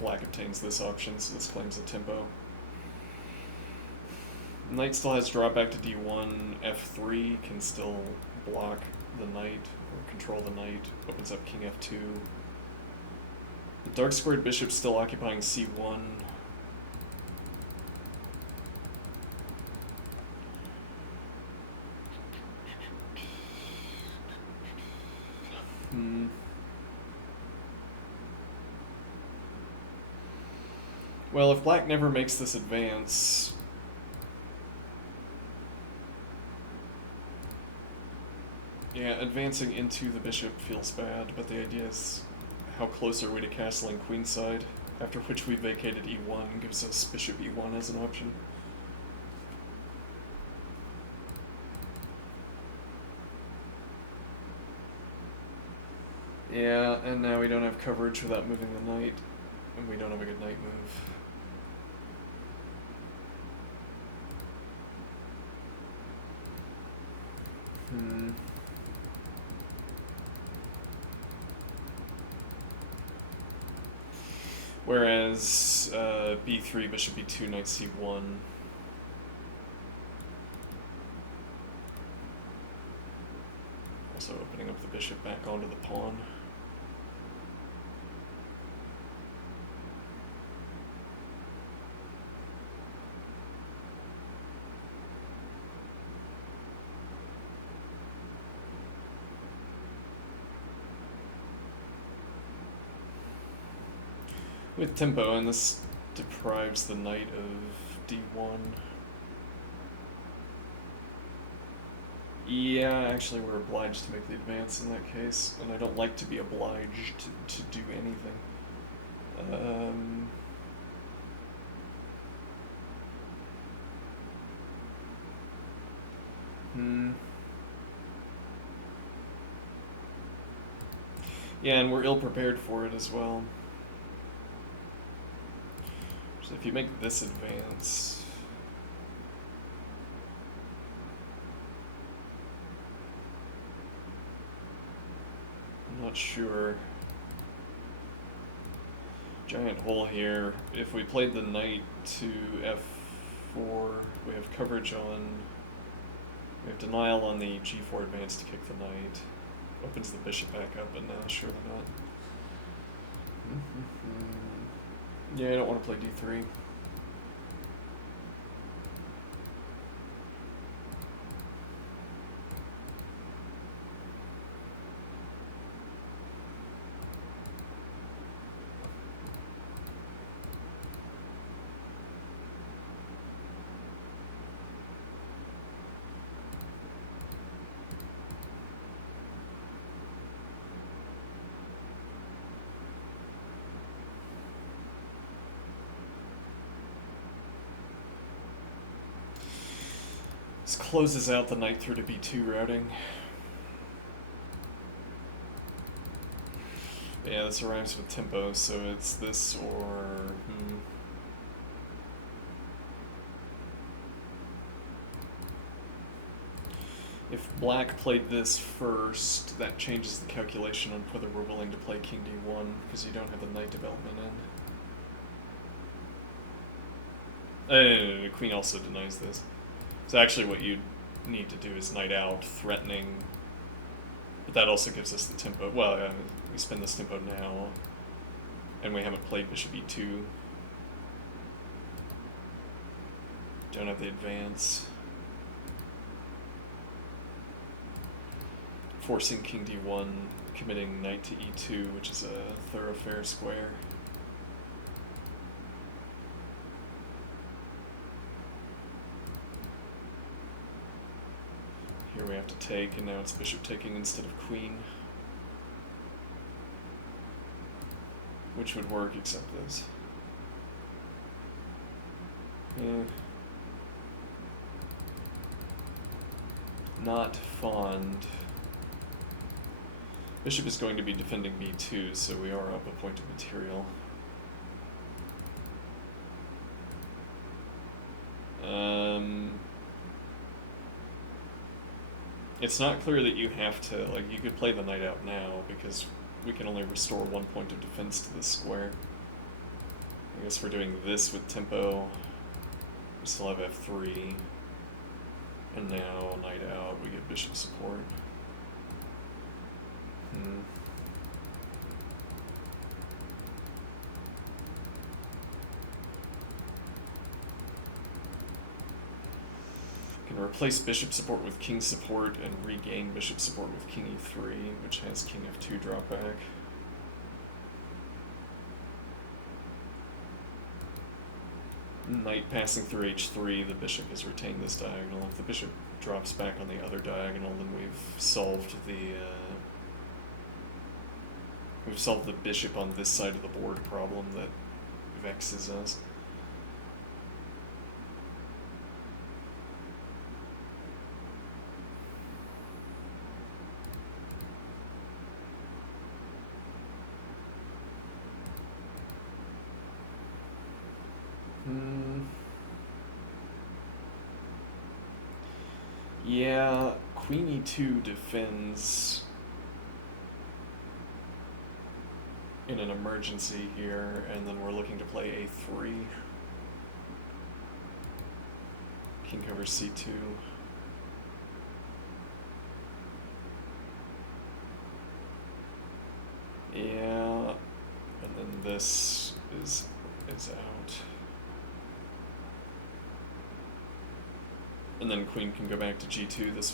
Black obtains this option, so this claims a tempo. Knight still has drop back to d1, f3 can still block the knight, or control the knight, opens up king f2. The dark squared bishop's still occupying c1. Well, if Black never makes this advance, yeah, advancing into the bishop feels bad, but the idea is how close are we to castling queenside? After which we vacated e1, gives us bishop e1 as an option. Yeah, and now we don't have coverage without moving the knight, and we don't have a good knight move. Whereas b3, bishop b2, knight c1. Also opening up the bishop back onto the pawn. With tempo, and this deprives the knight of d1. Yeah, actually we're obliged to make the advance in that case, and I don't like to be obliged to do anything. Yeah, and we're ill-prepared for it as well. So if you make this advance... I'm not sure. Giant hole here. If we played the knight to f4, we have coverage on... We have denial on the g4 advance to kick the knight. Opens the bishop back up, but no, surely not. Yeah, I don't want to play d3. This closes out the knight through to b2 routing. Yeah, this arrives with tempo, so it's this or... If black played this first, that changes the calculation on whether we're willing to play king d1, because you don't have the knight development in. The queen also denies this. So actually what you need to do is knight out, threatening, but that also gives us the tempo. Well, we spend this tempo now, and we haven't played bishop e2. Don't have the advance. Forcing king d1, committing knight to e2, which is a thoroughfare square. Here we have to take, and now it's bishop taking instead of queen. Which would work except this. Not fond. Bishop is going to be defending b2, so we are up a point of material. It's not clear that you have to, like, you could play the knight out now, because we can only restore 1 point of defense to this square. I guess we're doing this with tempo. We still have f3. And now, knight out, we get bishop support. Can replace bishop support with king support and regain bishop support with king e3, which has king f2 drop back. Knight passing through h3, the bishop has retained this diagonal. If the bishop drops back on the other diagonal, then we've solved the bishop on this side of the board problem that vexes us. Yeah, Queen E2 defends in an emergency here, and then we're looking to play A3. King covers C2. Yeah, and then this is out. And then queen can go back to G2. This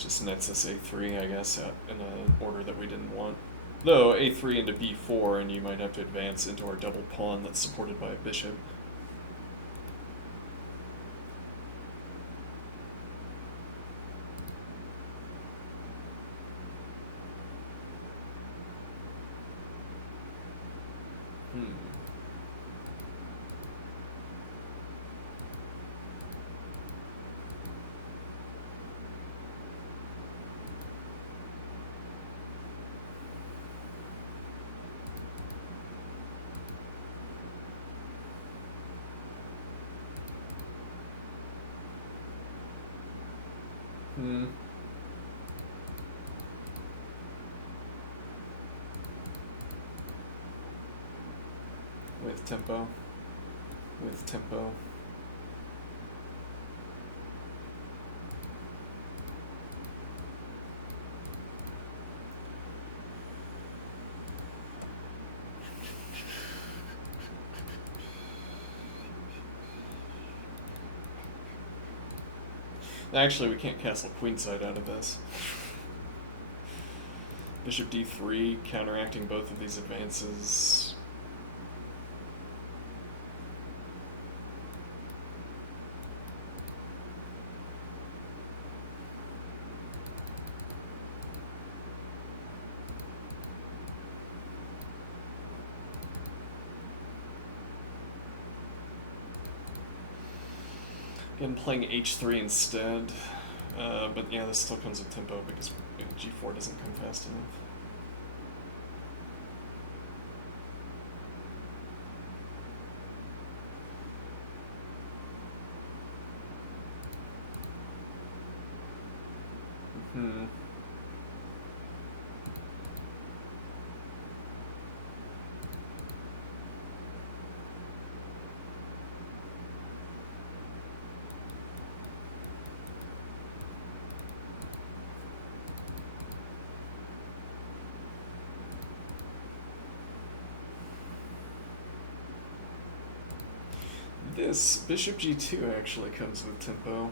just nets us A3, I guess, in an order that we didn't want. Though A3 into B4, and you might have to advance into our double pawn that's supported by a bishop. With tempo. With tempo. Actually, we can't castle queenside out of this. Bishop D3, counteracting both of these advances. Again, playing H3 instead. But yeah, this still comes with tempo because G4 doesn't come fast enough. This bishop G2 actually comes with tempo.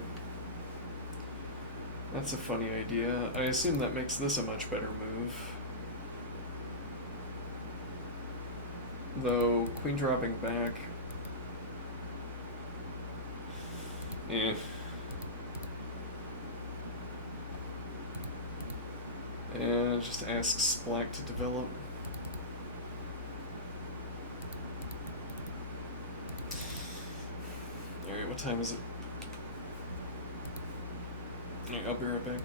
That's a funny idea. I assume that makes this a much better move. Though, queen dropping back. Eh. Yeah, just asks black to develop. Alright, what time is it? Alright, I'll be right back.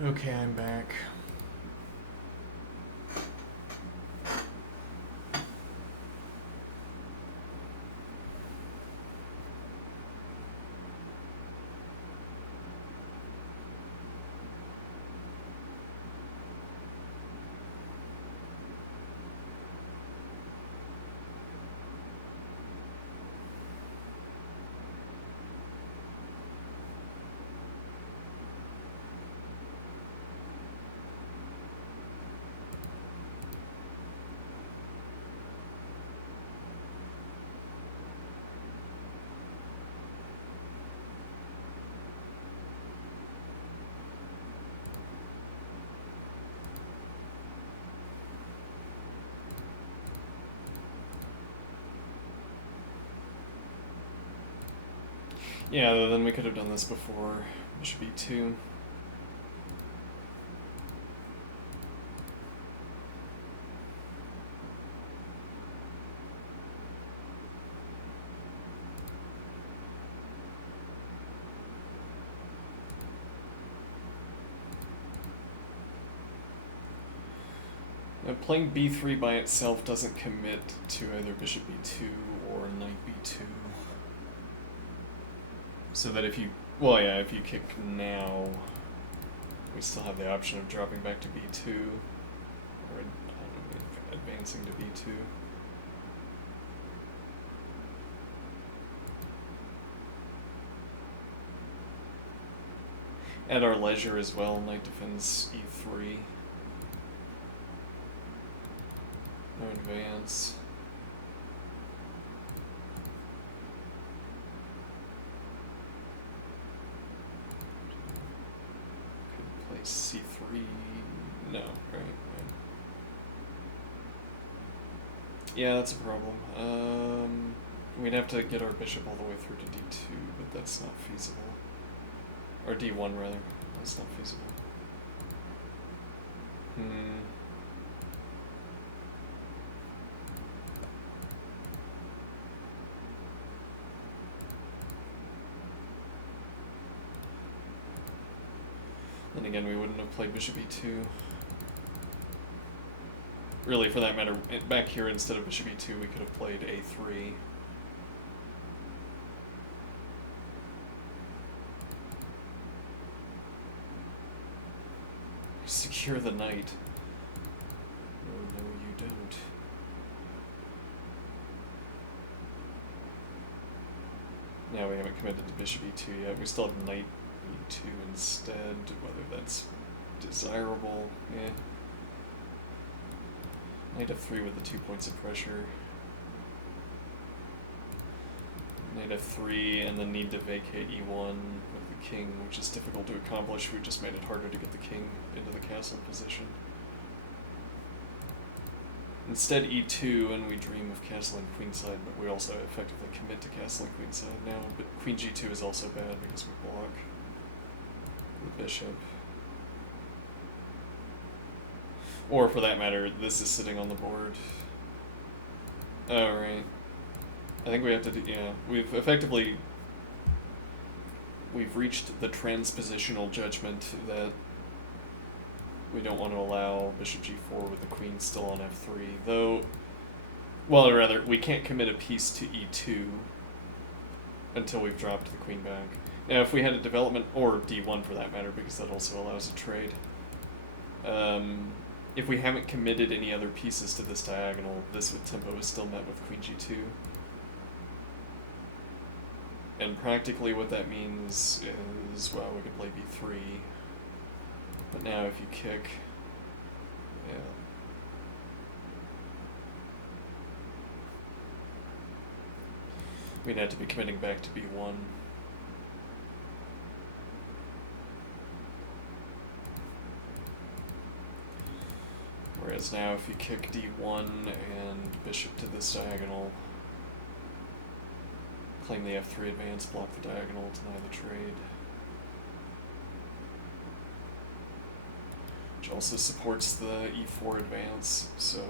Okay, I'm back. Yeah, then we could have done this before bishop e2. Now, playing b3 by itself doesn't commit to either bishop b2 or knight b2. So that if you, well, yeah, if you kick now, we still have the option of dropping back to b2, or advancing to b2. At our leisure as well, knight defends e3. No advance. Could play c3. No, right. Yeah, that's a problem. We'd have to get our bishop all the way through to d2, but that's not feasible. Or d1 rather. That's not feasible. Then again, we wouldn't have played bishop e2. Really, for that matter, back here instead of bishop e2, we could have played a3. Secure the knight. Oh, no, you don't. Yeah, we haven't committed to bishop e2 yet. We still have knight e2 instead, whether that's desirable. Yeah. Knight f3 with the 2 points of pressure. Knight f3 and then need to vacate e1 with the king, which is difficult to accomplish. We just made it harder to get the king into the castle position. Instead e2, and we dream of castling queenside, but we also effectively commit to castling queenside now. But queen g2 is also bad because we block the bishop. Or for that matter, this is sitting on the board. Oh, right. I think we have to do, yeah. We've reached the transpositional judgment that we don't want to allow bishop g4 with the queen still on f3, though, well, or rather, we can't commit a piece to e2 until we've dropped the queen back. Now, if we had a development, or d1 for that matter, because that also allows a trade, if we haven't committed any other pieces to this diagonal, this with tempo is still met with queen g2. And practically what that means is, well, we could play b3. But now if you kick, yeah. We'd have to be committing back to b1. Whereas now if you kick d1 and bishop to this diagonal, claim the f3 advance, block the diagonal, deny the trade. Which also supports the e4 advance, so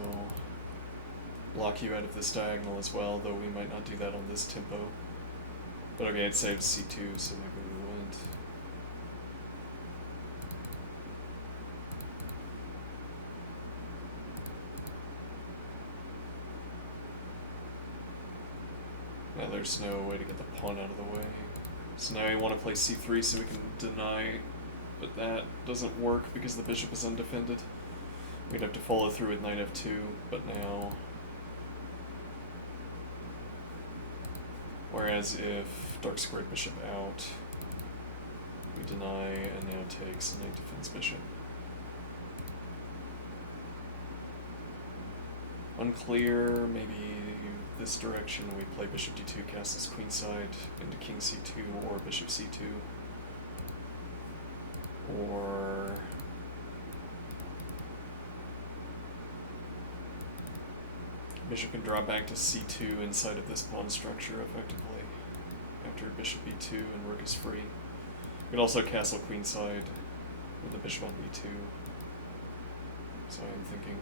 block you out of this diagonal as well, though we might not do that on this tempo. But okay, it saves c2, so maybe we wouldn't. there's no way to get the pawn out of the way. So now we want to play c3 so we can deny, but that doesn't work because the bishop is undefended. We'd have to follow through with knight f2, but now... Whereas if dark squared bishop out, we deny and now takes and knight defends bishop. Unclear, maybe this direction we play bishop d2 castles queenside into king c2 or bishop c2. Or bishop can draw back to c2 inside of this pawn structure effectively after bishop b2 and rook is free. We could also castle queenside with the bishop on b2. So I'm thinking.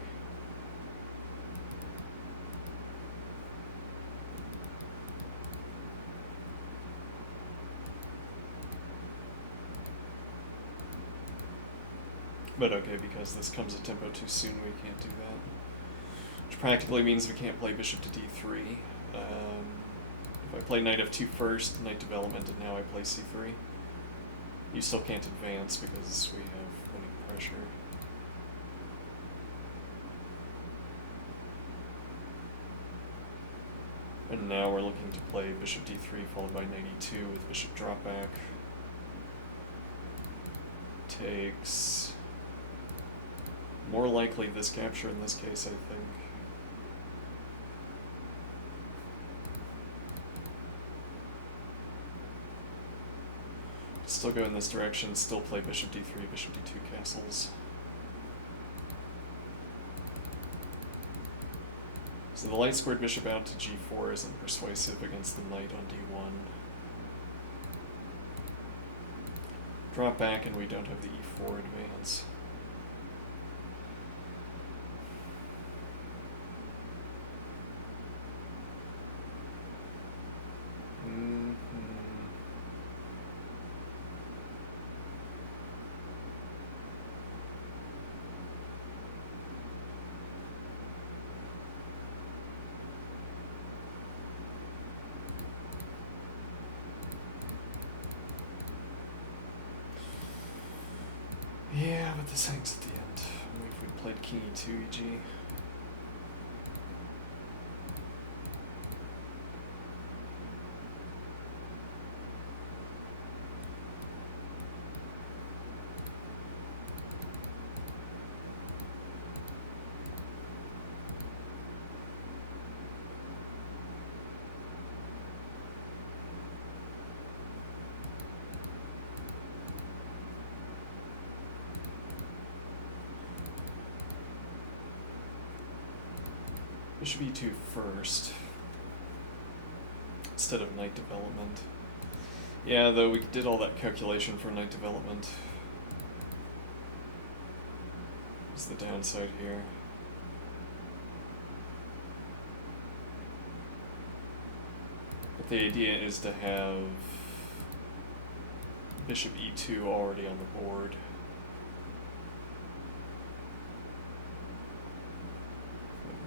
But okay, because this comes a tempo too soon, we can't do that. Which practically means we can't play bishop to d3. If I play knight f2 first, knight development, and now I play c3, you still can't advance because we have winning pressure. And now we're looking to play bishop d3 followed by knight e2 with bishop drop back. Takes... More likely this capture in this case, I think. Still go in this direction, still play bishop d3, bishop d2 castles. So the light squared bishop out to g4 isn't persuasive against the knight on d1. Drop back and we don't have the e4 advance. Yeah, but this hangs at the end. I mean, if we played king e2, e.g. Bishop e2 first, instead of knight development. Yeah, though we did all that calculation for knight development. What's the downside here? But the idea is to have bishop e2 already on the board.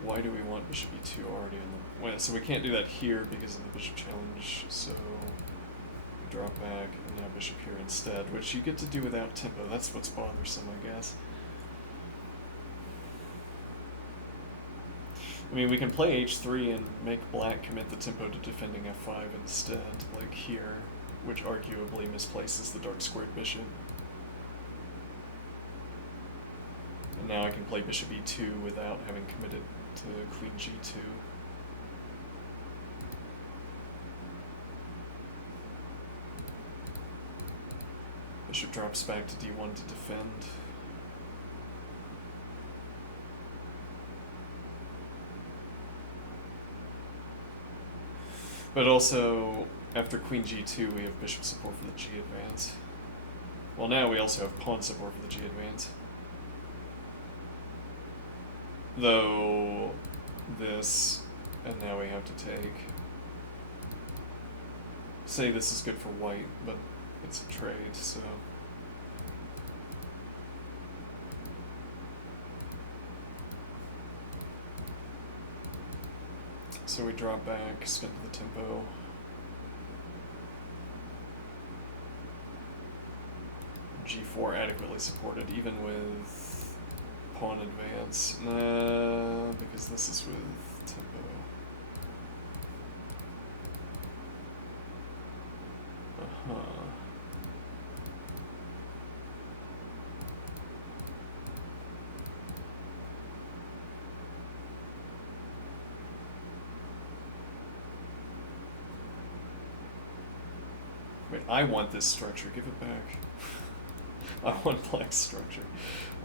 Why do we want bishop e2 already on the... Well, so we can't do that here because of the bishop challenge, so we drop back, and now bishop here instead, which you get to do without tempo. That's what's bothersome, I guess. I mean, we can play h3 and make black commit the tempo to defending f5 instead, like here, which arguably misplaces the dark squared bishop. And now I can play bishop e2 without having committed to queen g2. Bishop drops back to d1 to defend. But also, after queen g2, we have bishop support for the g advance. Well, now we also have pawn support for the g advance. Though this, and now we have to take. Say this is good for white, but it's a trade, so. So we drop back, spin to the tempo. g4 adequately supported, even with pawn advance. Nah, because this is with tempo. Uh-huh. Wait, I want this structure. Give it back. I want black structure.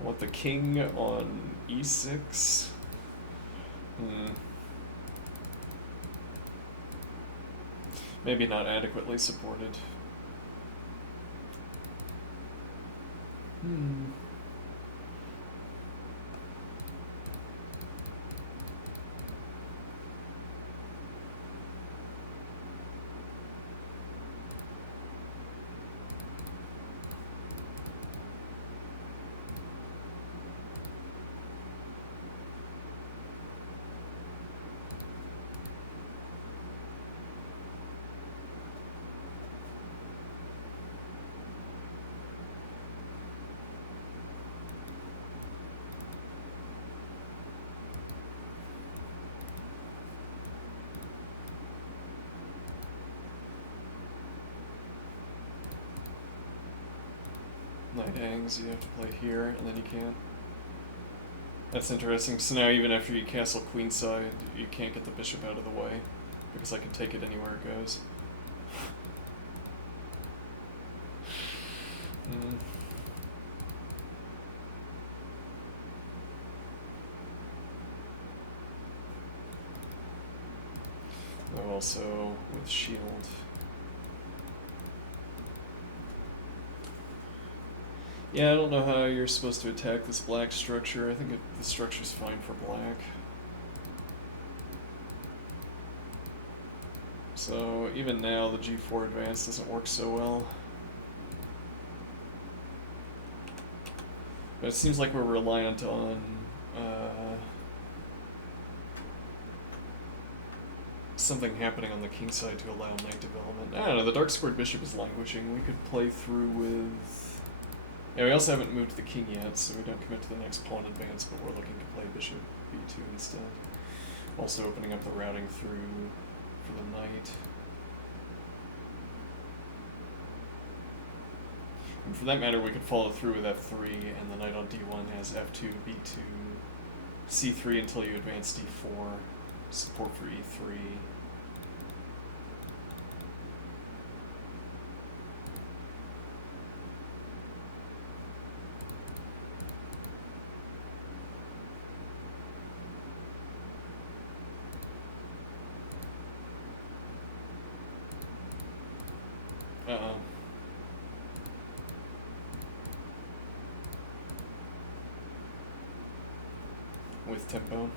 I want the king on e6. Maybe not adequately supported. Knight hangs, you have to play here, and then you can't. That's interesting. So now even after you castle queenside, you can't get the bishop out of the way, because I can take it anywhere it goes. Oh, also with shield. Yeah, I don't know how you're supposed to attack this black structure. I think the structure's fine for black. So even now, the g4 advance doesn't work so well. But it seems like we're reliant on something happening on the king side to allow knight development. I don't know, the dark squared bishop is languishing. We could play through with... Yeah, we also haven't moved the king yet, so we don't commit to the next pawn advance, but we're looking to play bishop b2 instead. Also opening up the routing through for the knight. And for that matter, we could follow through with f3, and the knight on d1 has f2, b2, c3 until you advance d4, support for e3. With tempo.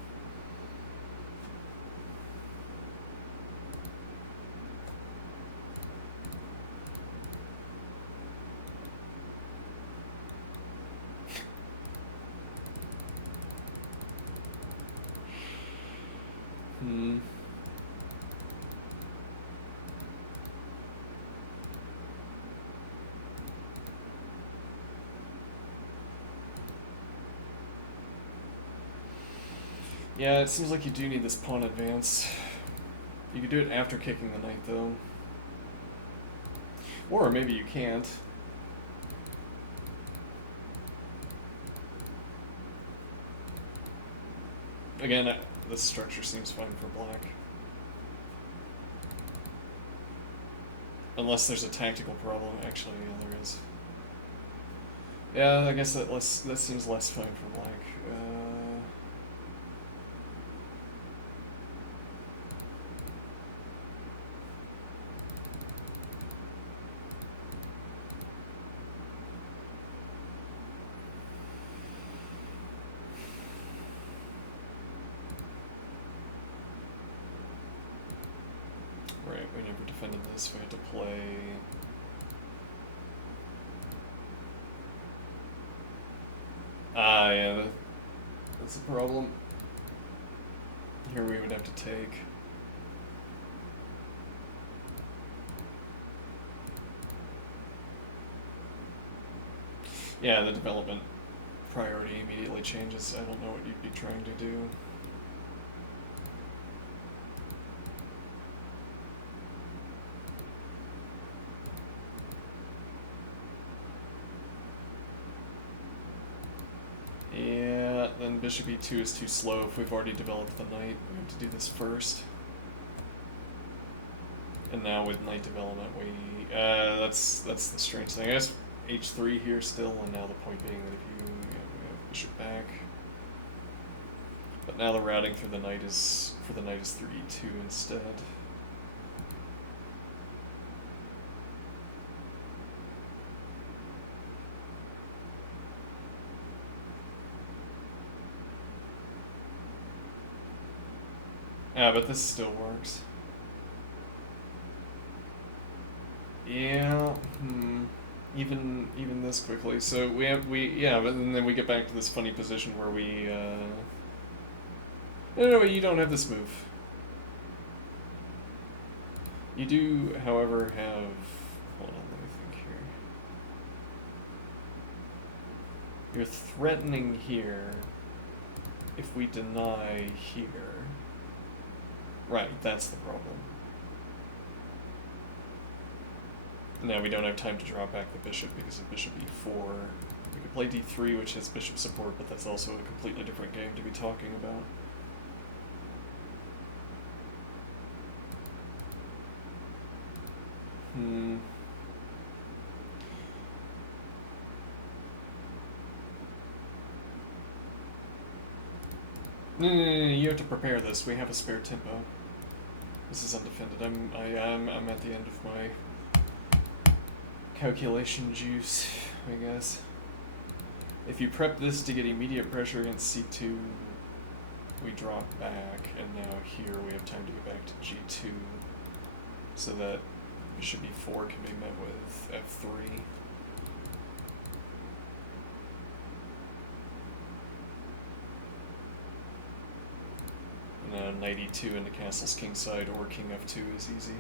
Yeah, it seems like you do need this pawn advance. You could do it after kicking the knight, though. Or maybe you can't. Again, this structure seems fine for black. Unless there's a tactical problem. Actually, yeah, there is. Yeah, I guess that seems less fine for black. Right, we never defended this. We had to play... yeah, that's a problem. Here we would have to take. Yeah, the development priority immediately changes. I don't know what you'd be trying to do. Yeah, then bishop e2 is too slow. If we've already developed the knight, we have to do this first. And now with knight development, that's the strange thing. I guess h3 here still, and now the point being that if we have bishop back. But now the routing through the knight is through e2 instead. Yeah, but this still works. Yeah, even this quickly. So yeah, but then we get back to this funny position where we no, you don't have this move. You do, however, have, hold on, let me think here. You're threatening here if we deny here. Right, that's the problem. Now we don't have time to draw back the bishop because of bishop e4. We could play d3, which has bishop support, but that's also a completely different game to be talking about. No, you have to prepare this. We have a spare tempo. This is undefended. I'm at the end of my calculation juice, I guess. If you prep this to get immediate pressure against c2, we drop back, and now here we have time to go back to g2, so that bishop e4 can be met with f3. And now knight e2 into castle's kingside or king f2 is easy.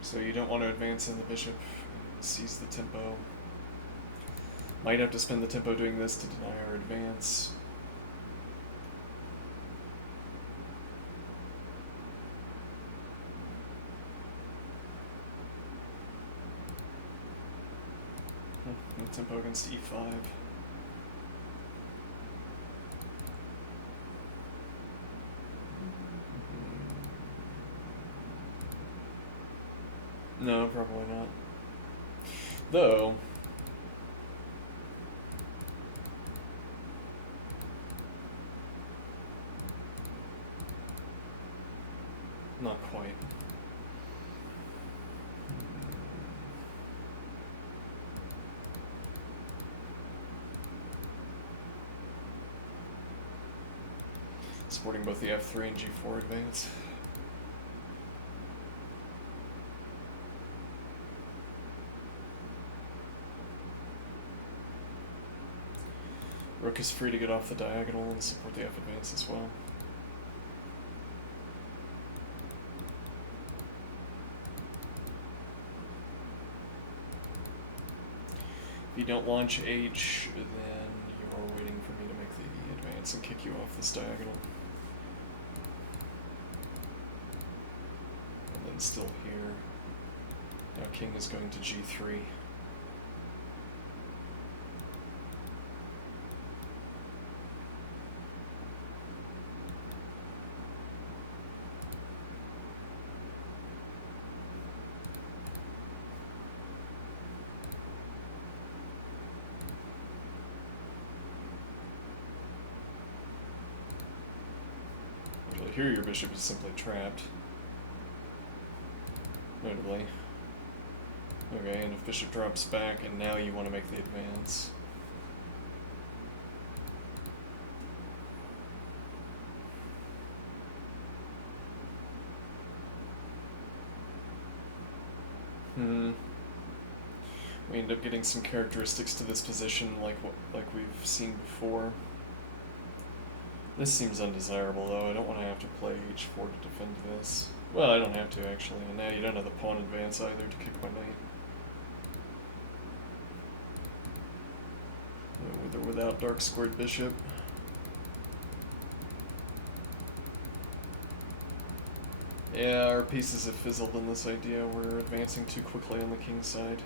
So you don't want to advance in the bishop, seize the tempo. Might have to spend the tempo doing this to deny our advance. No tempo against e5. No, probably not. Though, not quite. Supporting both the f3 and g4 advance. Rook is free to get off the diagonal and support the f advance as well. If you don't launch h, then you are waiting for me to make the advance and kick you off this diagonal. And then still here. Now king is going to g3. Here your bishop is simply trapped. Notably. Okay, and if bishop drops back, and now you want to make the advance. We end up getting some characteristics to this position like we've seen before. This seems undesirable, though. I don't want to have to play h4 to defend this. Well, I don't have to, actually. And now you don't have the pawn advance either to kick my knight. With or without dark squared bishop. Yeah, our pieces have fizzled in this idea. We're advancing too quickly on the king's side.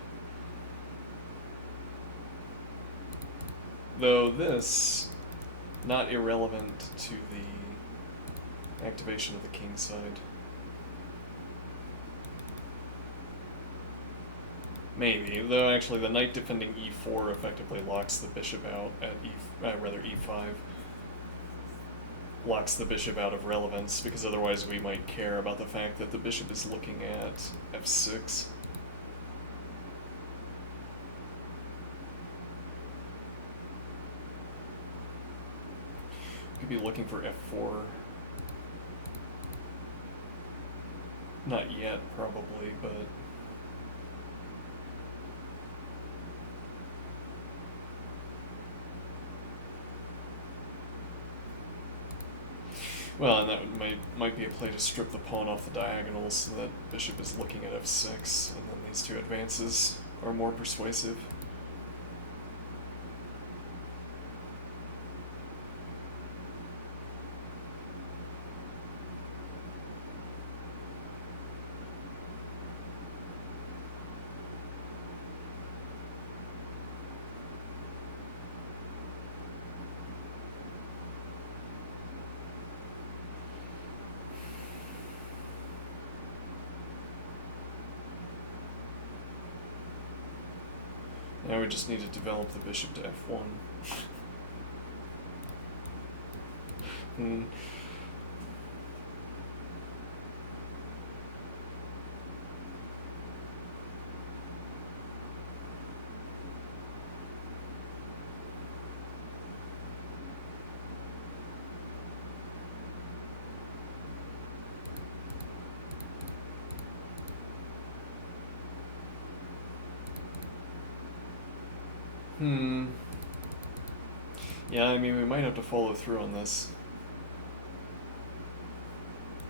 Though this, not irrelevant to the activation of the king's side. Maybe, though actually the knight defending e4 effectively locks the bishop out at e5. Locks the bishop out of relevance, because otherwise we might care about the fact that the bishop is looking at f6. Could be looking for f4. Not yet, probably, but... Well, and that might be a play to strip the pawn off the diagonals so that bishop is looking at f6, and then these two advances are more persuasive. Now we just need to develop the bishop to f1. Yeah, I mean, we might have to follow through on this.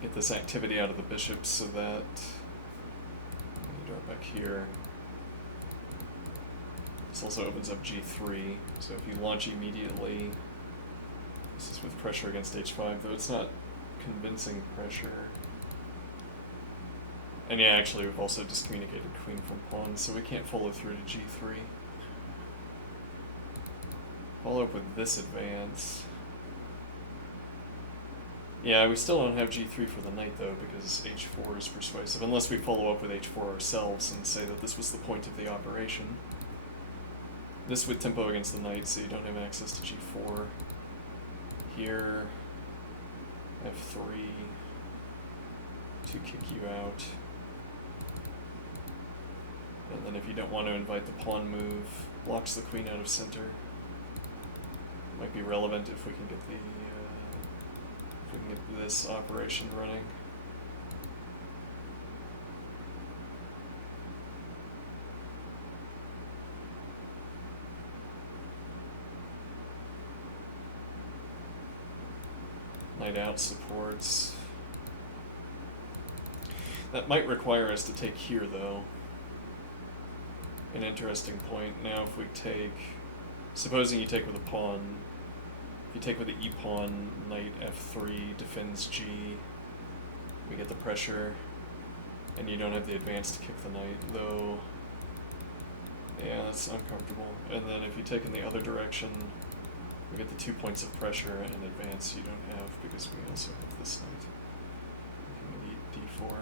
Get this activity out of the bishop so that... You drop back here. This also opens up g3, so if you launch immediately... This is with pressure against h5, though it's not convincing pressure. And yeah, actually we've also discommunicated queen from pawn, so we can't follow through to g3. Follow up with this advance. Yeah, we still don't have g3 for the knight, though, because h4 is persuasive, unless we follow up with h4 ourselves and say that this was the point of the operation. This with tempo against the knight, so you don't have access to g4. Here, f3, to kick you out. And then if you don't want to invite the pawn move, blocks the queen out of center. Might be relevant if we can get the if we can get this operation running. Knight out supports. That might require us to take here, though. An interesting point. Now if we take, supposing you take with a pawn, if you take with the e-pawn, knight f3 defends g, we get the pressure, and you don't have the advance to kick the knight, though. Yeah, that's uncomfortable. And then if you take in the other direction, we get the 2 points of pressure and an advance you don't have because we also have this knight. We can eat d4.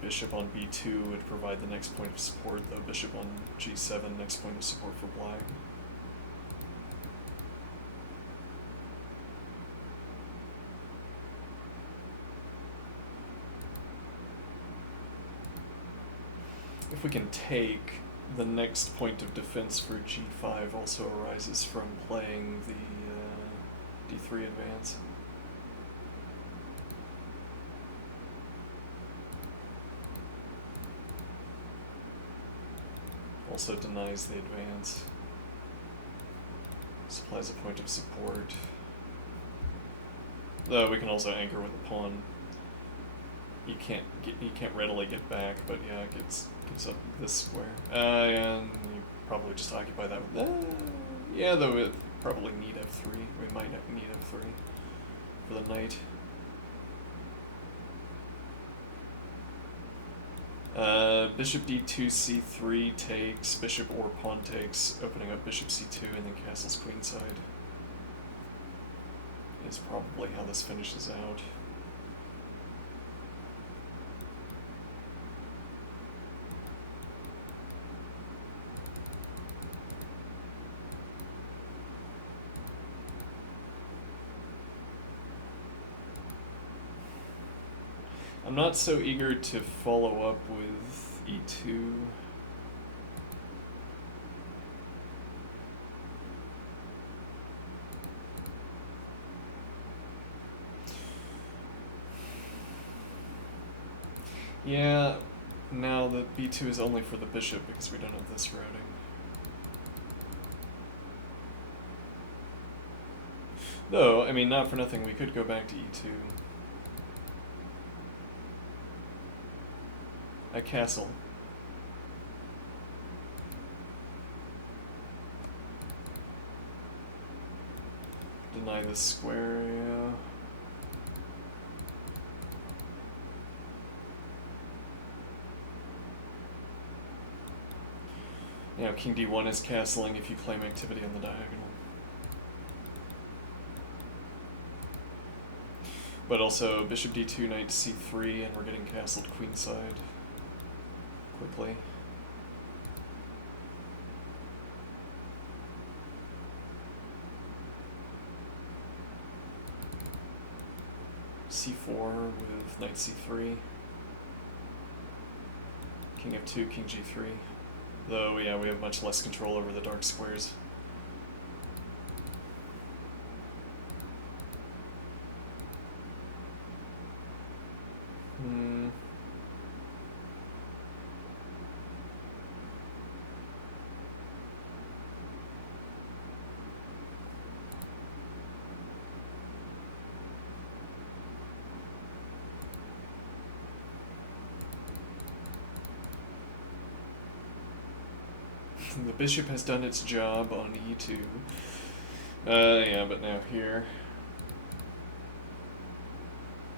Bishop on b2 would provide the next point of support, though bishop on g7, next point of support for black. If we can take, the next point of defense for g5 also arises from playing the d3 advance. Also denies the advance. Supplies a point of support. Though we can also anchor with a pawn. You can't readily get back, but yeah, it gives up this square. And you probably just occupy that with yeah, though it probably need f3. We might need f3 for the knight. Bishop d2, c3 takes, bishop or pawn takes, opening up bishop c2, and then castles queenside. Is probably how this finishes out. I'm not so eager to follow up with e2. Yeah, now that b2 is only for the bishop because we don't have this routing. Though, I mean, not for nothing, we could go back to e2. At castle. Deny this square, yeah. Now king d1 is castling if you claim activity on the diagonal. But also bishop d2, knight c3, and we're getting castled queenside quickly. c4 with knight c3. King f2, king g3. Though, yeah, we have much less control over the dark squares. The bishop has done its job on e2. Yeah, but now here.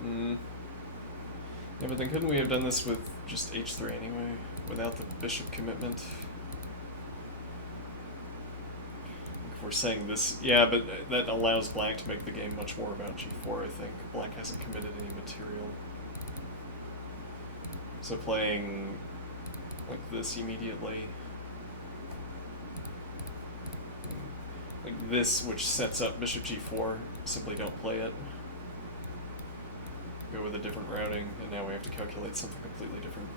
Yeah, but then couldn't we have done this with just h3 anyway, without the bishop commitment? If we're saying this, yeah, but that allows black to make the game much more about g4, I think. Black hasn't committed any material. So playing like this immediately, like this, which sets up bishop g4, simply don't play it. Go with a different routing, and now we have to calculate something completely different.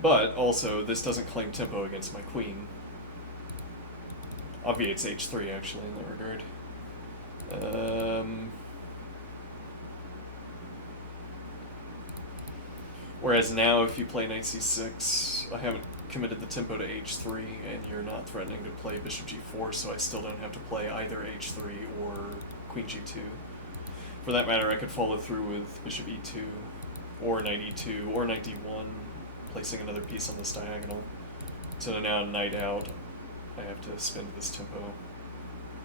But also, this doesn't claim tempo against my queen. Obviates h3, actually, in that regard. Whereas now, if you play knight c6, I haven't committed the tempo to h3, and you're not threatening to play bishop g4, so I still don't have to play either h3 or queen g2. For that matter, I could follow through with bishop e2, or knight e2, or knight d1, placing another piece on this diagonal. So now knight out, I have to spin to this tempo,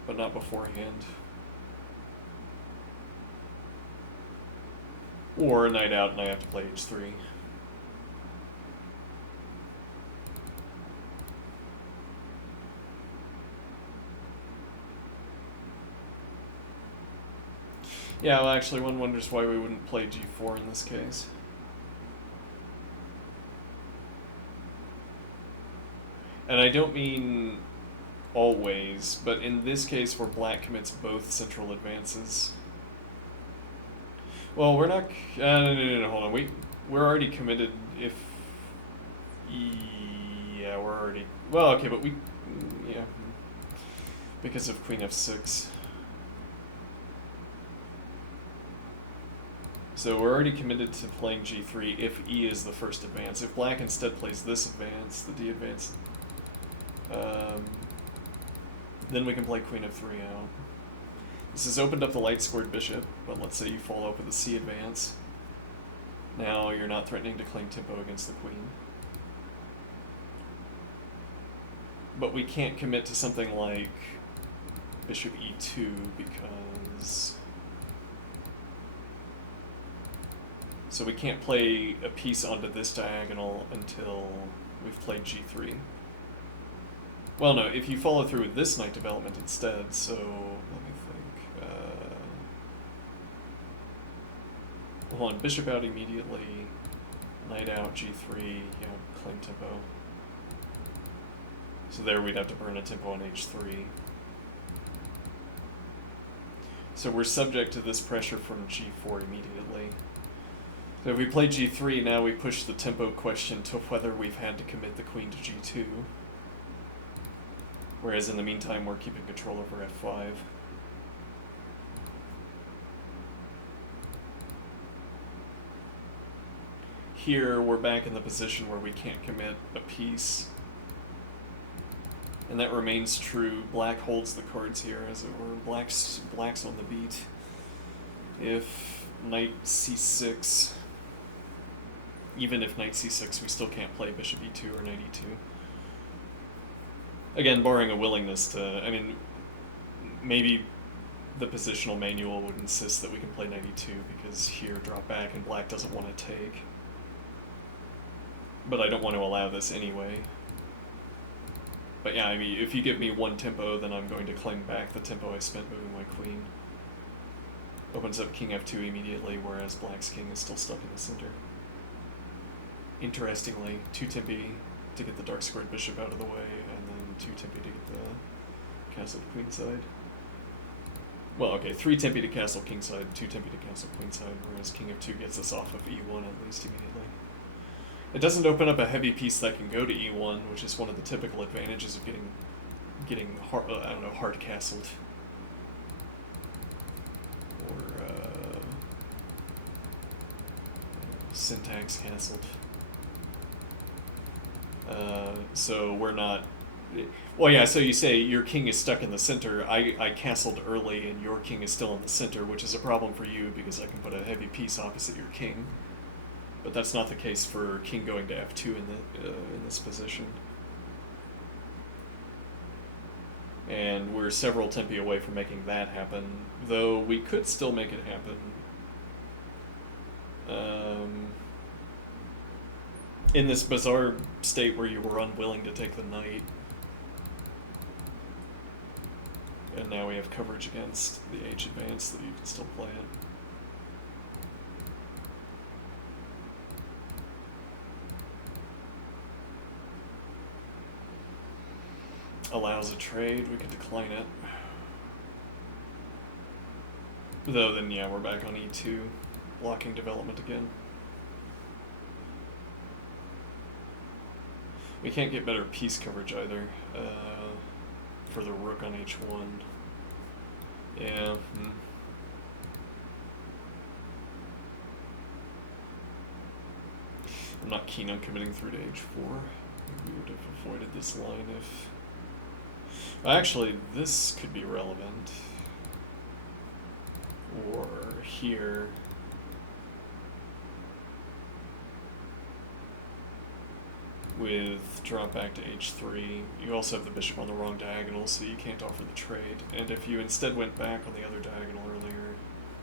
but not beforehand. Or knight out and I have to play h3. Yeah, well, actually, one wonders why we wouldn't play g4 in this case. And I don't mean always, but in this case where black commits both central advances. Well, we're not... no, hold on. We're already committed if... Yeah, we're already... Well, okay, but we... Yeah. Because of queen f6. So we're already committed to playing g3 if e is the first advance. If black instead plays this advance, the d advance, then we can play queen f3 out. This has opened up the light squared bishop, but let's say you follow up with a C advance. Now you're not threatening to claim tempo against the queen. But we can't commit to something like bishop e2 because... So we can't play a piece onto this diagonal until we've played g3. Well, no, if you follow through with this knight development instead, so let me think. Hold on, bishop out immediately, knight out, g3, yeah, claim tempo. So there we'd have to burn a tempo on h3. So we're subject to this pressure from g4 immediately. So if we play g3, now we push the tempo question to whether we've had to commit the queen to g2. Whereas in the meantime, we're keeping control over f5. Here, we're back in the position where we can't commit a piece. And that remains true. Black holds the cards here, as it were. Black's on the beat. If knight c6, even if knight c6, we still can't play bishop e2 or knight e2. Again, barring a willingness to, I mean, maybe the positional manual would insist that we can play knight e2 because here drop back and black doesn't want to take. But I don't want to allow this anyway. But yeah, I mean, if you give me one tempo, then I'm going to claim back the tempo I spent moving my queen. Opens up king f2 immediately, whereas black's king is still stuck in the center. Interestingly, 2 tempi to get the dark squared bishop out of the way, and then 2 tempi to get the castle queenside. Well, okay, 3 tempi to castle kingside, 2 tempi to castle queenside, whereas king of2 gets us off of e1 at least immediately. It doesn't open up a heavy piece that can go to e1, which is one of the typical advantages of getting hard, I don't know, hard castled. Or syntax castled. So we're not... Well, yeah, so you say your king is stuck in the center. I castled early and your king is still in the center, which is a problem for you because I can put a heavy piece opposite your king. But that's not the case for king going to f2 in this position. And we're several tempi away from making that happen, though we could still make it happen. In this bizarre state where you were unwilling to take the knight. And now we have coverage against the h advance that you can still play it. Allows a trade, we could decline it. Though then, yeah, we're back on e2, blocking development again. We can't get better piece coverage either, for the rook on h1. Yeah. I'm not keen on committing through to h4. We would have avoided this line if... Actually, this could be relevant. Or here. With drop back to h3. You also have the bishop on the wrong diagonal, so you can't offer the trade. And if you instead went back on the other diagonal earlier...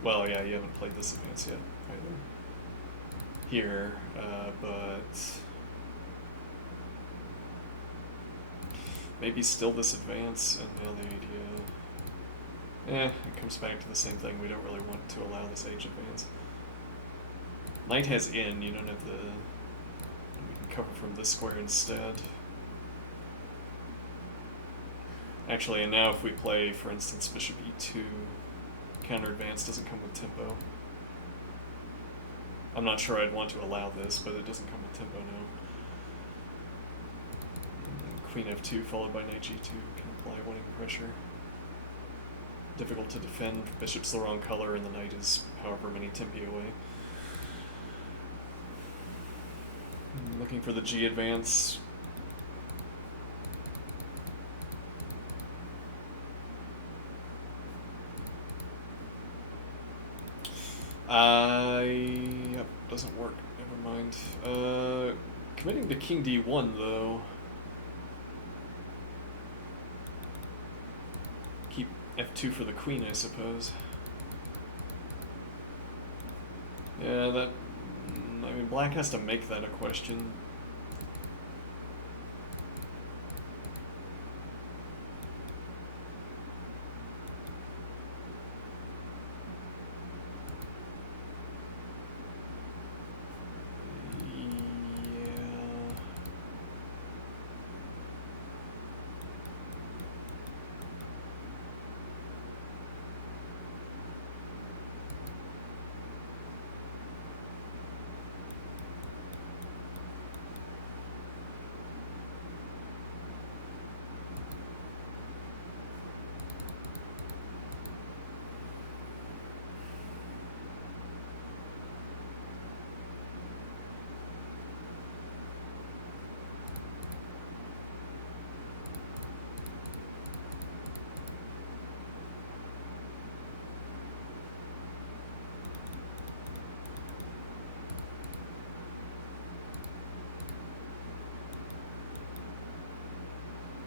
Well, yeah, you haven't played this advance yet, either. Here, but... Maybe still this advance, and now the idea... it comes back to the same thing. We don't really want to allow this h advance. Knight has in, you don't have the... We can cover from this square instead. Actually, and now if we play, for instance, bishop e2, counter advance doesn't come with tempo. I'm not sure I'd want to allow this, but it doesn't come with tempo now. Queen f2 followed by knight g2 can apply winning pressure. Difficult to defend, bishop's the wrong color, and the knight is however many tempi away. Looking for the g advance. Yep, doesn't work. Never mind. Committing to king d1 though. Keep f2 for the queen, I suppose. Yeah, that. I mean, black has to make that a question.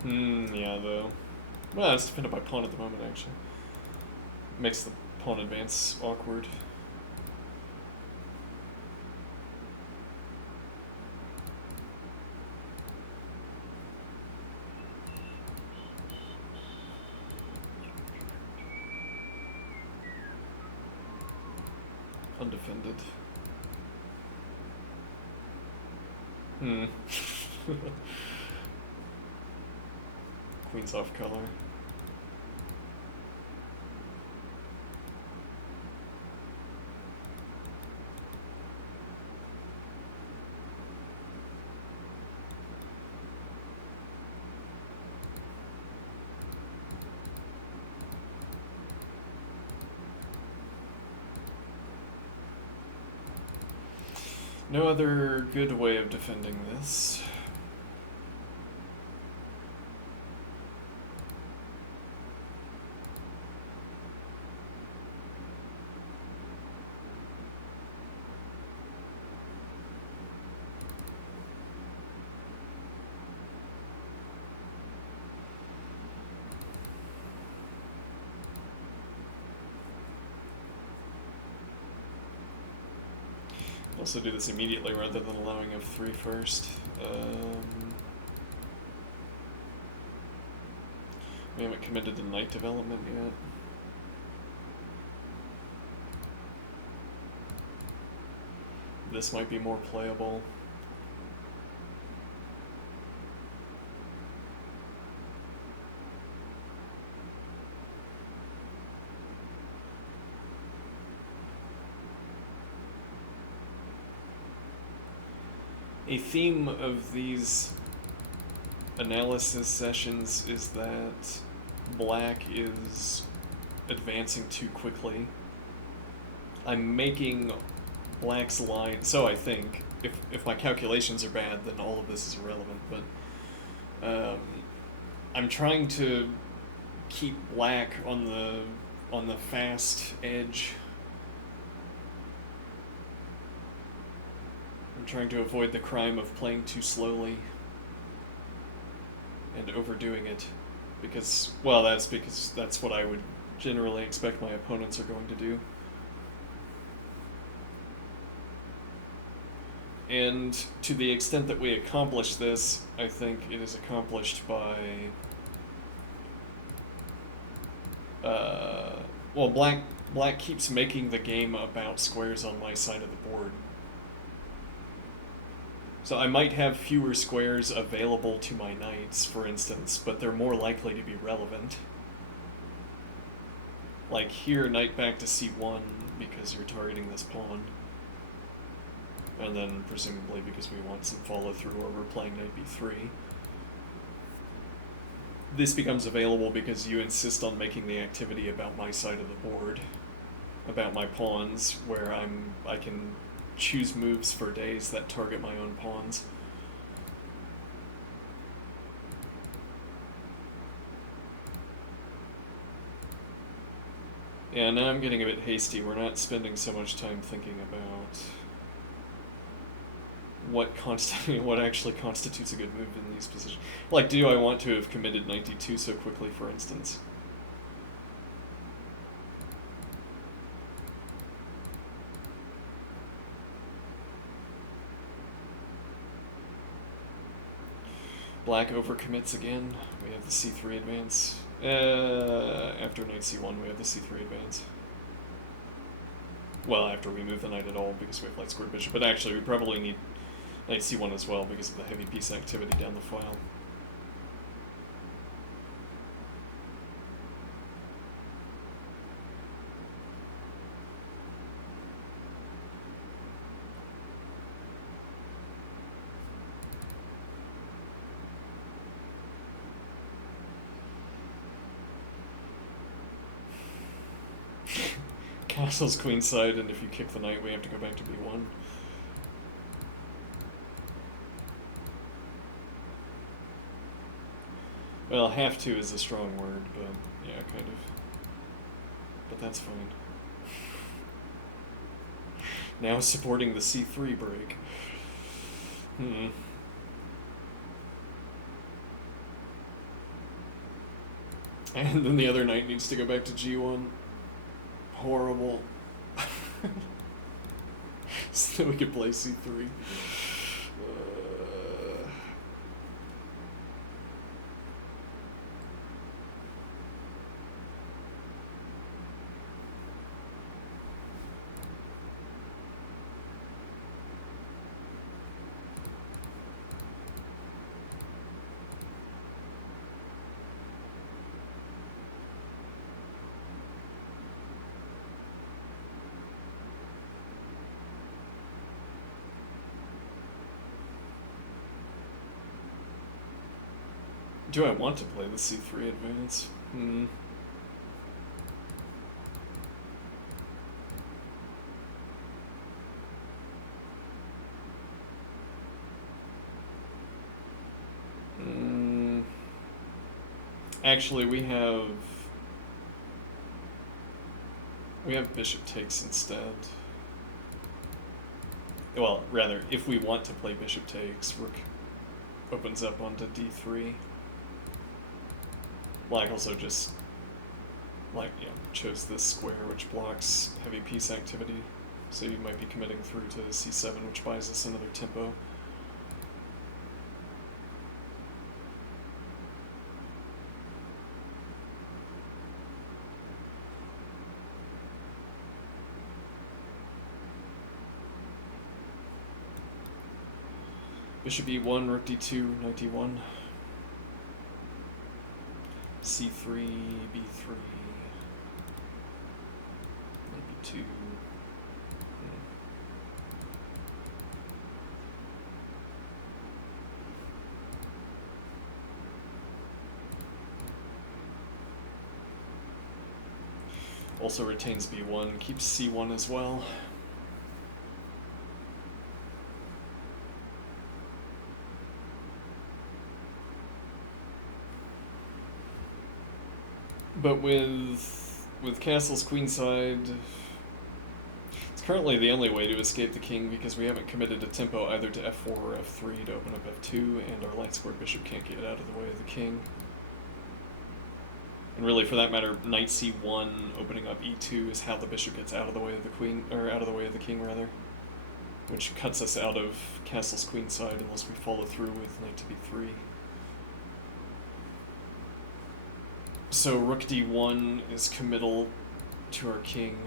Yeah, though. Well, it's defended by pawn at the moment, actually. Makes the pawn advance awkward. Undefended. Queen's off color. No other good way of defending this. Also do this immediately rather than allowing f3 first. We haven't committed to knight development yet. This might be more playable. A theme of these analysis sessions is that black is advancing too quickly. I'm making black's line, so I think, if my calculations are bad, then all of this is irrelevant, but I'm trying to keep black on the fast edge. I'm trying to avoid the crime of playing too slowly and overdoing it, because, well, that's what I would generally expect my opponents are going to do. And to the extent that we accomplish this, I think it is accomplished by well, black keeps making the game about squares on my side of the board. So I might have fewer squares available to my knights, for instance, but they're more likely to be relevant. Like here, knight back to c1 because you're targeting this pawn. And then presumably because we want some follow through or we're playing knight b3. This becomes available because you insist on making the activity about my side of the board, about my pawns, where I can choose moves for days that target my own pawns. Yeah, now I'm getting a bit hasty. We're not spending so much time thinking about what actually constitutes a good move in these positions. Like, do I want to have committed knight d2 so quickly, for instance? Black overcommits again. We have the c3 advance. After knight c1, we have the c3 advance. Well, after we move the knight at all, because we have light squared bishop. But actually, we probably need knight c1 as well, because of the heavy piece activity down the file. Castle's queenside, and if you kick the knight, we have to go back to b1. Well, have to is a strong word, but yeah, kind of. But that's fine. Now supporting the c3 break. And then the other knight needs to go back to g1. Horrible. So that we could play c3. Do I want to play the c3 advance? Actually, we have bishop takes instead. Well, rather, if we want to play bishop takes, rook opens up onto d3. Black also just, chose this square, which blocks heavy piece activity. So you might be committing through to c7, which buys us another tempo. Bishop e1, rook d2, knight d1. c3, b3, knight b2. Also retains b1, keeps c1 as well. But with castle's queenside, it's currently the only way to escape the king because we haven't committed a tempo either to f4 or f3 to open up f2, and our light squared bishop can't get out of the way of the king. And really, for that matter, knight c1 opening up e2 is how the bishop gets out of the way of the queen, or out of the way of the king rather, which cuts us out of castle's queenside unless we follow through with knight to b3. So rook d1 is committal to our king.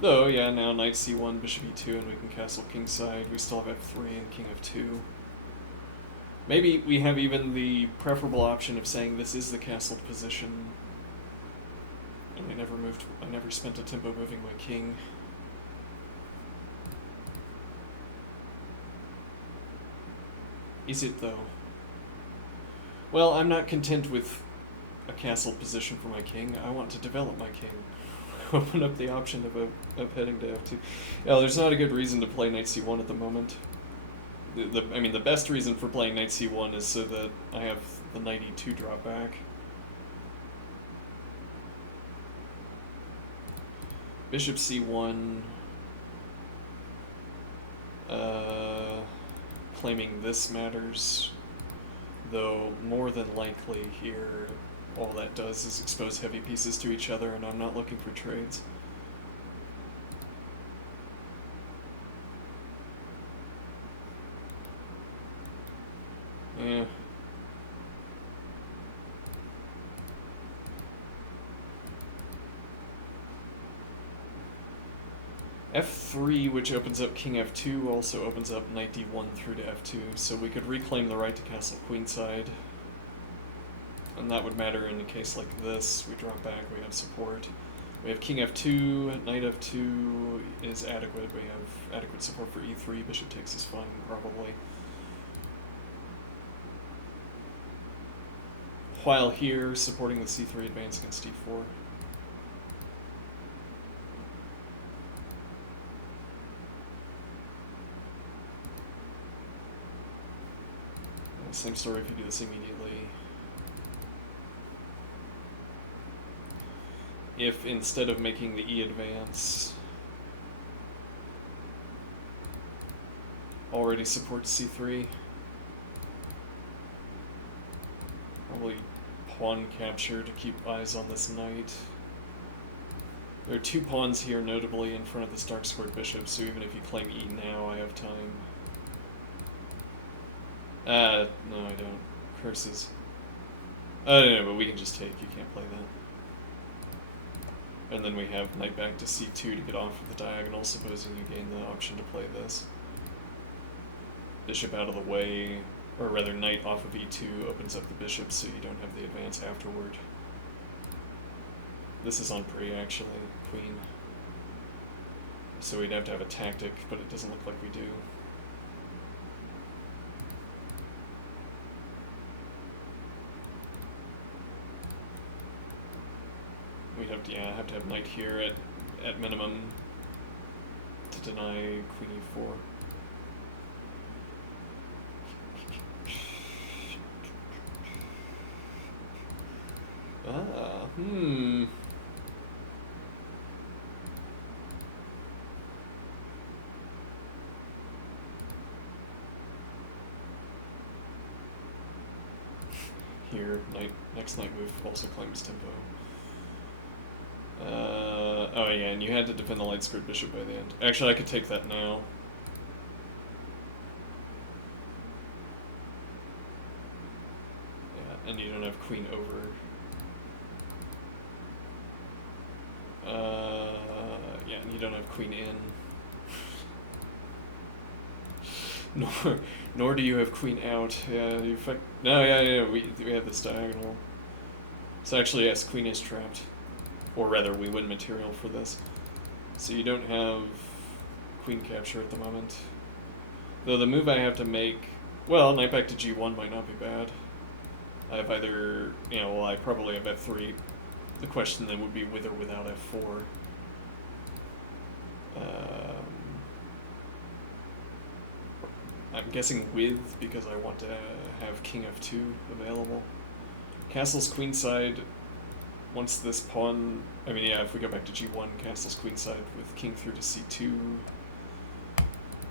Though, yeah, now knight c1, bishop e2, and we can castle kingside. We still have f3 and king f2. Maybe we have even the preferable option of saying this is the castled position. And I never spent a tempo moving my king. Is it though? Well, I'm not content with a castled position for my king. I want to develop my king. Open up the option of heading to f2. Yeah, there's not a good reason to play knight c1 at the moment. The best reason for playing knight c1 is so that I have the knight e2 drop back. Bishop c1. Claiming this matters, though more than likely here all that does is expose heavy pieces to each other, and I'm not looking for trades. Yeah. F3, which opens up king f2, also opens up knight d1 through to f2, so we could reclaim the right to castle queenside. And that would matter in a case like this. We drop back, we have support. We have king f2, knight f2 is adequate. We have adequate support for e3, bishop takes is fine, probably. While here, supporting the c3 advance against d4. Same story if you do this immediately. If instead of making the e advance already supports c3, probably pawn capture to keep eyes on this knight. There are two pawns here notably in front of this dark squared bishop, so even if you claim e now, I have time. No, I don't. Curses. No, but we can just take. You can't play that. And then we have knight back to c2 to get off of the diagonal, supposing you gain the option to play this. Bishop out of the way, or rather knight off of e2 opens up the bishop so you don't have the advance afterward. This is on pre, actually, queen. So we'd have to have a tactic, but it doesn't look like we do. We'd have to, have to have knight here at minimum to deny queen e4. Here, next knight move also claims tempo. Oh yeah, and you had to defend the light squared bishop by the end. Actually, I could take that now. Yeah, and you don't have queen over. Yeah, and you don't have queen in. Nor do you have queen out. Yeah, you we have this diagonal. So actually, yes, queen is trapped. Or rather, we win material for this. So you don't have queen capture at the moment. Though the move I have to make... Well, knight back to g1 might not be bad. I have either... I probably have f3. The question then would be with or without f4. I'm guessing with, because I want to have king f2 available. Castle's queenside... Once this pawn, if we go back to g1, castle's queenside with king through to c2.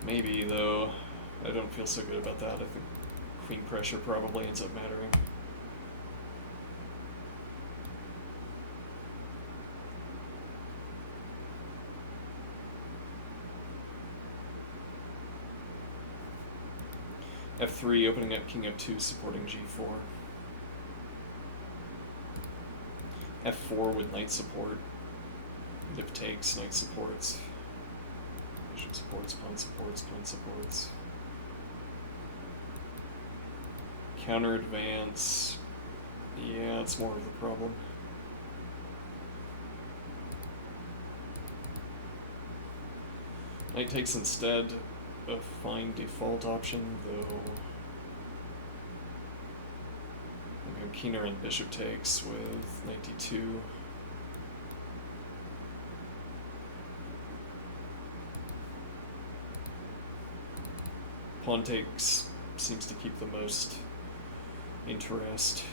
Maybe, though. I don't feel so good about that. I think queen pressure probably ends up mattering. f3 opening up king f2, supporting g4. f4 with knight support. If takes, knight supports. Bishop supports, pawn supports, pawn supports. Counter advance. Yeah, it's more of the problem. Knight takes instead, a fine default option, though. I'm keener on bishop takes with knight d2. Pawn takes seems to keep the most interest.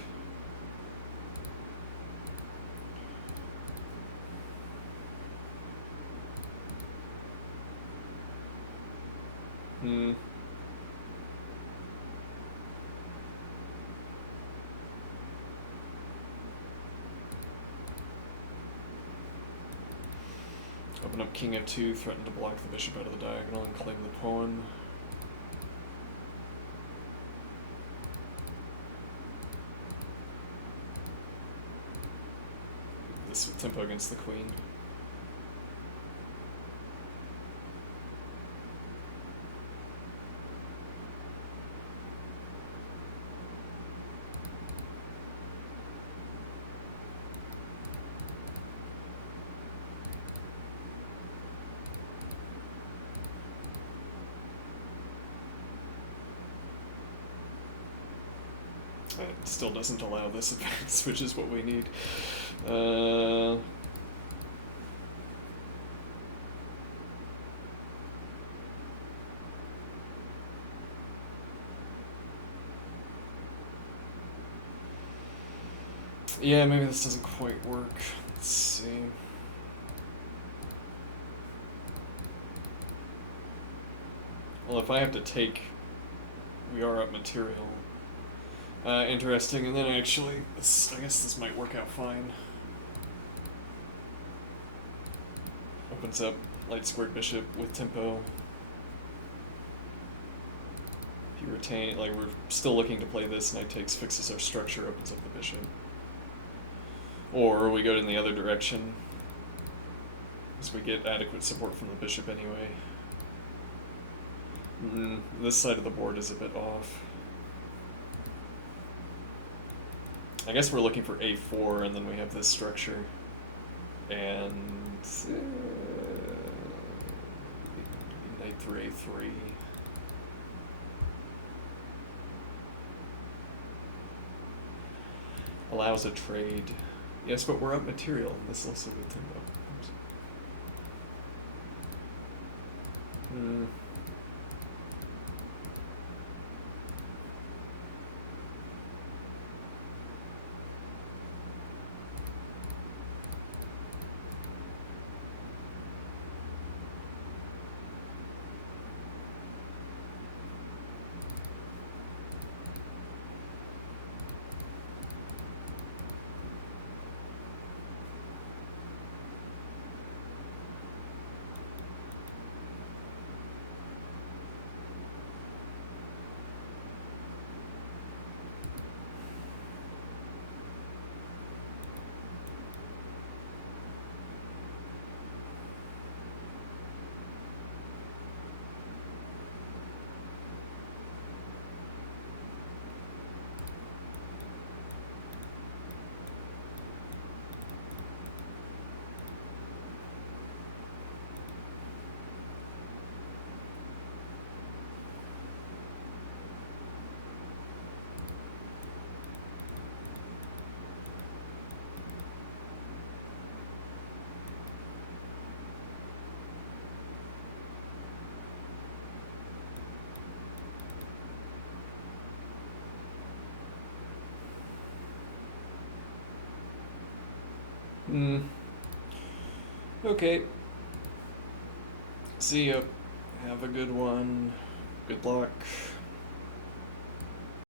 Hmm. Open up king f2, threaten to block the bishop out of the diagonal and claim the pawn. This with tempo against the queen. It still doesn't allow this advance, which is what we need. Yeah, maybe this doesn't quite work. Let's see. Well, if I have to take, we are up material. Interesting, and then actually, I guess this might work out fine. Opens up light squared bishop with tempo. If you retain, like we're still looking to play this, knight takes, fixes our structure, opens up the bishop. Or we go in the other direction, as we get adequate support from the bishop anyway. This side of the board is a bit off. I guess we're looking for a4, and then we have this structure. And knight through a3. Allows a trade. Yes, but we're up material, and this also with tempo. Okay. See ya. Have a good one. Good luck.